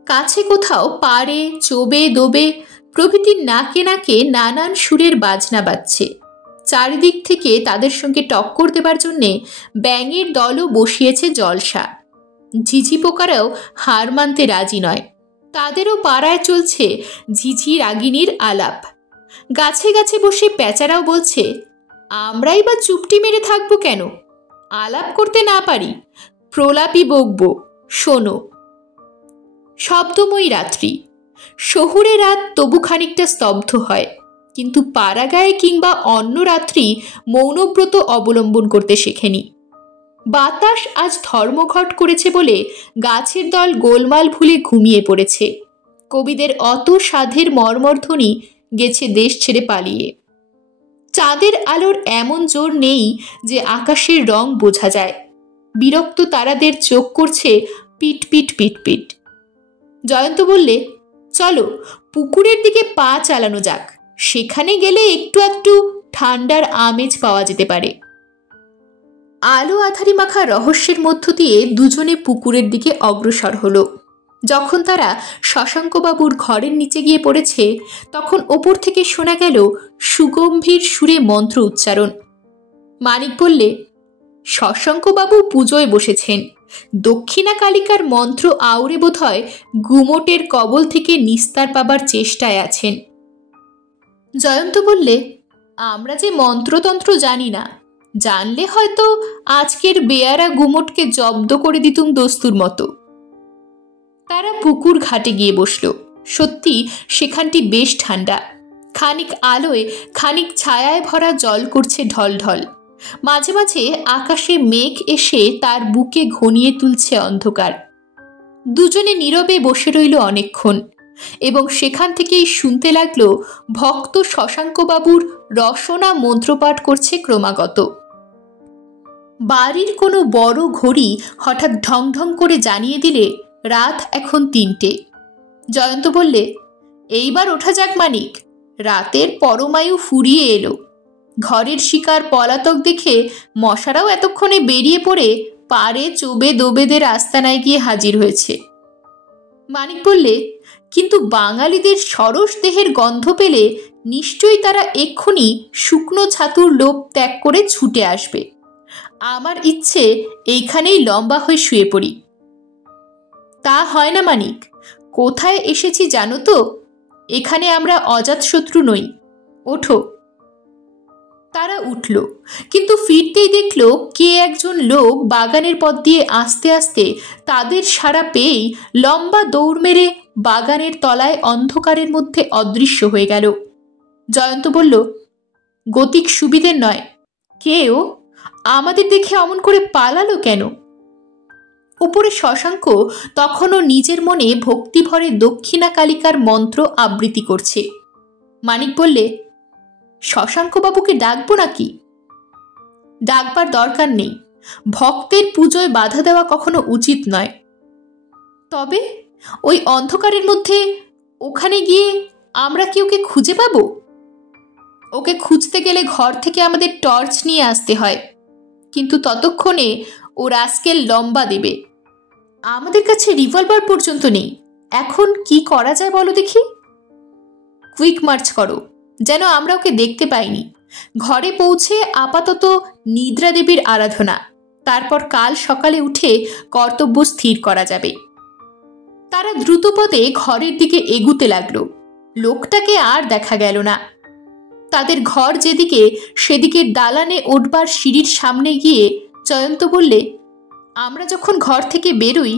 কাছে কোথাও পাড়ে, চোবে, দোবে প্রভৃতির নাকে নাকে নানান সুরের বাজনা বাজছে। চারিদিক থেকে তাদের সঙ্গে টক্কর দেবার জন্যে ব্যাঙের দলও বসিয়েছে জলসা। ঝিঝি পোকারাও হার মানতে রাজি নয়। তাদেরও পাড়ায় চলছে ঝিঝি রাগিনীর আলাপ। গাছে গাছে বসে পেঁচারাও বলছে, আমরাই বা চুপটি মেরে থাকবো কেন? আলাপ করতে না পারি, প্রলাপই বকবো, শোনো। শব্দময়ী রাত্রি। শহুরে রাত তবু খানিকটা স্তব্ধ হয়, কিন্তু পাড়াগায়ে কিংবা অন্য রাত্রি মৌনব্রত অবলম্বন করতে শেখেনি। বাতাস আজ ধর্মঘট করেছে বলে গাছের দল গোলমাল ভুলে ঘুমিয়ে পড়েছে। কবিদের অত সাধের মর্মর্ধ্বনি গেছে দেশ ছেড়ে পালিয়ে। চাঁদের আলোর এমন জোর নেই যে আকাশের রং বোঝা যায়। বিরক্ত তারাদের চোখ করছে পিট পিট পিট পিট। জয়ন্ত বললে, চলো পুকুরের দিকে পা চালানো যাক, সেখানে গেলে একটু একটু ঠান্ডার আমেজ পাওয়া যেতে পারে। আলো আধারি মাখা রহস্যের মধ্য দিয়ে দুজনে পুকুরের দিকে অগ্রসর হলো। যখন তারা শশাঙ্কবাবুর ঘরের নিচে গিয়ে পড়েছে, তখন ওপর থেকে শোনা গেল সুগম্ভীর সুরে মন্ত্র উচ্চারণ। মানিক বললে, শশাঙ্কবাবু পুজোয় বসেছেন। দক্ষিণা কালিকার মন্ত্র আউড়ে বোধহয় গুমোটের কবল থেকে নিস্তার পাবার চেষ্টায় আছেন। জয়ন্ত বললে, আমরা যে মন্ত্রতন্ত্র জানি না, জানলে হয়তো আজকের বেয়ারা গুমোটকে জব্দ করে দিতুম দস্তুর মতো। তারা পুকুর ঘাটে গিয়ে বসল। সত্যি সেখানটি বেশ ঠান্ডা। খানিক আলোয় খানিক ছায়ায় ভরা জল করছে ঢল ঢল। মাঝে মাঝে আকাশে মেঘ এসে তার বুকে ঘনিয়ে তুলছে অন্ধকার। দুজনে নীরবে বসে রইল অনেকক্ষণ, এবং সেখান থেকেই শুনতে লাগলো ভক্ত শশাঙ্কবাবুর রসনা মন্ত্রপাঠ করছে ক্রমাগত। বাড়ির কোনো বড় ঘড়ি হঠাৎ ঢং ঢং করে জানিয়ে দিলে রাত এখন 3টে। জয়ন্ত বললে, এইবার ওঠা যাক মানিক, রাতের পরমায়ু ফুরিয়ে এলো। ঘরের শিকার পলাতক দেখে মশারাও এতক্ষণে বেরিয়ে পড়ে পাড়ে চোবে দোবেদের আস্তানায় গিয়ে হাজির হয়েছে। মানিক বললে, কিন্তু বাঙালিদের সরস দেহের গন্ধ পেলে নিশ্চয়ই তারা এক্ষুনি শুকনো ছাতুর লোভ ত্যাগ করে ছুটে আসবে। আমার ইচ্ছে এইখানেই লম্বা হয়ে শুয়ে পড়ি। তা হয় না মানিক, কোথায় এসেছি জানো তো? এখানে আমরা অজাতশত্রু নই, ওঠো। তারা উঠল, কিন্তু ফিরতেই দেখল কে একজন লোক বাগানের পথ দিয়ে আস্তে আস্তে তাদের সাড়া পেয়েই লম্বা দৌড় মেরে বাগানের তলায় অন্ধকারের মধ্যে অদৃশ্য হয়ে গেল। জয়ন্ত বলল, গতিক সুবিধের নয়। কে ও? আমাদের দেখে অমন করে পালালো কেন? উপরে শশাঙ্ক তখনও নিজের মনে ভক্তিভরে দক্ষিণা কালিকার মন্ত্র আবৃত্তি করছে। মানিক বললে, শশাঙ্কবাবুকে ডাকবো নাকি? ডাকবার দরকার নেই, ভক্তের পুজোয় বাধা দেওয়া কখনো উচিত নয়। তবে ওই অন্ধকারের মধ্যে ওখানে গিয়ে আমরা কি ওকে খুঁজে পাবো? ওকে খুঁজতে গেলে ঘর থেকে আমাদের টর্চ নিয়ে আসতে হয়, কিন্তু ততক্ষণে ও রাস্কেল লম্বা দেবে। আমাদের কাছে রিভলভার পর্যন্ত নেই। এখন কি করা যায় বলো দেখি? কুইক মার্চ করো, যেন আমরা ওকে দেখতে পাইনি। ঘরে পৌঁছে আপাতত নিদ্রা দেবীর আরাধনা, তারপর কাল সকালে উঠে কর্তব্য স্থির করা যাবে। তারা দ্রুতপদে ঘরের দিকে এগুতে লাগল। লোকটাকে আর দেখা গেল না। তাদের ঘর যেদিকে সেদিকে দালানে উঠবার সিঁড়ির সামনে গিয়ে জয়ন্ত বললে, আমরা যখন ঘর থেকে বেরোই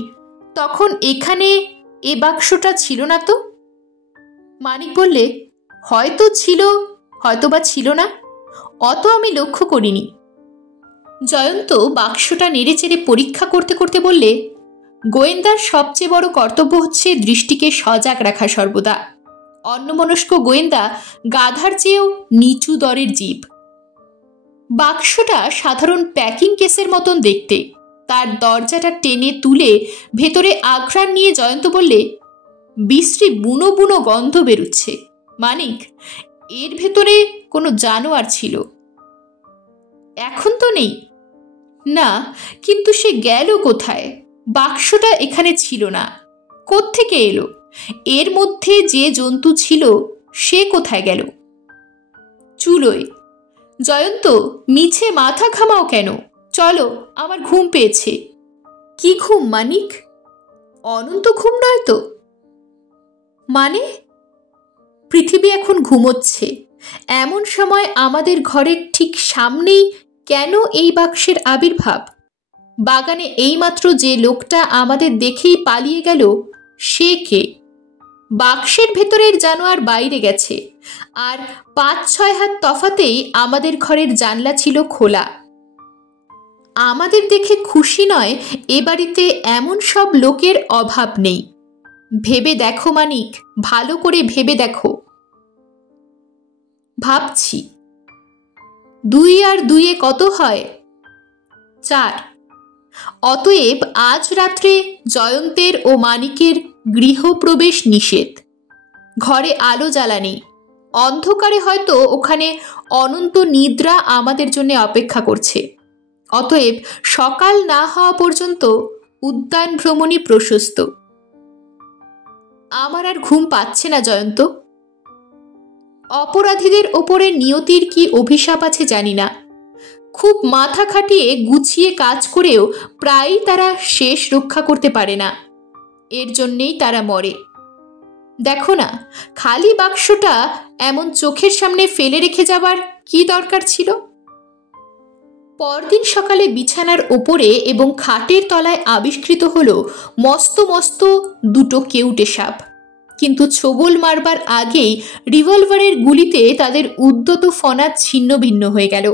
তখন এখানে এ বাক্সটা ছিল না তো? মানিক বললে, হয়তো ছিল, হয়তো বা ছিল না, অত আমি লক্ষ্য করিনি। জয়ন্ত বাক্সটা নেড়েচেড়ে পরীক্ষা করতে করতে বললে, গোয়েন্দার সবচেয়ে বড় কর্তব্য হচ্ছে দৃষ্টিকে সজাগ রাখা সর্বদা। অন্যমনস্ক গোয়েন্দা গাধার চেয়েও নিচু দরের জীব। বাক্সটা সাধারণ প্যাকিং কেসের মতন দেখতে। তার দরজাটা টেনে তুলে ভেতরে আঘ্রাণ নিয়ে জয়ন্ত বললে, বিশ্রী বুনো বুনো গন্ধ বেরুচ্ছে। মানিক, এর ভেতরে কোনো জানোয়ার ছিল? এখন তো নেই। না, কিন্তু সে গেল কোথায়? বাক্সটা এখানে ছিল না, কোত্থেকে এলো? এর মধ্যে যে জন্তু ছিল সে কোথায় গেল? চুলোয়। জয়ন্ত, মিছে মাথা ঘামাও কেন? চলো, আমার ঘুম পেয়েছে। কি ঘুম মানিক? অনন্ত ঘুম নয় তো? মানে? পৃথিবী এখন ঘুমোচ্ছে, এমন সময় আমাদের ঘরের ঠিক সামনেই কেন এই বাক্সের আবির্ভাব? বাগানে এইমাত্র যে লোকটা আমাদের দেখেই পালিয়ে গেল সে কে? বাক্সের ভেতরের জানোয়ার বাইরে গেছে, আর 5-6 হাত তফাতেই আমাদের ঘরের জানলা ছিল খোলা। আমাদের দেখে খুশি নয় এ বাড়িতে এমন সব লোকের অভাব নেই। ভেবে দেখো মানিক, ভালো করে ভেবে দেখো। ভাবছি। 2 আর 2 কত হয়? 4। অতএব আজ রাত্রে জয়ন্তের ও মানিকের গৃহপ্রবেশ নিষেধ। ঘরে আলো জ্বালা নেই। অন্ধকারে হয়তো ওখানে অনন্ত নিদ্রা আমাদের জন্য অপেক্ষা করছে। অতএব সকাল না হওয়া পর্যন্ত উদ্যান ভ্রমণই প্রশস্ত। আমার আর ঘুম পাচ্ছে না জয়ন্ত। অপরাধীদের ওপরে নিয়তির কি অভিশাপ আছে জানি না। খুব মাথা খাটিয়ে গুছিয়ে কাজ করেও প্রায়ই তারা শেষ রক্ষা করতে পারে না। এর জন্যেই তারা মরে। দেখো না, খালি বাক্সটা এমন চোখের সামনে ফেলে রেখে যাবার কি দরকার ছিল? পরদিন সকালে বিছানার ওপরে এবং খাটের তলায় আবিষ্কৃত হলো মস্ত মস্ত 2 কেউটে সাপ। কিন্তু ছোবল মারবার আগেই রিভলভারের গুলিতে তাদের উদ্যত ফনা ছিন্ন ভিন্ন হয়ে গেল।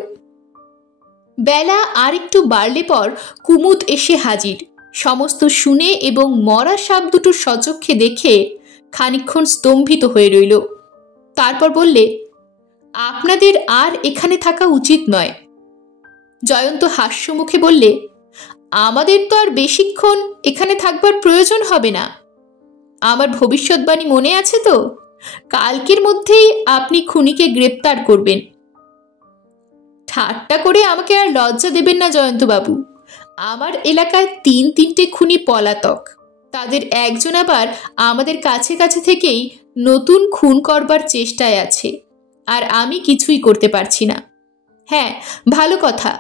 বেলা আর একটু বাড়লে পর কুমুদ এসে হাজির। সমস্ত শুনে এবং মরা সাপ 2 সচক্ষে দেখে খানিকক্ষণ স্তম্ভিত হয়ে রইল। তারপর বললে, আপনাদের আর এখানে থাকা উচিত নয়। জয়ন্ত হাস্যমুখে বললে, আমাদের তো আর বেশিক্ষণ এখানে থাকবার প্রয়োজন হবে না। আমার ভবিষ্যৎবাণী মনে আছে তো? কালকের মধ্যেই আপনি খুনিকে গ্রেপ্তার করবেন। ঠাট্টা করে আমাকে আর লজ্জা দেবেন না জয়ন্তবাবু। আমার এলাকায় 3-3টে খুনি পলাতক। তাদের একজন আবার আমাদের কাছে কাছে থেকেই নতুন খুন করবার চেষ্টায় আছে, আর আমি কিছুই করতে পারছি না। হ্যাঁ, ভালো কথা,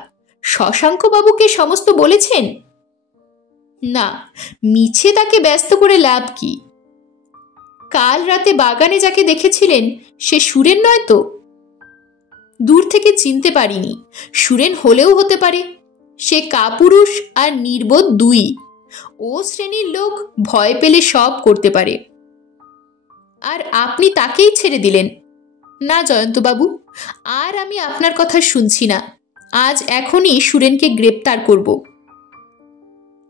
শশাঙ্কবাবুকে সমস্ত বলেছেন? না, মিছে তাকে ব্যস্ত করে লাভ কি? কাল রাতে বাগানে যাকে দেখেছিলেন সে সুরেন নয় তো? দূর থেকে চিনতে পারিনি। সুরেন হলেও হতে পারে। সে কাপুরুষ আর নির্বোধ দুই। ও শ্রেণীর লোক ভয় পেলে সব করতে পারে। আর আপনি তাকেই ছেড়ে দিলেন? না জয়ন্তবাবু, আর আমি আপনার কথা শুনছি না। আজ এখনই সুরেনকে গ্রেপ্তার করব।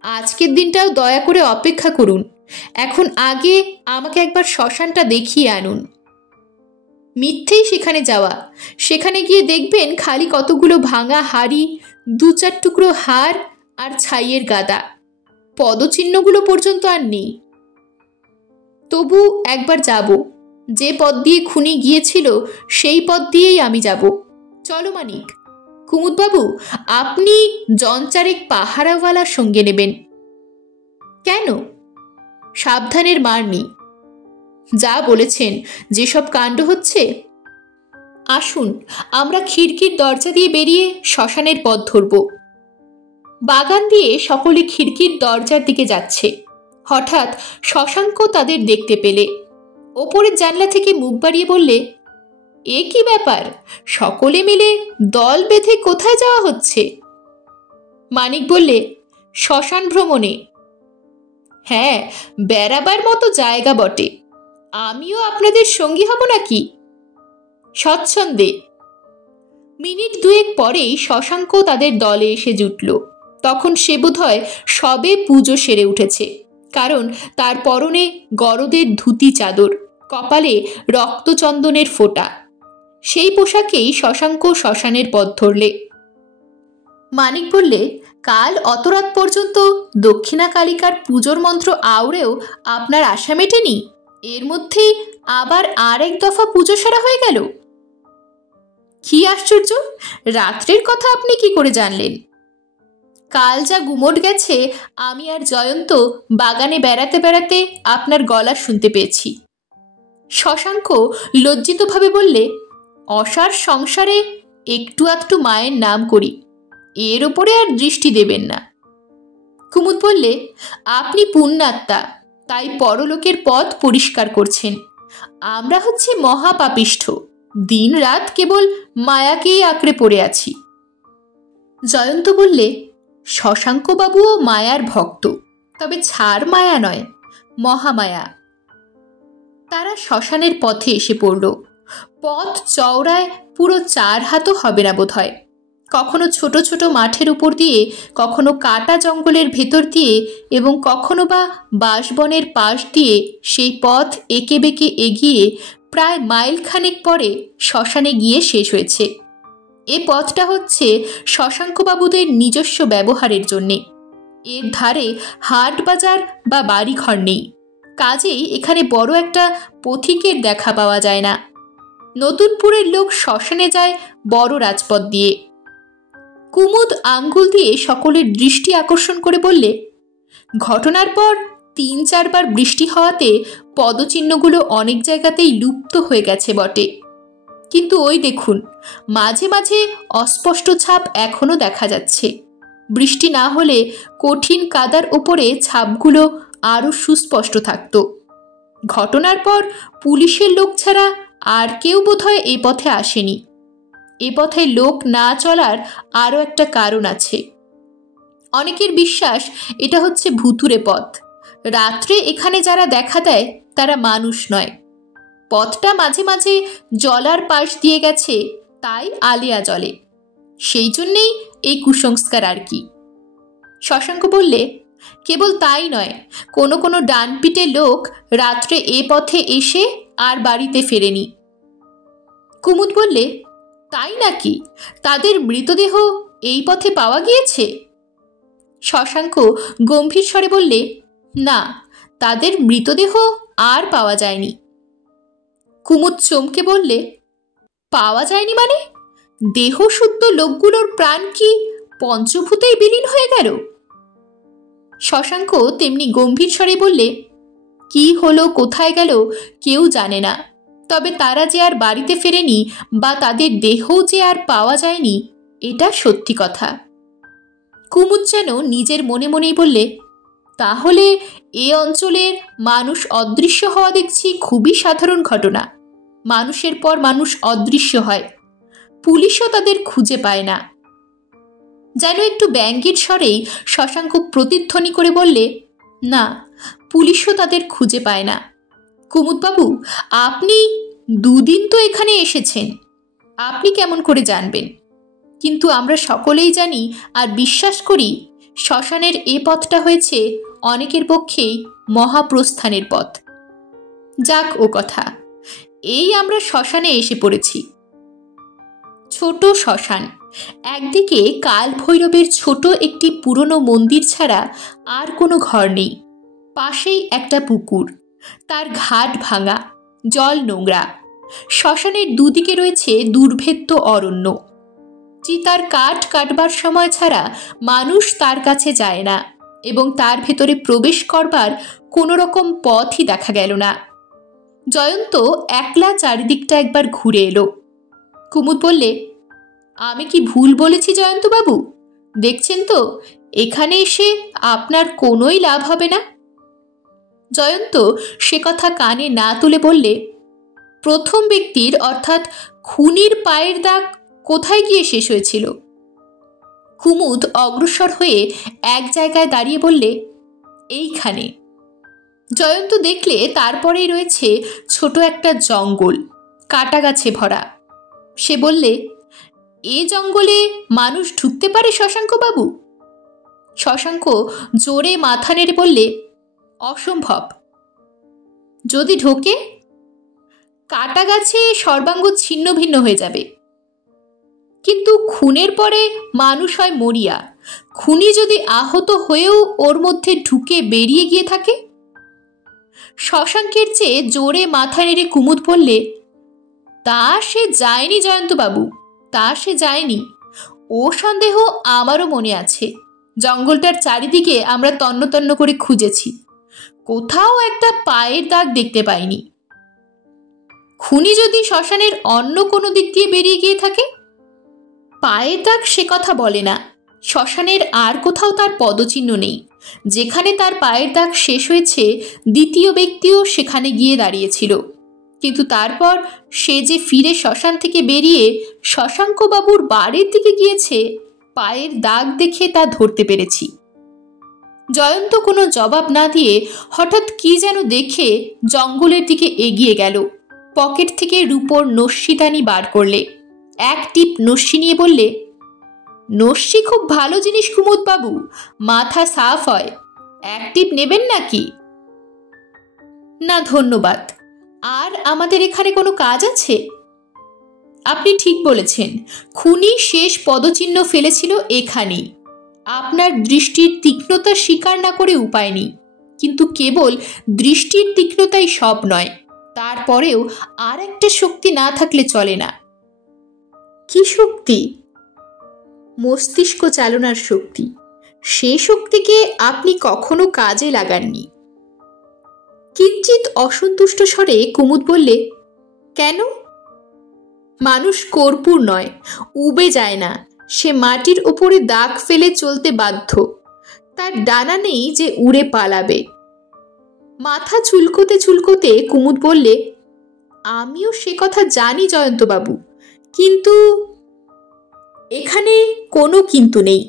আজকের দিনটাও দয়া করে অপেক্ষা করুন। এখন আগে আমাকে একবার শ্মশানটা দেখিয়ে আনুন। মিথ্যেই সেখানে যাওয়া। সেখানে গিয়ে দেখবেন খালি কতগুলো ভাঙা হাড়ি, 2-4 টুকরো হাড় আর ছাইয়ের গাদা। পদচিহ্নগুলো পর্যন্ত আর নেই। তবু একবার যাব। যে পথ দিয়ে খুনি গিয়েছিল সেই পথ দিয়েই আমি যাব। চলো মানিক। কুমুদবাবু, আপনি জনচারেক পাহারাওয়ালার সঙ্গে নেবেন। কেন? সাবধানের মার নেই। যা বলেছেন, যেসব কাণ্ড হচ্ছে। আসুন, আমরা খিড়কির দরজা দিয়ে বেরিয়ে শ্মশানের পথ ধরব। বাগান দিয়ে সকলে খিড়কির দরজার দিকে যাচ্ছে। হঠাৎ শশাঙ্ক তাদের দেখতে পেলে ওপরের জানলা থেকে মুখ বাড়িয়ে বললে, এ কি ব্যাপার? সকলে মিলে দল বেঁধে কোথায় যাওয়া হচ্ছে? মানিক বললে, শ্মশান ভ্রমণে। হ্যাঁ, বেড়াবার মতো জায়গা বটে। আমিও আপনাদের সঙ্গী হব নাকি? স্বচ্ছন্দে। মিনিট 2 পরেই শশাঙ্ক তাদের দলে এসে জুটল। তখন সে বোধহয় সবে পুজো সেরে উঠেছে, কারণ তার পরনে গরদের ধুতি চাদর, কপালে রক্তচন্দনের ফোঁটা। সেই পোশাকেই শশাঙ্ক শ্মশানের পথ ধরলে। মানিক বললে, কাল অত রাত পর্যন্ত দক্ষিণা কালিকার পুজোর মন্ত্র আওড়েও আপনার আশা মেটেনি? এর মধ্যেই আবার আর এক দফা পুজো সারা হয়ে গেল। কি আশ্চর্য! রাত্রের কথা আপনি কি করে জানলেন? কাল যা গুমট গেছে, আমি আর জয়ন্ত বাগানে বেড়াতে বেড়াতে আপনার গলা শুনতে পেয়েছি। শশাঙ্ক লজ্জিতভাবে বললে, অসার সংসারে একটু আধটু মায়ের নাম করি, এর ওপরে আর দৃষ্টি দেবেন না। কুমুদ বললে, আপনি পুণ্যাত্মা, তাই পরলোকের পথ পরিষ্কার করছেন। আমরা হচ্ছে মহাপাপিষ্ঠ, দিন রাত কেবল মায়াকেই আঁকড়ে পড়ে আছি। জয়ন্ত বললে, শশাঙ্কবাবুও মায়ার ভক্ত, তবে ছাড় মায়া নয়, মহামায়া। তারা শ্মশানের পথে এসে পড়ল। পথ চওড়ায় পুরো 4 হাতও হবে না বোধ হয়। কখনো ছোট ছোট মাঠের উপর দিয়ে, কখনো কাটা জঙ্গলের ভেতর দিয়ে, এবং কখনো বা বাঁশবনের পাশ দিয়ে সেই পথ এঁকে বেঁকে এগিয়ে প্রায় মাইলখানেক পরে শ্মশানে গিয়ে শেষ হয়েছে। এ পথটা হচ্ছে শশাঙ্কবাবুদের নিজস্ব ব্যবহারের জন্যে। এর ধারে হাট বাজার বা বাড়িঘর নেই, কাজেই এখানে বড় একটা পথিকের দেখা পাওয়া যায় না। নতুনপুরের লোক শ্মশানে যায় বড় রাজপথ দিয়ে। কুমুদ আঙ্গুল দিয়ে সকলের দৃষ্টি আকর্ষণ করে বললে, ঘটনার পর 3-4 বার বৃষ্টি হওয়াতে পদচিহ্নগুলো অনেক জায়গাতেই লুপ্ত হয়ে গেছে বটে, কিন্তু ওই দেখুন, মাঝে মাঝে অস্পষ্ট ছাপ এখনো দেখা যাচ্ছে। বৃষ্টি না হলে কঠিন কাদার ওপরে ছাপগুলো আরো সুস্পষ্ট থাকত। ঘটনার পর পুলিশের লোক ছাড়া আর কেউ বোধহয় এ পথে আসেনি। এ পথে লোক না চলার আরও একটা কারণ আছে। অনেকের বিশ্বাস এটা হচ্ছে ভুতুরে পথ। রাত্রে এখানে যারা দেখা দেয় তারা মানুষ নয়। পথটা মাঝে মাঝে জলার পাশ দিয়ে গেছে, তাই আলিয়া জলে। সেই জন্যেই এই কুসংস্কার আর কি। শশাঙ্ক বললে, কেবল তাই নয়, কোনো কোনো ডানপিটে লোক রাত্রে এ পথে এসে আর বাড়িতে ফেরেনি। কুমুদ বললে, তাই নাকি? তাদের মৃতদেহ এই পথে পাওয়া গিয়েছে? শশাঙ্ক গম্ভীর স্বরে বললে, না, তাদের মৃতদেহ আর পাওয়া যায়নি। কুমুদ চমকে বললে, পাওয়া যায়নি মানে? দেহশুদ্ধ লোকগুলোর প্রাণ কি পঞ্চভূতেই বিলীন হয়ে গেল? শশাঙ্ক তেমনি গম্ভীর স্বরে বললে, কি হলো, কোথায় গেল কেউ জানে না, তবে তারা যে আর বাড়িতে ফেরেনি বা তাদের দেহ যে আর পাওয়া যায়নি, এটা সত্যি কথা। কুমুদ যেন নিজের মনে মনেই বললে, তাহলে এ অঞ্চলের মানুষ অদৃশ্য হওয়া দেখছি খুবই সাধারণ ঘটনা। মানুষের পর মানুষ অদৃশ্য হয়, পুলিশও তাদের খুঁজে পায় না। যেন একটু ব্যঙ্গের স্বরেই শশাঙ্ক প্রতিধ্বনি করে বললে, না, পুলিশও তাদের খুঁজে পায় না। কুমুদবাবু, আপনি দুদিন তো এখানে এসেছেন, আপনি কেমন করে জানবেন? কিন্তু আমরা সকলেই জানি আর বিশ্বাস করি, শ্মশানের এ পথটা হয়েছে অনেকের পক্ষেই মহাপ্রস্থানের পথ। যাক ও কথা, এই আমরা শ্মশানে এসে পড়েছি। ছোট শ্মশান, একদিকে কাল ভৈরবের ছোট একটি পুরনো মন্দির ছাড়া আর কোনো ঘর নেই। পাশেই একটা পুকুর, তার ঘাট ভাঙা, জল নোংরা। শ্মশানের দুদিকে রয়েছে দুর্ভেদ্য অরণ্য। চিতার কাঠ কাটবার সময় ছাড়া মানুষ তার কাছে যায় না, এবং তার ভেতরে প্রবেশ করবার কোনো রকম পথই দেখা গেল না। জয়ন্ত একলা চারিদিকটা একবার ঘুরে এলো। কুমুদ বললে, আমি কি ভুল বলেছি জয়ন্তবাবু? দেখছেন তো, এখানে এসে আপনার কোনোই লাভ হবে না। জয়ন্ত সে কথা কানে না তুলে বললে, প্রথম ব্যক্তির অর্থাৎ খুনির পায়ের দাগ কোথায় গিয়ে শেষ হয়েছিল? কুমুদ অগ্রসর হয়ে এক জায়গায় দাঁড়িয়ে বললে, এইখানে। জয়ন্ত দেখলে তারপরেই রয়েছে ছোট একটা জঙ্গল, কাটা গাছে ভরা। সে বললে, এ জঙ্গলে মানুষ ঢুকতে পারে শশাঙ্কবাবু? শশাঙ্ক জোরে মাথা নেড়ে বললে, অসম্ভব। যদি ঢোকে? কাটা গাছে সর্বাঙ্গ ছিন্ন ভিন্ন হয়ে যাবে। কিন্তু খুনের পরে মানুষ হয় মরিয়া, খুনি যদি আহত হয়েও ওর মধ্যে ঢুকে বেরিয়ে গিয়ে থাকে? শশাঙ্কের চেয়ে জোরে মাথা নেড়ে কুমুদ বললে, তা সে যায়নি জয়ন্তবাবু, তা সে যায়নি। ও সন্দেহ আমারও মনে আছে। জঙ্গলটার চারিদিকে আমরা তন্ন তন্ন করে খুঁজেছি, কোথাও একটা পায়ের দাগ দেখতে পাইনি। খুনি যদি শ্মশানের অন্য কোনো দিক দিয়ে বেরিয়ে গিয়ে থাকে? পায়ের দাগ সে কথা বলে না, শ্মশানের আর কোথাও তার পদচিহ্ন নেই। যেখানে তার পায়ের দাগ শেষ হয়েছে, দ্বিতীয় ব্যক্তিও সেখানে গিয়ে দাঁড়িয়েছিল। কিন্তু তারপর সে যে ফিরে শ্মশান থেকে বেরিয়ে শশাঙ্কবাবুর বাড়ির দিকে গিয়েছে, পায়ের দাগ দেখে তা ধরতে পেরেছি। জয়ন্ত কোনো জবাব না দিয়ে হঠাৎ কি যেন দেখে জঙ্গলের দিকে এগিয়ে গেল। পকেট থেকে রূপোর নস্যিদানি বার করলে, এক টিপ নস্যি নিয়ে বললে, নস্যি খুব ভালো জিনিস কুমুদবাবু, মাথা সাফ হয়। এক টিপ নেবেন নাকি? না ধন্যবাদ। আর আমাদের এখানে কোনো কাজ আছে? আপনি ঠিক বলেছেন, খুনি শেষ পদচিহ্ন ফেলেছিল এখানেই। আপনার দৃষ্টির তীক্ষ্ণতা স্বীকার না করে উপায় নেই, কিন্তু কেবল দৃষ্টির তীক্ষ্ণতাই সব নয়, তারপরেও আর একটা শক্তি না থাকলে চলে না। কি শক্তি? মস্তিষ্ক চালনার শক্তি। সে শক্তিকে আপনি কখনো কাজে লাগাননি। কিঞ্চিত অসন্তুষ্ট স্বরে কুমুদ বললে, কেন? মানুষ কর্পূর নয়, উবে যায় না। সে মাটির উপরে দাগ ফেলে চলতে বাধ্য। তার ডানা নেই যে উড়ে পালাবে। মাথা চুলকোতে চুলকোতে কুমুদ বললে, আমিও সে কথা জানি জয়ন্তবাবু, কিন্তু এখানে কোনো কিন্তু নেই।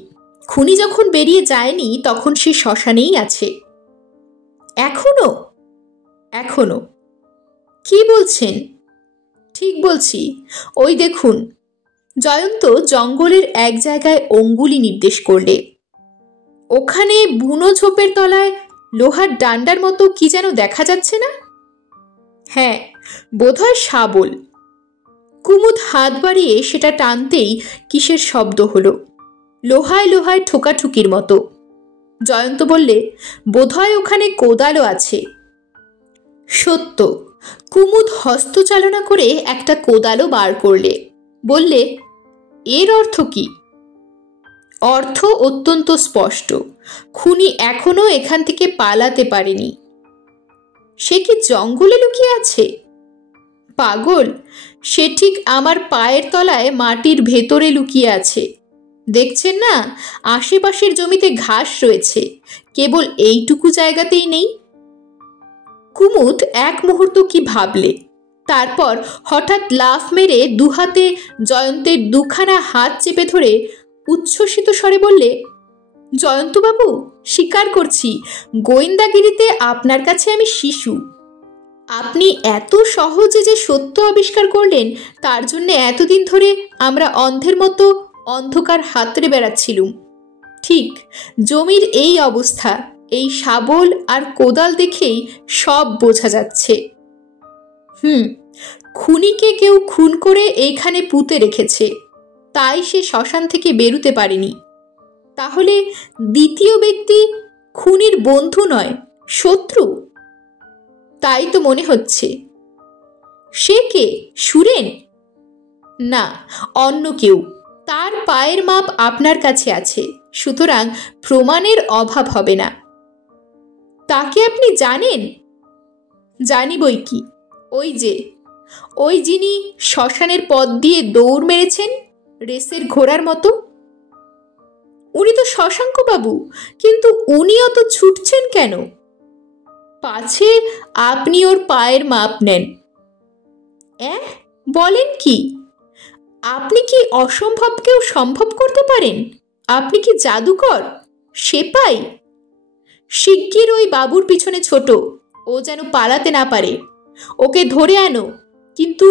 খুনি যখন বেরিয়ে যায়নি তখন সে শ্মশানেই আছে। এখনো? এখনো। কি বলছেন? ঠিক বলছি, ওই দেখুন। জয়ন্ত জঙ্গলের এক জায়গায় অঙ্গুলি নির্দেশ করলে। ওখানে বুনো ঝোপের তলায় লোহার ডান্ডার মতো কি যেন দেখা যাচ্ছে না? হ্যাঁ, বোধহয় শাবল। কুমুদ হাত বাড়িয়ে সেটা টানতেই কিসের শব্দ হলো। লোহায় লোহায় ঠোকাঠুকির মতো। জয়ন্ত বললে, বোধহয় ওখানে কোদালও আছে। সত্য, কুমুদ হস্তচালনা করে একটা কোদালও বার করলে। বললে, এর অর্থ কি? অর্থ অত্যন্ত স্পষ্ট, খুনি এখনো এখান থেকে পালাতে পারেনি। সে কি জঙ্গলে লুকিয়ে আছে? পাগল, সে ঠিক আমার পায়ের তলায় মাটির ভেতরে লুকিয়ে আছে। দেখছেন না, আশেপাশের জমিতে ঘাস রয়েছে, কেবল এইটুকু জায়গাতেই নেই। কুমুদ এক মুহূর্ত কি ভাবলে, তারপর হঠাৎ লাফ মেরে দুহাতে জয়ন্তের দুখানা হাত চেপে ধরে উচ্ছ্বসিত স্বরে বললে, জয়ন্তবাবু, স্বীকার করছি, গোয়েন্দাগিরিতে আপনার কাছে আমি শিশু। আপনি এত সহজে যে সত্য আবিষ্কার করলেন, তার জন্য এতদিন ধরে আমরা অন্ধের মতো অন্ধকার হাতড়ে বেড়াচ্ছিলুম। ঠিক জমির এই অবস্থা, এই শাবল আর কোদাল দেখেই সব বোঝা যাচ্ছে। খুনিকে কেউ খুন করে এইখানে পুঁতে রেখেছে, তাই সে শ্মশান থেকে বেরুতে পারেনি। তাহলে দ্বিতীয় ব্যক্তি খুনির বন্ধু নয়, শত্রু? তাই তো মনে হচ্ছে। সে কে? সুরেন? না, অন্য কেউ। তার পায়ের মাপ আপনার কাছে আছে, সুতরাং প্রমাণের অভাব হবে না। তাকে আপনি জানেন? জানি বই কি। ওই যিনি শ্মশানের পথ দিয়ে দৌড় মেরেছেন রেসের ঘোড়ার মতো। উনি তো শশাঙ্ক বাবু, কিন্তু উনি অত ছুটছেন কেন? পাছে আপনি ওর পায়ের মাপ নেন। বলেন কি? আপনি কি অসম্ভবকেও সম্ভব করতে পারেন? আপনি কি জাদুকর, সেপাই? শিগগির ওই বাবুর পিছনে ছোট, ও যেন পালাতে না পারে। ওকে ধরে আনো। কিন্তু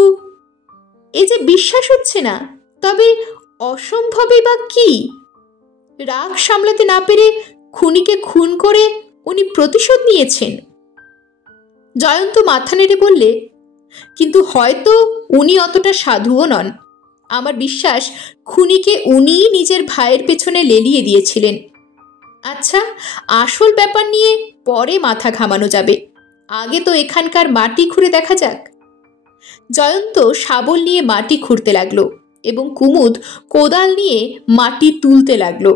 এ যে বিশ্বাস হচ্ছে না। তবে অসম্ভবে বা কি? রাগ সামলাতে না পেরে খুনিকে খুন করে উনি প্রতিশোধ নিয়েছেন। জয়ন্ত মাথা নেড়ে বললে, কিন্তু হয়তো উনি অতটা সাধুও নন। আমার বিশ্বাস, খুনিকে উনিই নিজের ভাইয়ের পেছনে লেলিয়ে দিয়েছিলেন। আচ্ছা, আসল ব্যাপার নিয়ে পরে মাথা ঘামানো যাবে, আগে তো এখানকার মাটি খুঁড়ে দেখা যাক। জয়ন্ত শাবল নিয়ে মাটি খুঁড়তে লাগলো এবং কুমুদ কোদাল নিয়ে মাটি তুলতে লাগলো।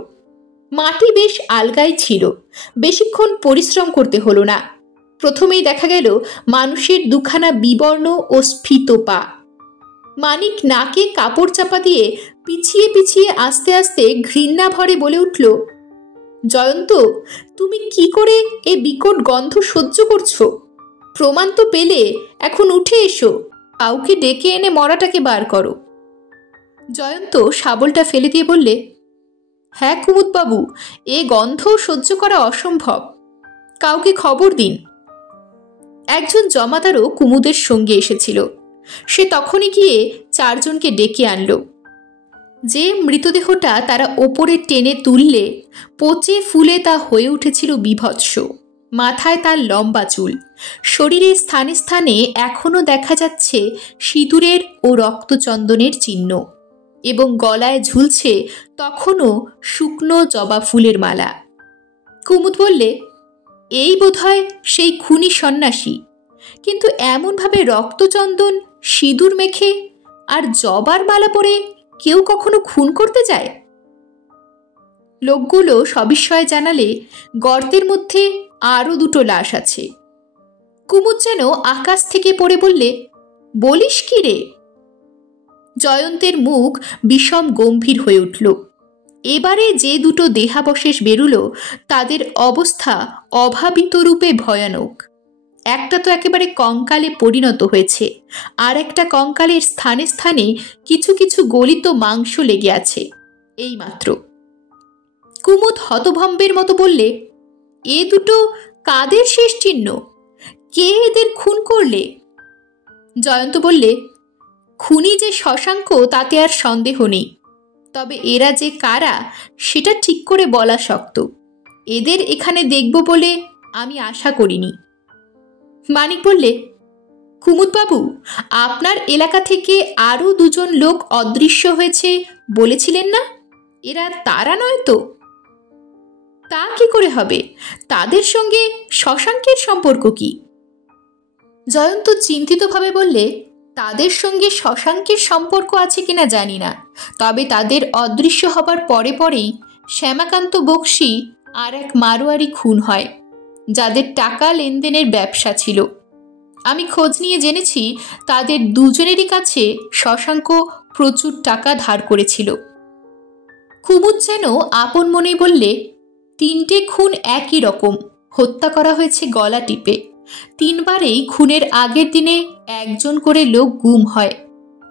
মাটি বেশ আলগাই ছিল, বেশিক্ষণ পরিশ্রম করতে হলো না। প্রথমেই দেখা গেল মানুষের দুখানা বিবর্ণ ও স্ফীত পা। মানিক নাকে কাপড় চাপা দিয়ে পিছিয়ে পিছিয়ে আস্তে আস্তে ঘৃণা ভরে বলে উঠল, জয়ন্ত, তুমি কি করে এ বিকট গন্ধ সহ্য করছো? প্রমাণ তো পেলে, এখন উঠে এসো, কাউকে ডেকে এনে মরাটাকে বার করো। জয়ন্ত শাবলটা ফেলে দিয়ে বললে, হ্যাঁ কুমুদবাবু, এ গন্ধ সহ্য করা অসম্ভব। কাউকে খবর দিন। একজন জমাদারও কুমুদের সঙ্গে এসেছিল। সে তখনই গিয়ে চারজনকে ডেকে আনলো। যে মৃতদেহটা তারা ওপরে টেনে তুললে, পচে ফুলে তা হয়ে উঠেছিল বিভৎস। মাথায় তার লম্বা চুল, শরীরের স্থানে স্থানে এখনো দেখা যাচ্ছে সিঁদুরের ও রক্তচন্দনের চিহ্ন, এবং গলায় ঝুলছে তখনও শুকনো জবা ফুলের মালা। কুমুদ বললে, এই বোধহয় সেই খুনি সন্ন্যাসী, কিন্তু এমনভাবে রক্তচন্দন, সিঁদুর মেখে আর জবার মালা পরে কেউ কখনো খুন করতে যায়? লোকগুলো সবিস্ময়ে জানালে, গর্তের মধ্যে আরও দুটো লাশ আছে। কুমুদ যেন আকাশ থেকে পড়ে বললে, বলিস কি রে? জয়ন্তের মুখ বিষম গম্ভীর হয়ে উঠল। এবারে যে দুটো দেহাবশেষ বেরুলো, তাদের অবস্থা অভাবিত রূপে ভয়ানক। একটা তো একেবারে কঙ্কালে পরিণত হয়েছে, আর একটা কঙ্কালের স্থানে স্থানে কিছু কিছু গলিত মাংস লেগে আছে, এইমাত্র। কুমুদ হতভম্বের মতো বললে, এ দুটো কাদের শেষ চিহ্ন? কে এদের খুন করলে? জয়ন্ত বললে, খুনি যে শশাঙ্ক তাতে আর সন্দেহ নেই, তবে এরা যে কারা সেটা ঠিক করে বলা শক্ত। এদের এখানে দেখব বলে আমি আশা করিনি। মানিক বললে, কুমুদবাবু, আপনার এলাকা থেকে আরও দুজন লোক অদৃশ্য হয়েছে বলেছিলেন না? এরা তারা নয় তো? তা কি করে হবে? তাদের সঙ্গে শশাঙ্কের সম্পর্ক কি? জয়ন্ত চিন্তিতভাবে বললে, তাদের সঙ্গে শশাঙ্কের সম্পর্ক আছে কিনা জানি না, তবে তাদের অদৃশ্য হবার পরে পরেই শ্যামাকান্ত বক্সী আর এক মারোয়ারি খুন হয়, যাদের টাকা লেনদেনের ব্যবসা ছিল। আমি খোঁজ নিয়ে জেনেছি তাদের দুজনেরই কাছে শশাঙ্ক প্রচুর টাকা ধার করেছিল। কুমুদ যেন আপন মনেই বললে, 3টে খুন একই রকম, হত্যা করা হয়েছে গলা টিপে। 3বারেই খুনের আগের দিনে একজন করে লোক গুম হয়।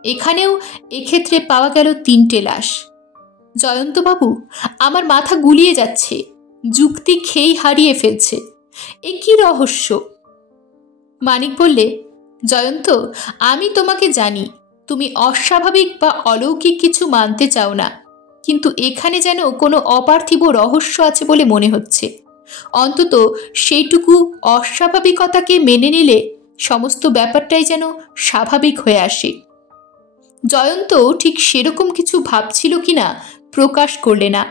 এখানেও এক্ষেত্রে পাওয়া গেল 3টে লাশ। জয়ন্তবাবু, আমার মাথা গুলিয়ে যাচ্ছে, যুক্তি খেই হারিয়ে ফেলছে। এ কি রহস্য? মানিক বললে, জয়ন্ত, আমি তোমাকে জানি তুমি অস্বাভাবিক বা অলৌকিক কিছু মানতে চাও না, কিন্তু এখানে যেন কোনো অপার্থিব রহস্য আছে বলে মনে হচ্ছে। অন্তত সেইটুকু অস্বাভাবিকতাকে মেনে নিলে সমস্ত ব্যাপারটাই যেন স্বাভাবিক হয়ে আসে। জয়ন্ত ঠিক সেরকম কিছু ভাবছিল কিনা প্রকাশ করলে না,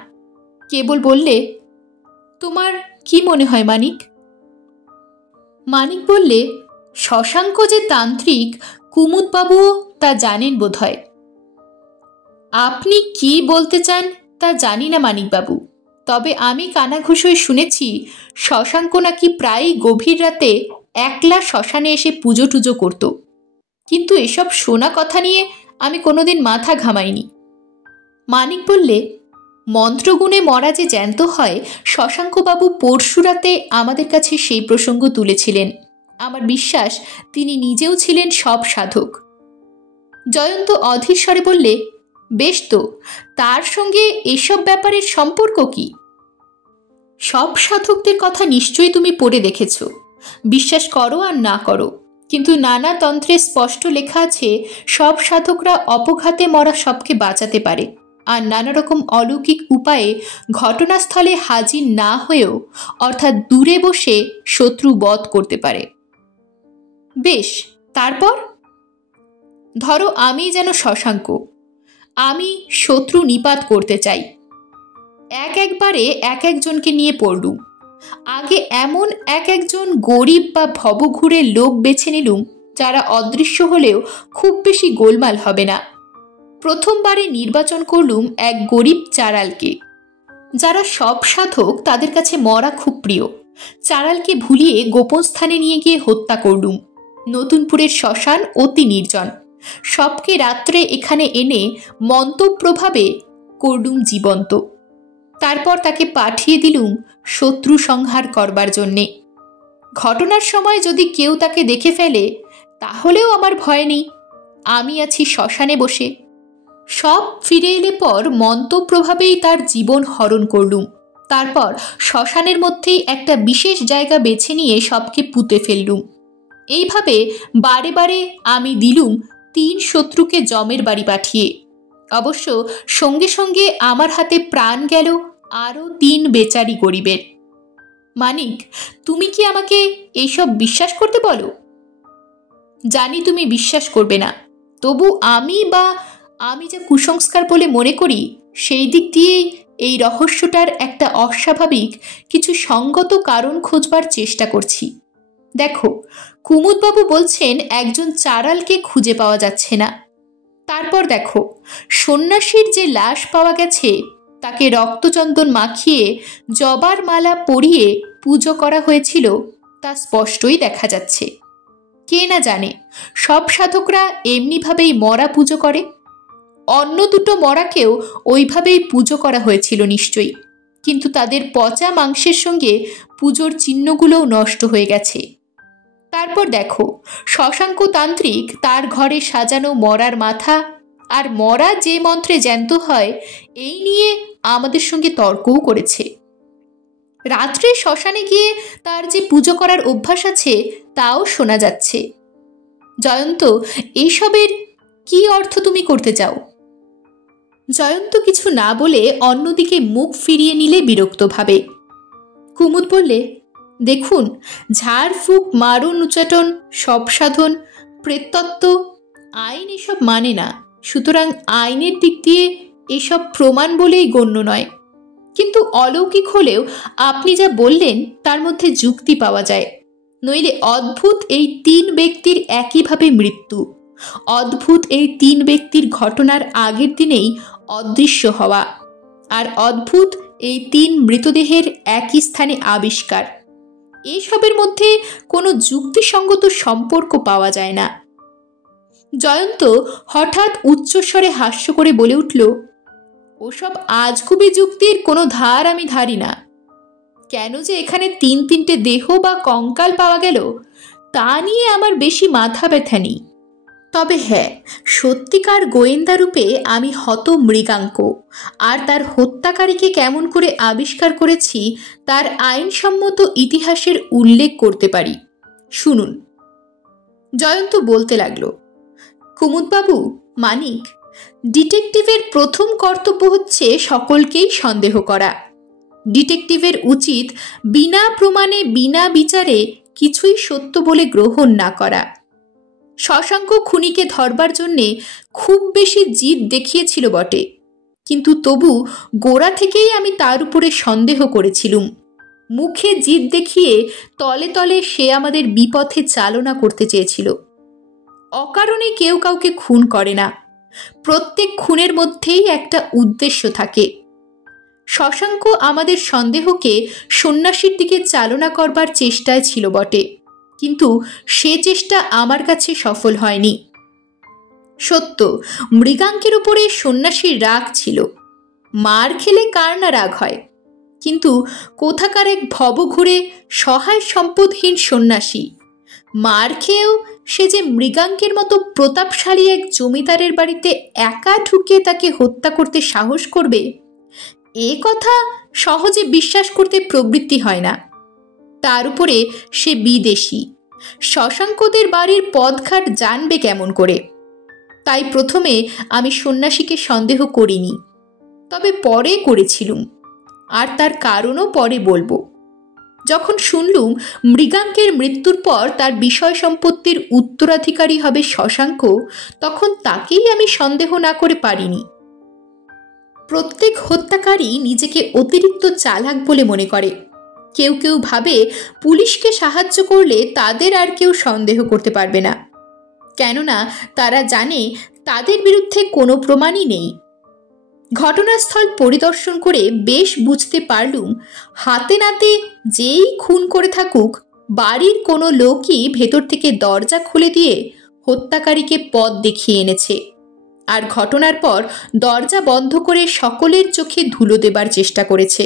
কেবল বললে, তোমার কি মনে হয় মানিক? মানিক বললে, শশাঙ্ক যে তান্ত্রিক কুমুদবাবুও তা জানেন বোধহয়। আপনি কি বলতে চান তা জানি না মানিকবাবু, তবে আমি কানাঘুষোয় শুনেছি শশাঙ্ক নাকি প্রায়ই গভীর রাতে একলা শ্মশানে এসে পুজো টুজো করত, কিন্তু এসব শোনা কথা নিয়ে আমি কোনোদিন মাথা ঘামাইনি। মানিক বললে, মন্ত্রগুণে মরা যে জ্যান্ত হয়, শশাঙ্কবাবু পরশু রাতে আমাদের কাছে সেই প্রসঙ্গ তুলেছিলেন। আমার বিশ্বাস তিনি নিজেও ছিলেন সব সাধক। জয়ন্ত অধীর স্বরে বললে, বেশ তো, তার সঙ্গে এসব ব্যাপারের সম্পর্ক কি? সব সাধকদের কথা নিশ্চয়ই তুমি পড়ে দেখেছ, বিশ্বাস করো আর না করো, কিন্তু নানা তন্ত্রে স্পষ্ট লেখা আছে সব সাধকরা অপঘাতে মরা সবকে বাঁচাতে পারে, আর নানা রকম অলৌকিক উপায়ে ঘটনাস্থলে হাজির না হয়েও অর্থাৎ দূরে বসে শত্রু বধ করতে পারে। বেশ, তারপর? ধরো আমি যেন শশাঙ্ক, আমি শত্রু নিপাত করতে চাই। একবারে একজনকে নিয়ে পড়লুম। আগে এমন একজন গরিব বা ভবঘুরে লোক বেছে নিলুম যারা অদৃশ্য হলেও খুব বেশি গোলমাল হবে না। প্রথমবারে নির্বাচন করলুম এক গরিব চারালকে। যারা সব সাধক তাদের কাছে মরা খুব প্রিয়। চারালকে ভুলিয়ে গোপন স্থানে নিয়ে গিয়ে হত্যা করলুম। নতুনপুরের শ্মশান অতি নির্জন, সবকে রাত্রে এখানে এনে মন্তব্যভাবে করলুম জীবন্ত। তারপর তাকে পাঠিয়ে দিলুম শত্রু সংহার করবার জন্যে। ঘটনার সময় যদি কেউ তাকে দেখে ফেলে তাহলেও আমার ভয় নেই, আমি আছি শ্মশানে বসে। সব ফিরে এলে পর মন্তব্যভাবেই তার জীবন হরণ করলুম। তারপর শ্মশানের মধ্যেই একটা বিশেষ জায়গা বেছে নিয়ে সবকে পুঁতে ফেললুম। এইভাবে বারে বারে আমি দিলুম 3 শত্রুকে জমের বাড়ি পাঠিয়ে। অবশ্য সঙ্গে সঙ্গে আমার হাতে প্রাণ গেল আরও 3 বেচারি গরিবের। মানিক, তুমি কি আমাকে এইসব বিশ্বাস করতে বলো? জানি তুমি বিশ্বাস করবে না, তবু আমি যা কুসংস্কার বলে মনে করি সেই দিক দিয়েই এই রহস্যটার একটা অস্বাভাবিক কিছু সঙ্গত কারণ খোঁজবার চেষ্টা করছি। দেখো, কুমুদবাবু বলছেন একজন চারালকে খুঁজে পাওয়া যাচ্ছে না। তারপর দেখো, সন্ন্যাসীর যে লাশ পাওয়া গেছে তাকে রক্তচন্দন মাখিয়ে জবার মালা পরিয়ে পুজো করা হয়েছিল তা স্পষ্টই দেখা যাচ্ছে। কে না জানে সব সাধকরা এমনিভাবেই মরা পুজো করে। অন্য 2টো মরাকেও ওইভাবেই পুজো করা হয়েছিল নিশ্চয়ই, কিন্তু তাদের পচা মাংসের সঙ্গে পুজোর চিহ্নগুলোও নষ্ট হয়ে গেছে। তারপর দেখো, শশাঙ্ক তান্ত্রিক তার ঘরে সাজানো মরার মাথা আর মরা যে মন্ত্রে জ্যান্ত হয় এই নিয়ে আমাদের সঙ্গে তর্কও করেছে। রাত্রে শ্মশানে গিয়ে তার যে পুজো করার অভ্যাস আছে তাও শোনা যাচ্ছে। জয়ন্ত, এইসবের কি অর্থ তুমি করতে চাও? জয়ন্ত কিছু না বলে অন্যদিকে মুখ ফিরিয়ে নিলে বিরক্তভাবে। কুমুদ বললে, দেখুন, ঝাড়ফুঁক, মারণ উচ্চাটন, সব সাধন, প্রেততত্ত্ব, আইন এসব মানে না। সুতরাং আইনের দিক দিয়ে এসব প্রমাণ বলেই গণ্য নয়, কিন্তু অলৌকিক হলেও আপনি যা বললেন তার মধ্যে যুক্তি পাওয়া যায়। নইলে অদ্ভুত এই 3 ব্যক্তির একইভাবে মৃত্যু, অদ্ভুত এই 3 ব্যক্তির ঘটনার আগের দিনেই অদৃশ্য হওয়া, আর অদ্ভুত এই 3 মৃতদেহের একই স্থানে আবিষ্কার, এসবের মধ্যে কোনো যুক্তিসঙ্গত সম্পর্ক পাওয়া যায় না। জয়ন্ত হঠাৎ উচ্চস্বরে হাস্য করে বলে উঠল, ওসব আজগুবি যুক্তির কোনো ধার আমি ধারি না। কেন যে এখানে 3-3টে দেহ বা কঙ্কাল পাওয়া গেল তা নিয়ে আমার বেশি মাথা ব্যথা নেই। তবে হ্যাঁ, সত্যিকার গোয়েন্দা রূপে আমি হত মৃগাঙ্ক, আর তার হত্যাকারীকে কেমন করে আবিষ্কার করেছি তার আইনসম্মত ইতিহাসের উল্লেখ করতে পারি। শুনুন। জয়ন্ত বলতে লাগলো, কুমুদবাবু, মানিক, ডিটেকটিভের প্রথম কর্তব্য হচ্ছে সকলকেই সন্দেহ করা। ডিটেকটিভের উচিত বিনা প্রমাণে বিনা বিচারে কিছুই সত্য বলে গ্রহণ না করা। শশাঙ্ক খুনিকে ধরবার জন্যে খুব বেশি জিদ দেখিয়েছিল বটে, কিন্তু তবু গোড়া থেকেই আমি তার উপরে সন্দেহ করেছিলুম। মুখে জিদ দেখিয়ে তলে তলে সে আমাদের বিপথে চালনা করতে চেয়েছিল। অকারণে কেউ কাউকে খুন করে না, প্রত্যেক খুনের মধ্যেই একটা উদ্দেশ্য থাকে। শশাঙ্ক আমাদের সন্দেহকে সন্ন্যাসীর দিকে চালনা করবার চেষ্টায় ছিল বটে, কিন্তু সে চেষ্টা আমার কাছে সফল হয়নি। সত্য, মৃগাঙ্কের উপরে সন্ন্যাসীর রাগ ছিল। মার খেলে কার না রাগ হয়, কিন্তু কোথাকার এক ভবঘুরে সহায় সম্পদহীন সন্ন্যাসী, মার খেয়েও সে যে মৃগাঙ্কের মতো প্রতাপশালী এক জমিদারের বাড়িতে একা ঢুকে তাকে হত্যা করতে সাহস করবে, এ কথা সহজে বিশ্বাস করতে প্রবৃত্তি হয় না। তার উপরে সে বিদেশি, শশাঙ্কদের বাড়ির পথঘাট জানবে কেমন করে? তাই প্রথমে আমি সন্ন্যাসীকে সন্দেহ করিনি, তবে পরে করেছিলুম, আর তার কারণও পরে বলবো। যখন শুনলুম মৃগাঙ্কের মৃত্যুর পর তার বিষয় সম্পত্তির উত্তরাধিকারী হবে শশাঙ্ক, তখন তাকেই আমি সন্দেহ না করে পারিনি। প্রত্যেক হত্যাকারী নিজেকে অতিরিক্ত চালাক বলে মনে করে। কেউ কেউ ভাবে পুলিশকে সাহায্য করলে তাদের আর কেউ সন্দেহ করতে পারবে না, কেননা তারা জানে তাদের বিরুদ্ধে কোনো প্রমাণই নেই। ঘটনাস্থল পরিদর্শন করে বেশ বুঝতে পারলুম হাতে নাতে যেই খুন করে থাকুক, বাড়ির কোনো লোকই ভেতর থেকে দরজা খুলে দিয়ে হত্যাকারীকে পথ দেখিয়ে এনেছে, আর ঘটনার পর দরজা বন্ধ করে সকলের চোখে ধুলো দেবার চেষ্টা করেছে।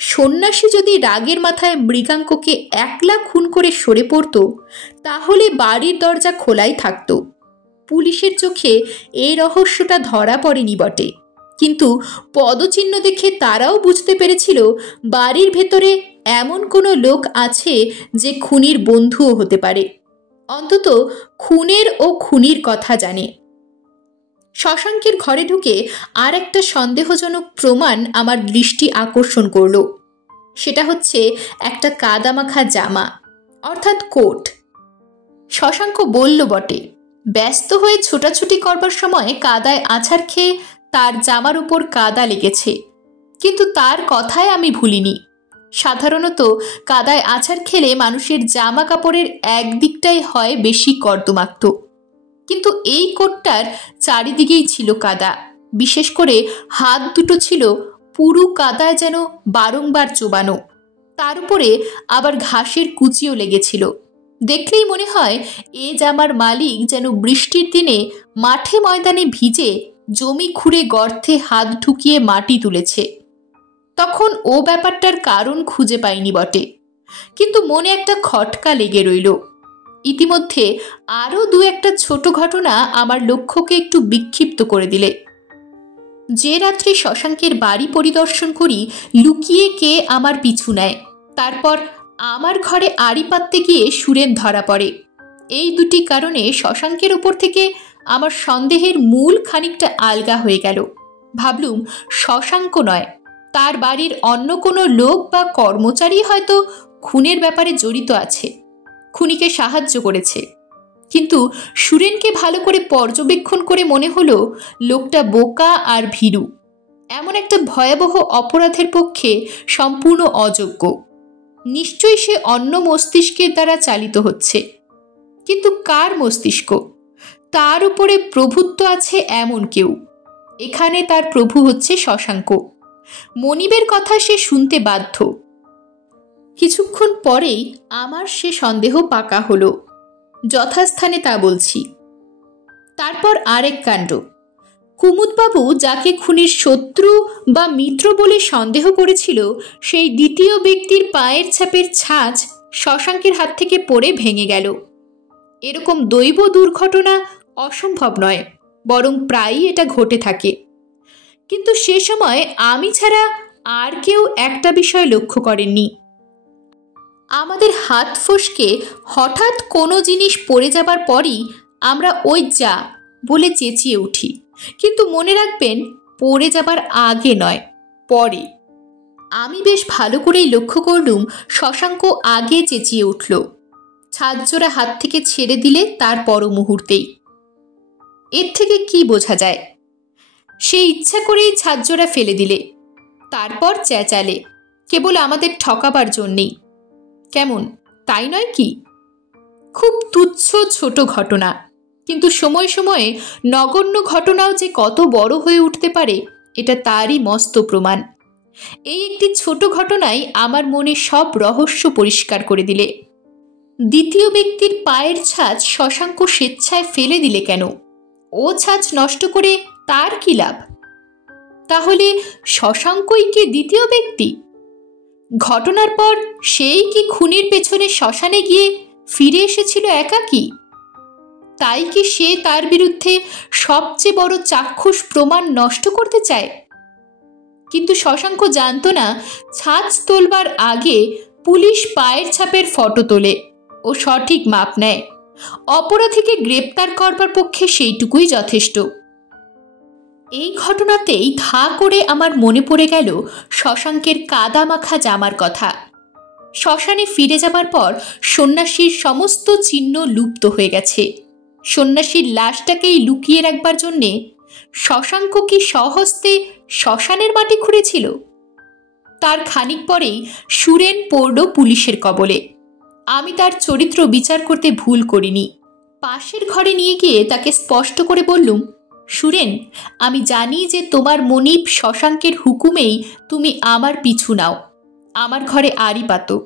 সন্ন্যাসী যদি রাগের মাথায় মৃগাঙ্ককে একলা খুন করে সরে পড়ত, তাহলে বাড়ির দরজা খোলাই থাকত। পুলিশের চোখে এই রহস্যটা ধরা পড়েনি বটে, কিন্তু পদচিহ্ন দেখে তারাও বুঝতে পেরেছিল বাড়ির ভেতরে এমন কোনো লোক আছে যে খুনির বন্ধুও হতে পারে, অন্তত খুনের ও খুনির কথা জানে। শশাঙ্কের ঘরে ঢুকে আর একটা সন্দেহজনক প্রমাণ আমার দৃষ্টি আকর্ষণ করল। সেটা হচ্ছে একটা কাদামাখা জামা, অর্থাৎ কোট। শশাঙ্ক বলল বটে, ব্যস্ত হয়ে ছোটাছুটি করবার সময় কাদায় আছাড় খেয়ে তার জামার উপর কাদা লেগেছে, কিন্তু তার কথায় আমি ভুলিনি। সাধারণত কাদায় আছাড় খেলে মানুষের জামা কাপড়ের একদিকটাই হয় বেশি কর্দমাক্ত, কিন্তু এই কোটটার চারিদিকেই ছিল কাদা, বিশেষ করে হাত দুটো ছিল পুরু কাদায় যেন বারংবার চোবানো, তার উপরে আবার ঘাসের কুচিও লেগেছিল। দেখলেই মনে হয় এ জামার মালিক যেন বৃষ্টির দিনে মাঠে ময়দানে ভিজে জমি খুঁড়ে গর্তে হাত ঢুকিয়ে মাটি তুলেছে। তখন ও ব্যাপারটার কারণ খুঁজে পাইনি বটে, কিন্তু মনে একটা খটকা লেগে রইল। ইতিমধ্যে আরও 2-1টা ছোট ঘটনা আমার লক্ষ্যকে একটু বিক্ষিপ্ত করে দিলে। যে রাত্রে শশাঙ্কের বাড়ি পরিদর্শন করি, লুকিয়ে কে আমার পিছু নেয়, তারপর আমার ঘরে আড়ি পাততে গিয়ে সুরেন ধরা পড়ে, এই 2টি কারণে শশাঙ্কের ওপর থেকে আমার সন্দেহের মূল খানিকটা আলগা হয়ে গেল। ভাবলুম শশাঙ্ক নয়, তার বাড়ির অন্য কোনো লোক বা কর্মচারী হয়তো খুনের ব্যাপারে জড়িত আছে, খুনিকে সাহায্য করেছে। কিন্তু সুরেনকে ভালো করে পর্যবেক্ষণ করে মনে হলো লোকটা বোকা আর ভীরু, এমন একটা ভয়াবহ অপরাধের পক্ষে সম্পূর্ণ অযোগ্য। নিশ্চয়ই সে অন্য মস্তিষ্কের দ্বারা চালিত হচ্ছে। কিন্তু কার মস্তিষ্ক? তার উপরে প্রভুত্ব আছে এমন কেউ। এখানে তার প্রভু হচ্ছে শশাঙ্ক। মনিবের কথা সে শুনতে বাধ্য। কিছুক্ষণ পরেই আমার সে সন্দেহ পাকা হলো, যথাস্থানে তা বলছি। তারপর আরেক কাণ্ড। কুমুদবাবু যাকে খুনির শত্রু বা মিত্র বলে সন্দেহ করেছিল, সেই দ্বিতীয় ব্যক্তির পায়ের ছাপের ছাঁচ শশাঙ্কের হাত থেকে পড়ে ভেঙে গেল। এরকম দৈব দুর্ঘটনা অসম্ভব নয়, বরং প্রায়ই এটা ঘটে থাকে। কিন্তু সে সময় আমি ছাড়া আর কেউ একটা বিষয় লক্ষ্য করেননি। আমাদের হাত ফসকে হঠাৎ কোনো জিনিস পড়ে যাবার পরই আমরা ওই যা বলে চেঁচিয়ে উঠি। কিন্তু মনে রাখবেন, পড়ে যাবার আগে নয়, পরে। আমি বেশ ভালো করেই লক্ষ্য করলুম শশাঙ্ক আগে চেঁচিয়ে উঠল। ছাদজোড়া হাত থেকে ছেড়ে দিলে তার পর মুহূর্তেই। এর থেকে কি বোঝা যায়? সে ইচ্ছা করেই ছাদজোড়া ফেলে দিলে, তারপর চেঁচালে, কেবল আমাদের ঠকাবার জন্যেই। কেমন, তাই নয় কি? খুব তুচ্ছ ছোট ঘটনা, কিন্তু সময়ে সময়ে নগণ্য ঘটনাও যে কত বড় হয়ে উঠতে পারে, এটা তারই মস্ত প্রমাণ। এই একটি ছোট ঘটনাই আমার মনে সব রহস্য পরিষ্কার করে দিলে। দ্বিতীয় ব্যক্তির পায়ের ছাঁচ শশাঙ্ক স্বেচ্ছায় ফেলে দিলে কেন? ও ছাঁচ নষ্ট করে তার কি লাভ? তাহলে শশাঙ্কই কি দ্বিতীয় ব্যক্তি? ঘটনার পর সেই কি খুনির পেছনে শ্মশানে গিয়ে ফিরে এসেছিল একাকী? তাই কি সে তার বিরুদ্ধে সবচেয়ে বড় চাক্ষুষ প্রমাণ নষ্ট করতে চায়? কিন্তু শশাঙ্ক জানত না, ছাঁচ তোলবার আগে পুলিশ পায়ের ছাপের ফটো তোলে ও সঠিক মাপ নেয়। অপরাধীকে গ্রেপ্তার করবার পক্ষে সেইটুকুই যথেষ্ট। এই ঘটনাতেই ধা করে আমার মনে পড়ে গেল শশাঙ্কের কাদা মাখা জামার কথা। শ্মশানে ফিরে যাবার পর সন্ন্যাসীর সমস্ত চিহ্ন লুপ্ত হয়ে গেছে। সন্ন্যাসীর লাশটাকেই লুকিয়ে রাখবার জন্যে শশাঙ্ক কি স্বহস্তে শ্মশানের মাটি খুঁড়েছিল? তার খানিক পরেই সুরেন পড়ল পুলিশের কবলে। আমি তার চরিত্র বিচার করতে ভুল করিনি। পাশের ঘরে নিয়ে গিয়ে তাকে স্পষ্ট করে বললুম, সুরেন, আমি জানি যে তোমার মনিব শশাঙ্কের হুকুমেই তুমি আমার পিছু নাও, আমার ঘরে আড়ি পাতো।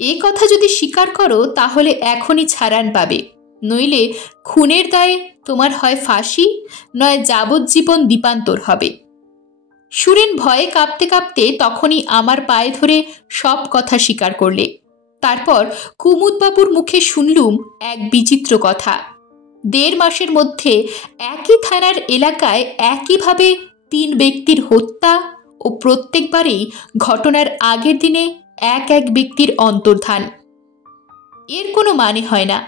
এ কথা যদি স্বীকার করো তাহলে এখনই ছাড়ান পাবে, নইলে খুনের দায়ে তোমার হয় ফাঁসি নয় যাবজ্জীবন দ্বীপান্তর হবে। সুরেন ভয়ে কাঁপতে কাঁপতে তখনই আমার পায়ে ধরে সব কথা স্বীকার করলে। তারপর কুমুদবাবুর মুখে শুনলুম এক বিচিত্র কথা। 1.5 মাসের মধ্যে একই থানার এলাকায় একইভাবে 3 ব্যক্তির হত্যা ও প্রত্যেকবারেই ঘটনার আগের দিনে এক এক ব্যক্তির অন্তর্ধান। এর কোনো মানে হয় না।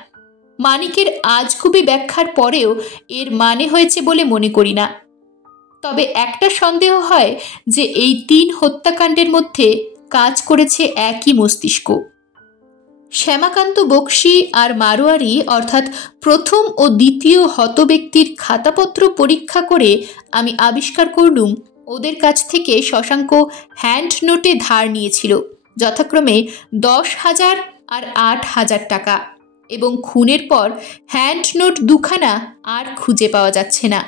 মানিকের আজগুবি ব্যাখ্যার পরেও এর মানে হয়েছে বলে মনে করি না। তবে একটা সন্দেহ হয় যে এই 3 হত্যাকাণ্ডের মধ্যে কাজ করেছে একই মস্তিষ্ক। শ্যামাকান্ত বক্সী আর মারোয়ারি অর্থাৎ প্রথম ও দ্বিতীয় হত ব্যক্তির খাতাপত্র পরীক্ষা করে আমি আবিষ্কার করলুম ওদের কাছ থেকে শশাঙ্ক হ্যান্ড নোটে ধার নিয়েছিল যথাক্রমে 10,000 আর 8,000 টাকা, এবং খুনের পর হ্যান্ড নোট 2খানা আর খুঁজে পাওয়া যাচ্ছে না।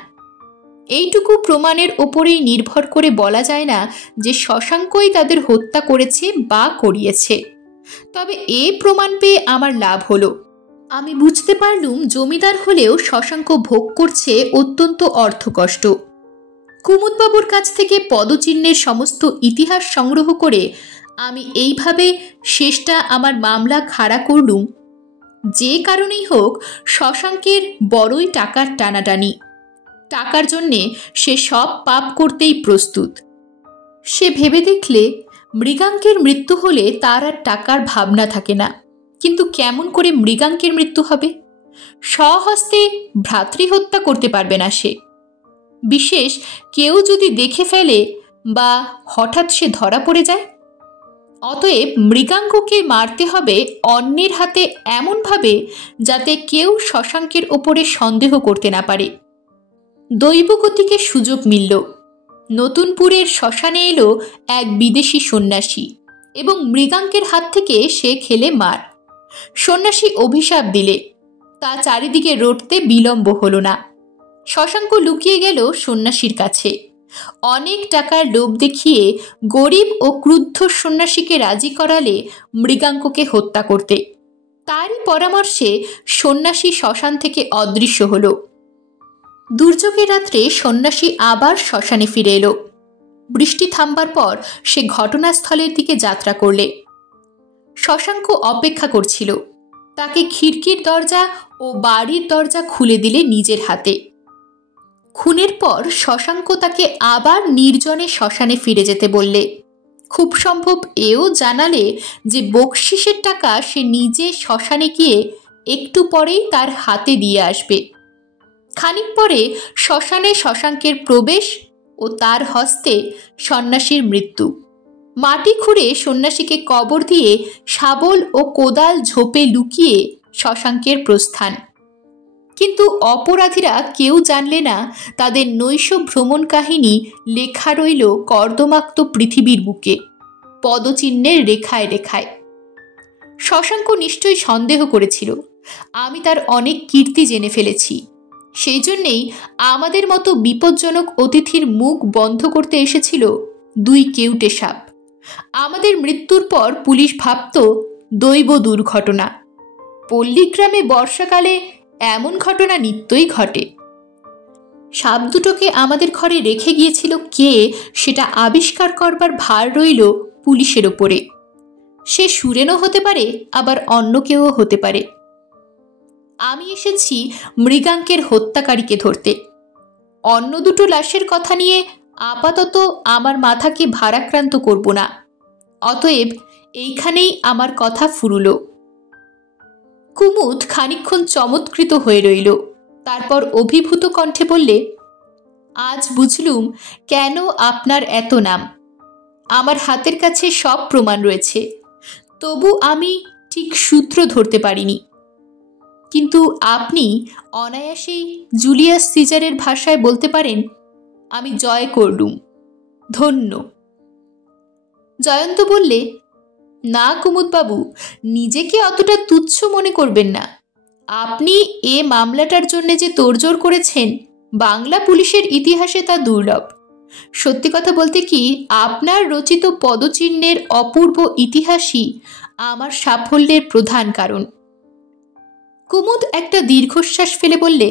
এইটুকু প্রমাণের ওপরেই নির্ভর করে বলা যায় না যে শশাঙ্কই তাদের হত্যা করেছে বা করিয়েছে। তবে এ প্রমাণ পেয়ে আমার লাভ হলো। আমি বুঝতে পারলুম জমিদার হলেও শশাঙ্ক ভোগ করছে অত্যন্ত অর্থকষ্ট। কুমুদবাবুর কাছ থেকে পদচিহ্নের সমস্ত ইতিহাস সংগ্রহ করে আমি এইভাবে শেষটা আমার মামলা খাড়া করলুম, যে কারণেই হোক শশাঙ্কের বড়ই টাকার টানাটানি। টাকার জন্যে সে সব পাপ করতেই প্রস্তুত। সে ভেবে দেখলে মৃগাঙ্কের মৃত্যু হলে তার আর টাকার ভাবনা থাকে না। কিন্তু কেমন করে মৃগাঙ্কের মৃত্যু হবে? স্বহস্তে ভ্রাতৃহত্যা করতে পারবে না সে। বিশেষ কেউ যদি দেখে ফেলে বা হঠাৎ সে ধরা পড়ে যায়, অতএব মৃগাঙ্ককে মারতে হবে অন্যের হাতে এমনভাবে যাতে কেউ শশাঙ্কের ওপরে সন্দেহ করতে না পারে। দৈবগতিকে সুযোগ মিলল। নতুনপুরের শ্মশানে এলো এক বিদেশি সন্ন্যাসী এবং মৃগাঙ্কের হাত থেকে সে খেলে মার। সন্ন্যাসী অভিশাপ দিলে তা চারিদিকে রটতে বিলম্ব হলো না। শশাঙ্ক লুকিয়ে গেল সন্ন্যাসীর কাছে। অনেক টাকার লোভ দেখিয়ে গরিব ও ক্রুদ্ধ সন্ন্যাসীকে রাজি করালে মৃগাঙ্ককে হত্যা করতে। তারই পরামর্শে সন্ন্যাসী শ্মশান থেকে অদৃশ্য হল। দুর্যোগের রাত্রে সন্ন্যাসী আবার শ্মশানে ফিরে এলো। বৃষ্টি থামবার পর সে ঘটনাস্থলের দিকে যাত্রা করলে। শশাঙ্ক অপেক্ষা করছিল। তাকে খিড়কির দরজা ও বাড়ির দরজা খুলে দিলে নিজের হাতে। খুনের পর শশাঙ্ক তাকে আবার নির্জনে শ্মশানে ফিরে যেতে বললে। খুব সম্ভব এও জানালে যে বকশিসের টাকা সে নিজে শ্মশানে গিয়ে একটু পরেই তার হাতে দিয়ে আসবে। খানিক পরে শ্মশানে শশাঙ্কের প্রবেশ ও তার হস্তে সন্ন্যাসীর মৃত্যু। মাটি খুঁড়ে সন্ন্যাসীকে কবর দিয়ে শাবল ও কোদাল ঝোপে লুকিয়ে শশাঙ্কের প্রস্থান। কিন্তু অপরাধীরা কেউ জানলে না তাদের নৈশ ভ্রমণ কাহিনী লেখা রইল কর্দমাক্ত পৃথিবীর বুকে, পদচিহ্নের রেখায় রেখায়। শশাঙ্ক নিশ্চয়ই সন্দেহ করেছিল আমি তার অনেক কীর্তি জেনে ফেলেছি। সেই জন্যেই আমাদের মতো বিপজ্জনক অতিথির মুখ বন্ধ করতে এসেছিল দুই কেউটে সাপ। আমাদের মৃত্যুর পর পুলিশ ভাবত দৈব দুর্ঘটনা। পল্লীগ্রামে বর্ষাকালে এমন ঘটনা নিত্যই ঘটে। সাপ দুটোকে আমাদের ঘরে রেখে গিয়েছিল কে, সেটা আবিষ্কার করবার ভার রইল পুলিশের ওপরে। সে সুরেনও হতে পারে, আবার অন্য কেউ হতে পারে। আমি এসেছি মৃগাঙ্কের হত্যাকারীকে ধরতে। অন্য দুটো লাশের কথা নিয়ে আপাতত আমার মাথাকে ভারাক্রান্ত করব না। অতএব এইখানেই আমার কথা ফুরুল। কুমুদ খানিকক্ষণ চমৎকৃত হয়ে রইল। তারপর অভিভূত কণ্ঠে বললে, আজ বুঝলুম কেন আপনার এত নাম। আমার হাতের কাছে সব প্রমাণ রয়েছে, তবু আমি ঠিক সূত্র ধরতে পারিনি। কিন্তু আপনি অনায়াসেই জুলিয়াস সিজারের ভাষায় বলতে পারেন, আমি জয় করলুম, ধন্য। জয়ন্ত বললে, না কুমুদবাবু, নিজেকে অতটা তুচ্ছ মনে করবেন না। আপনি এ মামলাটার জন্য যে তোড়জোড় করেছেন, বাংলা পুলিশের ইতিহাসে তা দুর্লভ। সত্যি কথা বলতে কি, আপনার রচিত পদচিহ্নের অপূর্ব ইতিহাসই আমার সাফল্যের প্রধান কারণ। কুমুদ একটা দীর্ঘশ্বাস ফেলে বললে,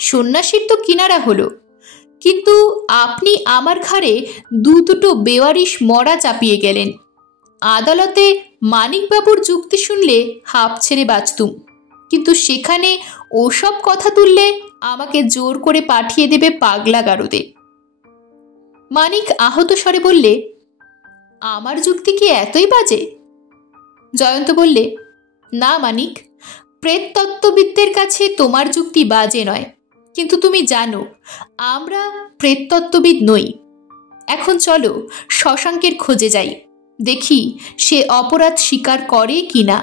সন্ন্যাসীর তো কিনারা হলো, কিন্তু আপনি আমার ঘাড়ে দুটো বেওয়ারিশ মরা চাপিয়ে গেলেন। আদালতে মানিকবাবুর যুক্তি শুনলে হাঁপ ছেড়ে বাঁচতুম, কিন্তু সেখানে ওসব কথা তুললে আমাকে জোর করে পাঠিয়ে দেবে পাগলা গারদে। মানিক আহত স্বরে বললে, আমার যুক্তি কি এতই বাজে? জয়ন্ত বললে, না মানিক, প্রেততত্ত্ববিদদের কাছে তোমার যুক্তি বাজে নয়, কিন্তু তুমি জানো আমরা প্রেততত্ত্ববিদ নই। এখন চলো শশাঙ্কের খোঁজে যাই, দেখি সে অপরাধ স্বীকার করে কি না।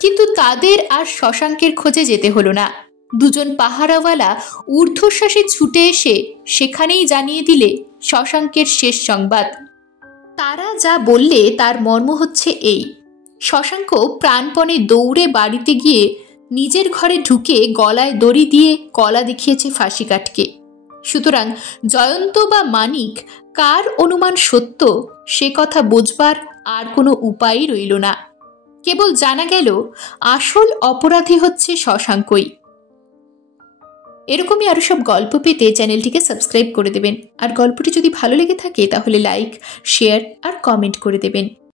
কিন্তু তাদের আর শশাঙ্কের খোঁজে যেতে হলো না। দুজন পাহারাওয়ালা ঊর্ধ্বশ্বাসে ছুটে এসে সেখানেই জানিয়ে দিলে শশাঙ্কের শেষ সংবাদ। তারা যা বললে তার মর্ম হচ্ছে এই, শশাঙ্ক প্রাণপণে দৌড়ে বাড়িতে গিয়ে নিজের ঘরে ঢুকে গলায় দড়ি দিয়ে গলা দেখিয়েছে ফাঁসি কাঠকে। সুতরাং জয়ন্ত বা মানিক কার অনুমান সত্য সে কথা বোঝবার আর কোনো উপায়ই রইল না। কেবল জানা গেল আসল অপরাধী হচ্ছে শশাঙ্কই। এরকমই আরও সব গল্প পেতে চ্যানেলটিকে সাবস্ক্রাইব করে দেবেন। আর গল্পটি যদি ভালো লেগে থাকে তাহলে লাইক, শেয়ার আর কমেন্ট করে দেবেন।